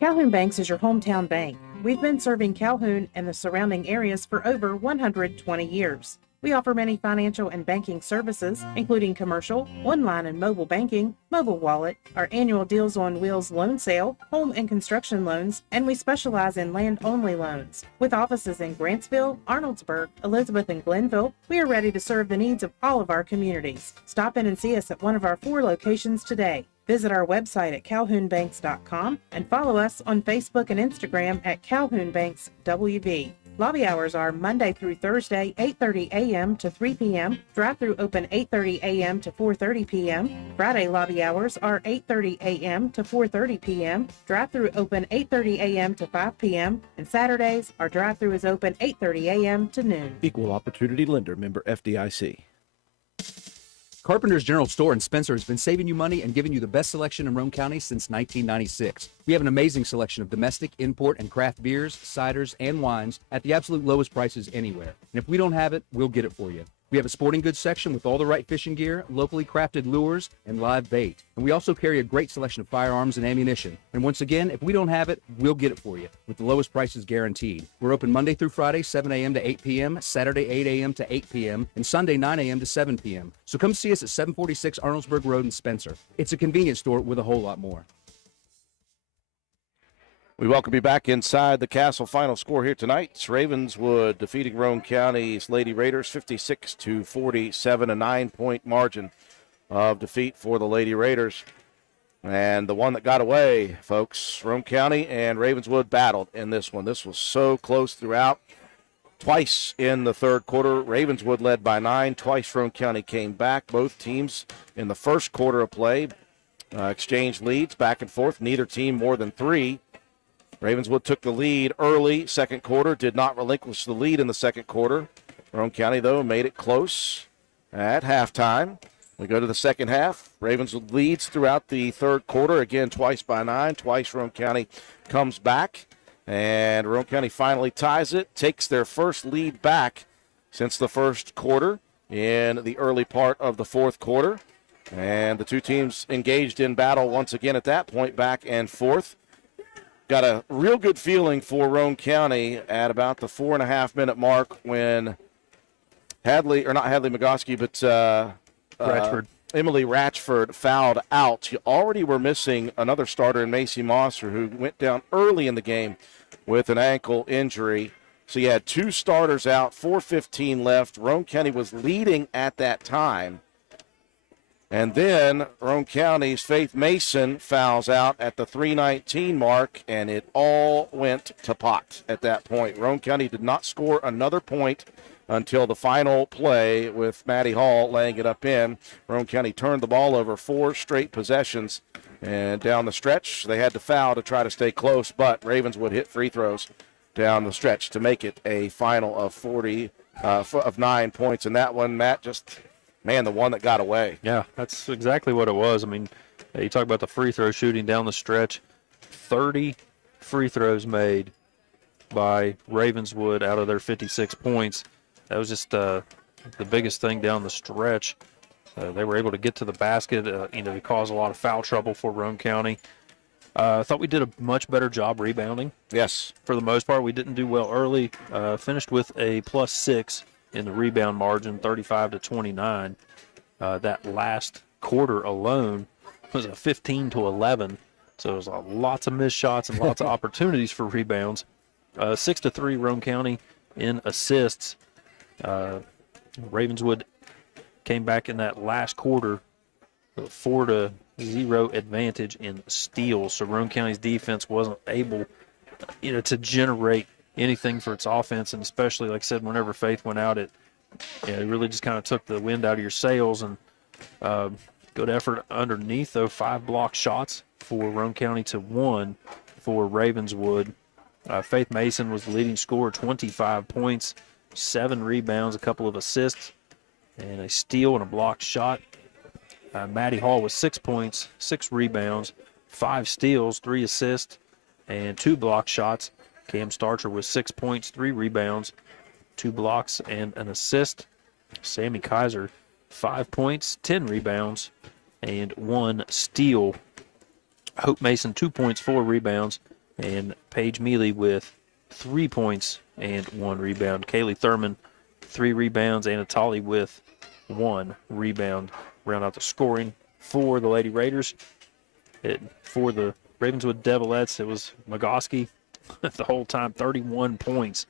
Calhoun Banks is your hometown bank. We've been serving Calhoun and the surrounding areas for over 120 years. We offer many financial and banking services, including commercial, online and mobile banking, mobile wallet, our annual Deals on Wheels loan sale, home and construction loans, and we specialize in land-only loans. With offices in Grantsville, Arnoldsburg, Elizabeth, and Glenville, we are ready to serve the needs of all of our communities. Stop in and see us at one of our 4 locations today. Visit our website at calhounbanks.com and follow us on Facebook and Instagram at Calhoun Banks WV. Lobby hours are Monday through Thursday, 8:30 a.m. to 3 p.m. Drive-through open 8:30 a.m. to 4:30 p.m. Friday lobby hours are 8:30 a.m. to 4:30 p.m. Drive-through open 8:30 a.m. to 5 p.m. And Saturdays, our drive-through is open 8:30 a.m. to noon. Equal Opportunity Lender, member FDIC. Carpenter's General Store in Spencer has been saving you money and giving you the best selection in Roane County since 1996. We have an amazing selection of domestic, import, and craft beers, ciders, and wines at the absolute lowest prices anywhere. And if we don't have it, we'll get it for you. We have a sporting goods section with all the right fishing gear, locally crafted lures, and live bait. And we also carry a great selection of firearms and ammunition. And once again, if we don't have it, we'll get it for you with the lowest prices guaranteed. We're open Monday through Friday, 7 a.m. to 8 p.m., Saturday, 8 a.m. to 8 p.m., and Sunday, 9 a.m. to 7 p.m. So come see us at 746 Arnoldsburg Road in Spencer. It's a convenience store with a whole lot more. We welcome you back inside the Castle. Final score here tonight. It's Ravenswood defeating Roane County's Lady Raiders 56-47, a 9-point margin of defeat for the Lady Raiders. And the one that got away, folks, Roane County and Ravenswood battled in this one. This was so close throughout. Twice in the third quarter, Ravenswood led by 9. Twice Roane County came back. Both teams in the first quarter of play exchanged leads back and forth. Neither team more than 3. Ravenswood took the lead early, second quarter, did not relinquish the lead in the second quarter. Roane County, though, made it close at halftime. We go to the second half. Ravenswood leads throughout the third quarter, again, twice by 9. Twice Roane County comes back, and Roane County finally ties it, takes their first lead back since the first quarter in the early part of the fourth quarter. And the two teams engaged in battle once again at that point, back and forth. Got a real good feeling for Roane County at about the 4.5-minute mark when Emily Ratchford fouled out. You already were missing another starter in Macy Mosser, who went down early in the game with an ankle injury. So you had 2 starters out, 4:15 left. Roane County was leading at that time. And then Roane County's Faith Mason fouls out at the 3:19 mark, and it all went to pot at that point. Roane County did not score another point until the final play with Maddie Hall laying it up in. Roane County turned the ball over 4 straight possessions, and down the stretch they had to foul to try to stay close, but Ravenswood hit free throws down the stretch to make it a final of 9 points. And that one, Matt, just... man, the one that got away. Yeah, that's exactly what it was. I mean, you talk about the free throw shooting down the stretch. 30 free throws made by Ravenswood out of their 56 points. That was just the biggest thing down the stretch. They were able to get to the basket, to cause a lot of foul trouble for Roane County. I thought we did a much better job rebounding. Yes. For the most part, we didn't do well early. Finished with a +6 in the rebound margin, 35-29. That last quarter alone was a 15-11. So it was lots of missed shots and lots of opportunities for rebounds. 6-3 Roane County in assists. Ravenswood came back in that last quarter, 4-0 advantage in steals. So Roane County's defense wasn't able, to generate anything for its offense, and especially, like I said, whenever Faith went out, it really just kind of took the wind out of your sails. And good effort underneath, though. 5 block shots for Roane County to 1 for Ravenswood. Faith Mason was the leading scorer, 25 points, 7 rebounds, a couple of assists, and a steal and a blocked shot. Maddie Hall with 6 points, 6 rebounds, 5 steals, 3 assists, and 2 blocked shots. Cam Starcher with 6 points, 3 rebounds, 2 blocks, and an assist. Sammy Kaiser, 5 points, 10 rebounds, and 1 steal. Hope Mason, 2 points, 4 rebounds, and Paige Mealy with 3 points and 1 rebound. Kaylee Thurman, 3 rebounds, and Atali with 1 rebound. Round out the scoring for the Lady Raiders. For the Ravenswood Devilettes, it was Magoski the whole time, 31 points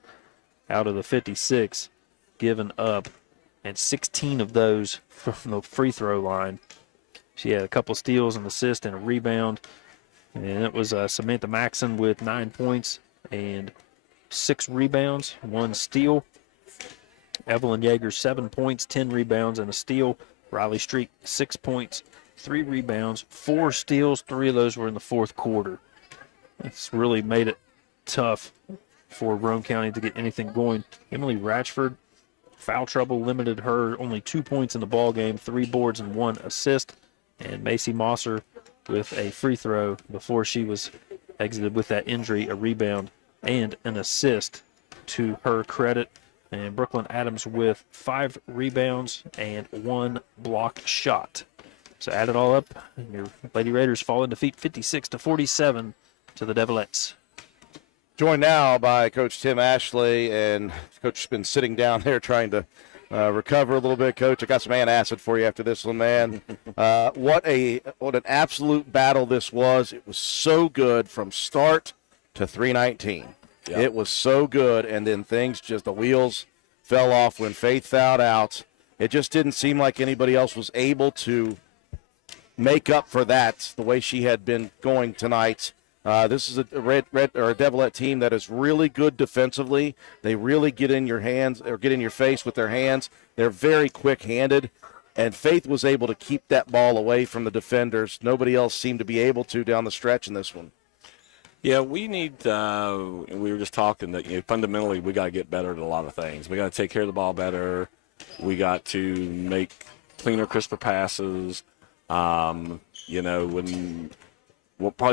out of the 56 given up, and 16 of those from the free throw line. She had a couple of steals, an assist, and a rebound. And it was Samantha Maxon with 9 points and 6 rebounds, 1 steal. Evelyn Yeager, 7 points, 10 rebounds, and a steal. Riley Street, 6 points, 3 rebounds, 4 steals. 3 of those were in the fourth quarter. It's really made it tough for Roane County to get anything going. Emily Ratchford, foul trouble limited her, only 2 points in the ball game, 3 boards and 1 assist. And Macy Mosser with a free throw before she was exited with that injury, a rebound and an assist to her credit. And Brooklyn Adams with 5 rebounds and 1 blocked shot. So add it all up, and your Lady Raiders fall in defeat 56-47 to the Devilettes. Joined now by Coach Tim Ashley, and Coach has been sitting down there trying to recover a little bit. Coach, I got some antacid for you after this one, man. What an absolute battle this was. It was so good from start to 3:19. Yep. It was so good, and then the wheels fell off when Faith fouled out. It just didn't seem like anybody else was able to make up for that the way she had been going tonight. This is a Devilette team that is really good defensively. They really get in your hands or get in your face with their hands. They're very quick-handed, and Faith was able to keep that ball away from the defenders. Nobody else seemed to be able to down the stretch in this one. Yeah, we need, we were just talking that, fundamentally we got to get better at a lot of things. We got to take care of the ball better. We got to make cleaner, crisper passes. Probably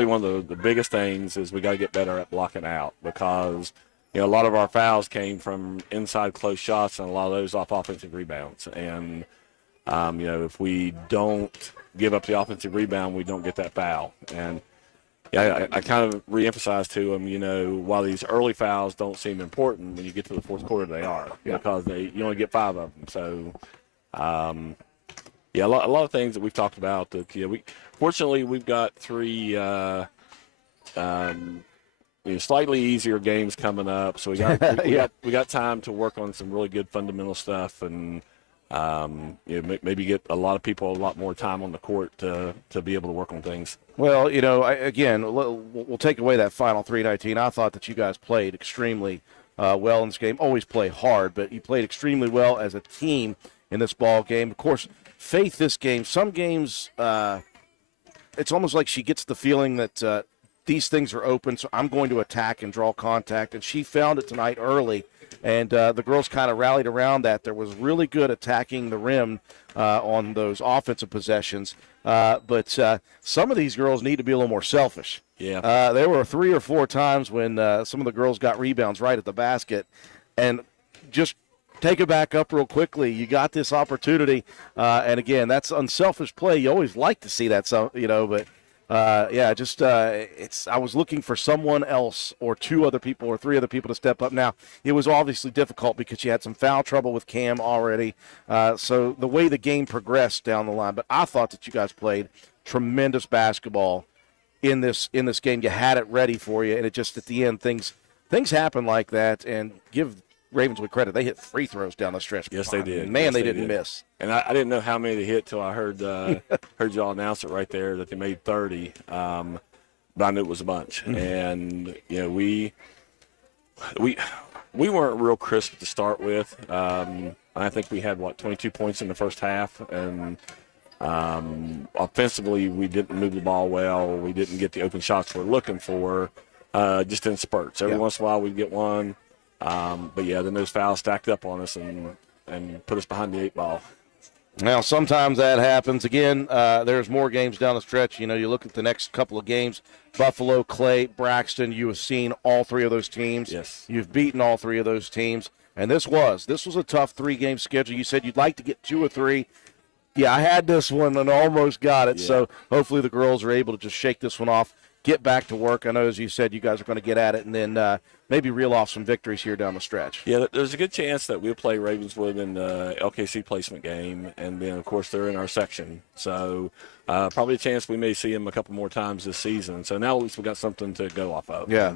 one of the biggest things is we got to get better at blocking out, because, a lot of our fouls came from inside close shots and a lot of those off offensive rebounds. And, if we don't give up the offensive rebound, we don't get that foul. And, yeah, I kind of re-emphasize to them, while these early fouls don't seem important, when you get to the fourth quarter, they are, because you only get 5 of them. So, a lot of things that we've talked about. That, fortunately, we've got 3 slightly easier games coming up, so we got time to work on some really good fundamental stuff, and maybe get a lot of people a lot more time on the court to be able to work on things. Well, we'll take away that final 319. I thought that you guys played extremely well in this game. Always play hard, but you played extremely well as a team in this ball game. Of course, Faith, this game, some games, it's almost like she gets the feeling that these things are open, so I'm going to attack and draw contact, and she found it tonight early, and the girls kind of rallied around that. There was really good attacking the rim on those offensive possessions, but some of these girls need to be a little more selfish. Yeah. There were 3 or 4 times when some of the girls got rebounds right at the basket, and just take it back up real quickly. You got this opportunity, and again, that's unselfish play. You always like to see that, but I was looking for someone else or 2 other people or 3 other people to step up. Now, it was obviously difficult because you had some foul trouble with Cam already. So the way the game progressed down the line, but I thought that you guys played tremendous basketball in this game. You had it ready for you, and it just at the end things happen like that. And give Ravenswood credit, they hit free throws down the stretch. Yes, they did. Man, yes, they didn't miss. And I didn't know how many they hit till I heard y'all announce it right there that they made 30. But I knew it was a bunch. And we weren't real crisp to start with. I think we had 22 points in the first half, and offensively we didn't move the ball well. We didn't get the open shots we're looking for, just in spurts. Every once in a while we'd get one. But then those fouls stacked up on us and put us behind the 8 ball. Now, sometimes that happens. Again, there's more games down the stretch. You look at the next couple of games, Buffalo, Clay, Braxton. You have seen all 3 of those teams. Yes. You've beaten all 3 of those teams. And this was a tough 3-game schedule. You said you'd like to get 2 or 3. Yeah, I had this one and almost got it. Yeah. So hopefully the girls are able to just shake this one off, get back to work. I know, as you said, you guys are going to get at it, and then maybe reel off some victories here down the stretch. Yeah, there's a good chance that we'll play Ravenswood in the LKC placement game, and then, of course, they're in our section. So probably a chance we may see them a couple more times this season. So now at least we've got something to go off of. Yeah.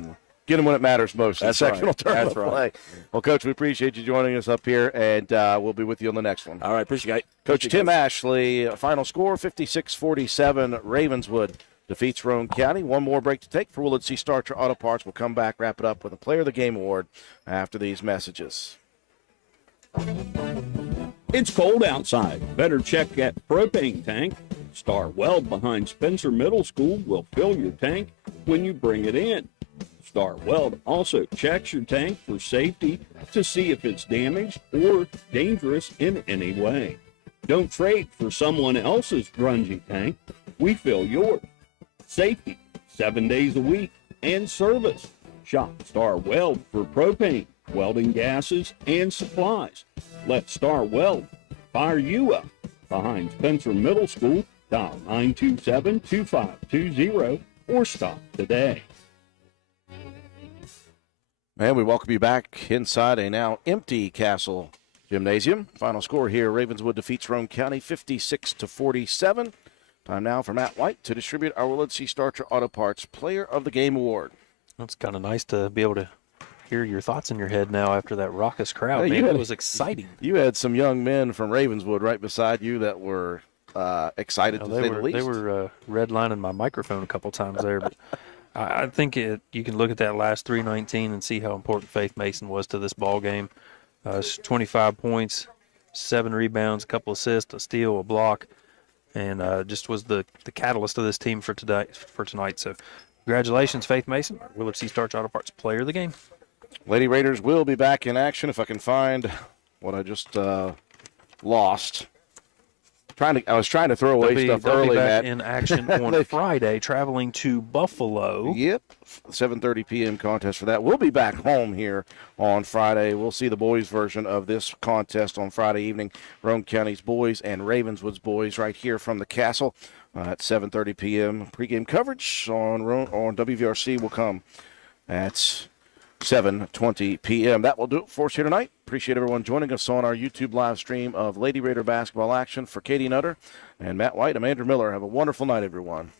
Get them when it matters most. That's in sectional tournament That's right. play. Well, Coach, we appreciate you joining us up here, and we'll be with you on the next one. All right, appreciate it. Coach Tim Ashley, final score 56-47. Ravenswood defeats Roane County. One more break to take for Willard C. Starcher Auto Parts. We'll come back, wrap it up with a Player of the Game award after these messages. It's cold outside. Better check that propane tank. Star Weld behind Spencer Middle School will fill your tank when you bring it in. Star Weld also checks your tank for safety to see if it's damaged or dangerous in any way. Don't trade for someone else's grungy tank. We fill yours. Safety, 7 days a week, and service. Shop Star Weld for propane, welding gases, and supplies. Let Star Weld fire you up. Behind Spencer Middle School, dial 927-2520 or stop today. And we welcome you back inside a now empty Castle Gymnasium. Final score here, Ravenswood defeats Roane County 56-47. Time now for Matt White to distribute our Willard C. Starcher Auto Parts Player of the Game award. It's kind of nice to be able to hear your thoughts in your head now after that raucous crowd. Hey, it was exciting. You had some young men from Ravenswood right beside you that were excited to say the least. They were redlining my microphone a couple times there, but I think you can look at that last 319 and see how important Faith Mason was to this ball game. 25 points, 7 rebounds, a couple assists, a steal, a block, and just was the catalyst of this team for tonight. So congratulations, Faith Mason, Willard C. Starcher Auto Parts Player of the Game. Lady Raiders will be back in action if I can find what I just lost. I was trying to throw away stuff early, Matt. Matt. In action on Friday, traveling to Buffalo. Yep, 7:30 p.m. contest for that. We'll be back home here on Friday. We'll see the boys' version of this contest on Friday evening. Roane County's boys and Ravenswood's boys right here from the castle at 7:30 p.m. Pre-game coverage on WVRC will come at 7:20 p.m. That will do it for us here tonight. Appreciate everyone joining us on our YouTube live stream of Lady Raider basketball action. For Katie Nutter and Matt White, I'm Andrew Miller. Have a wonderful night, everyone.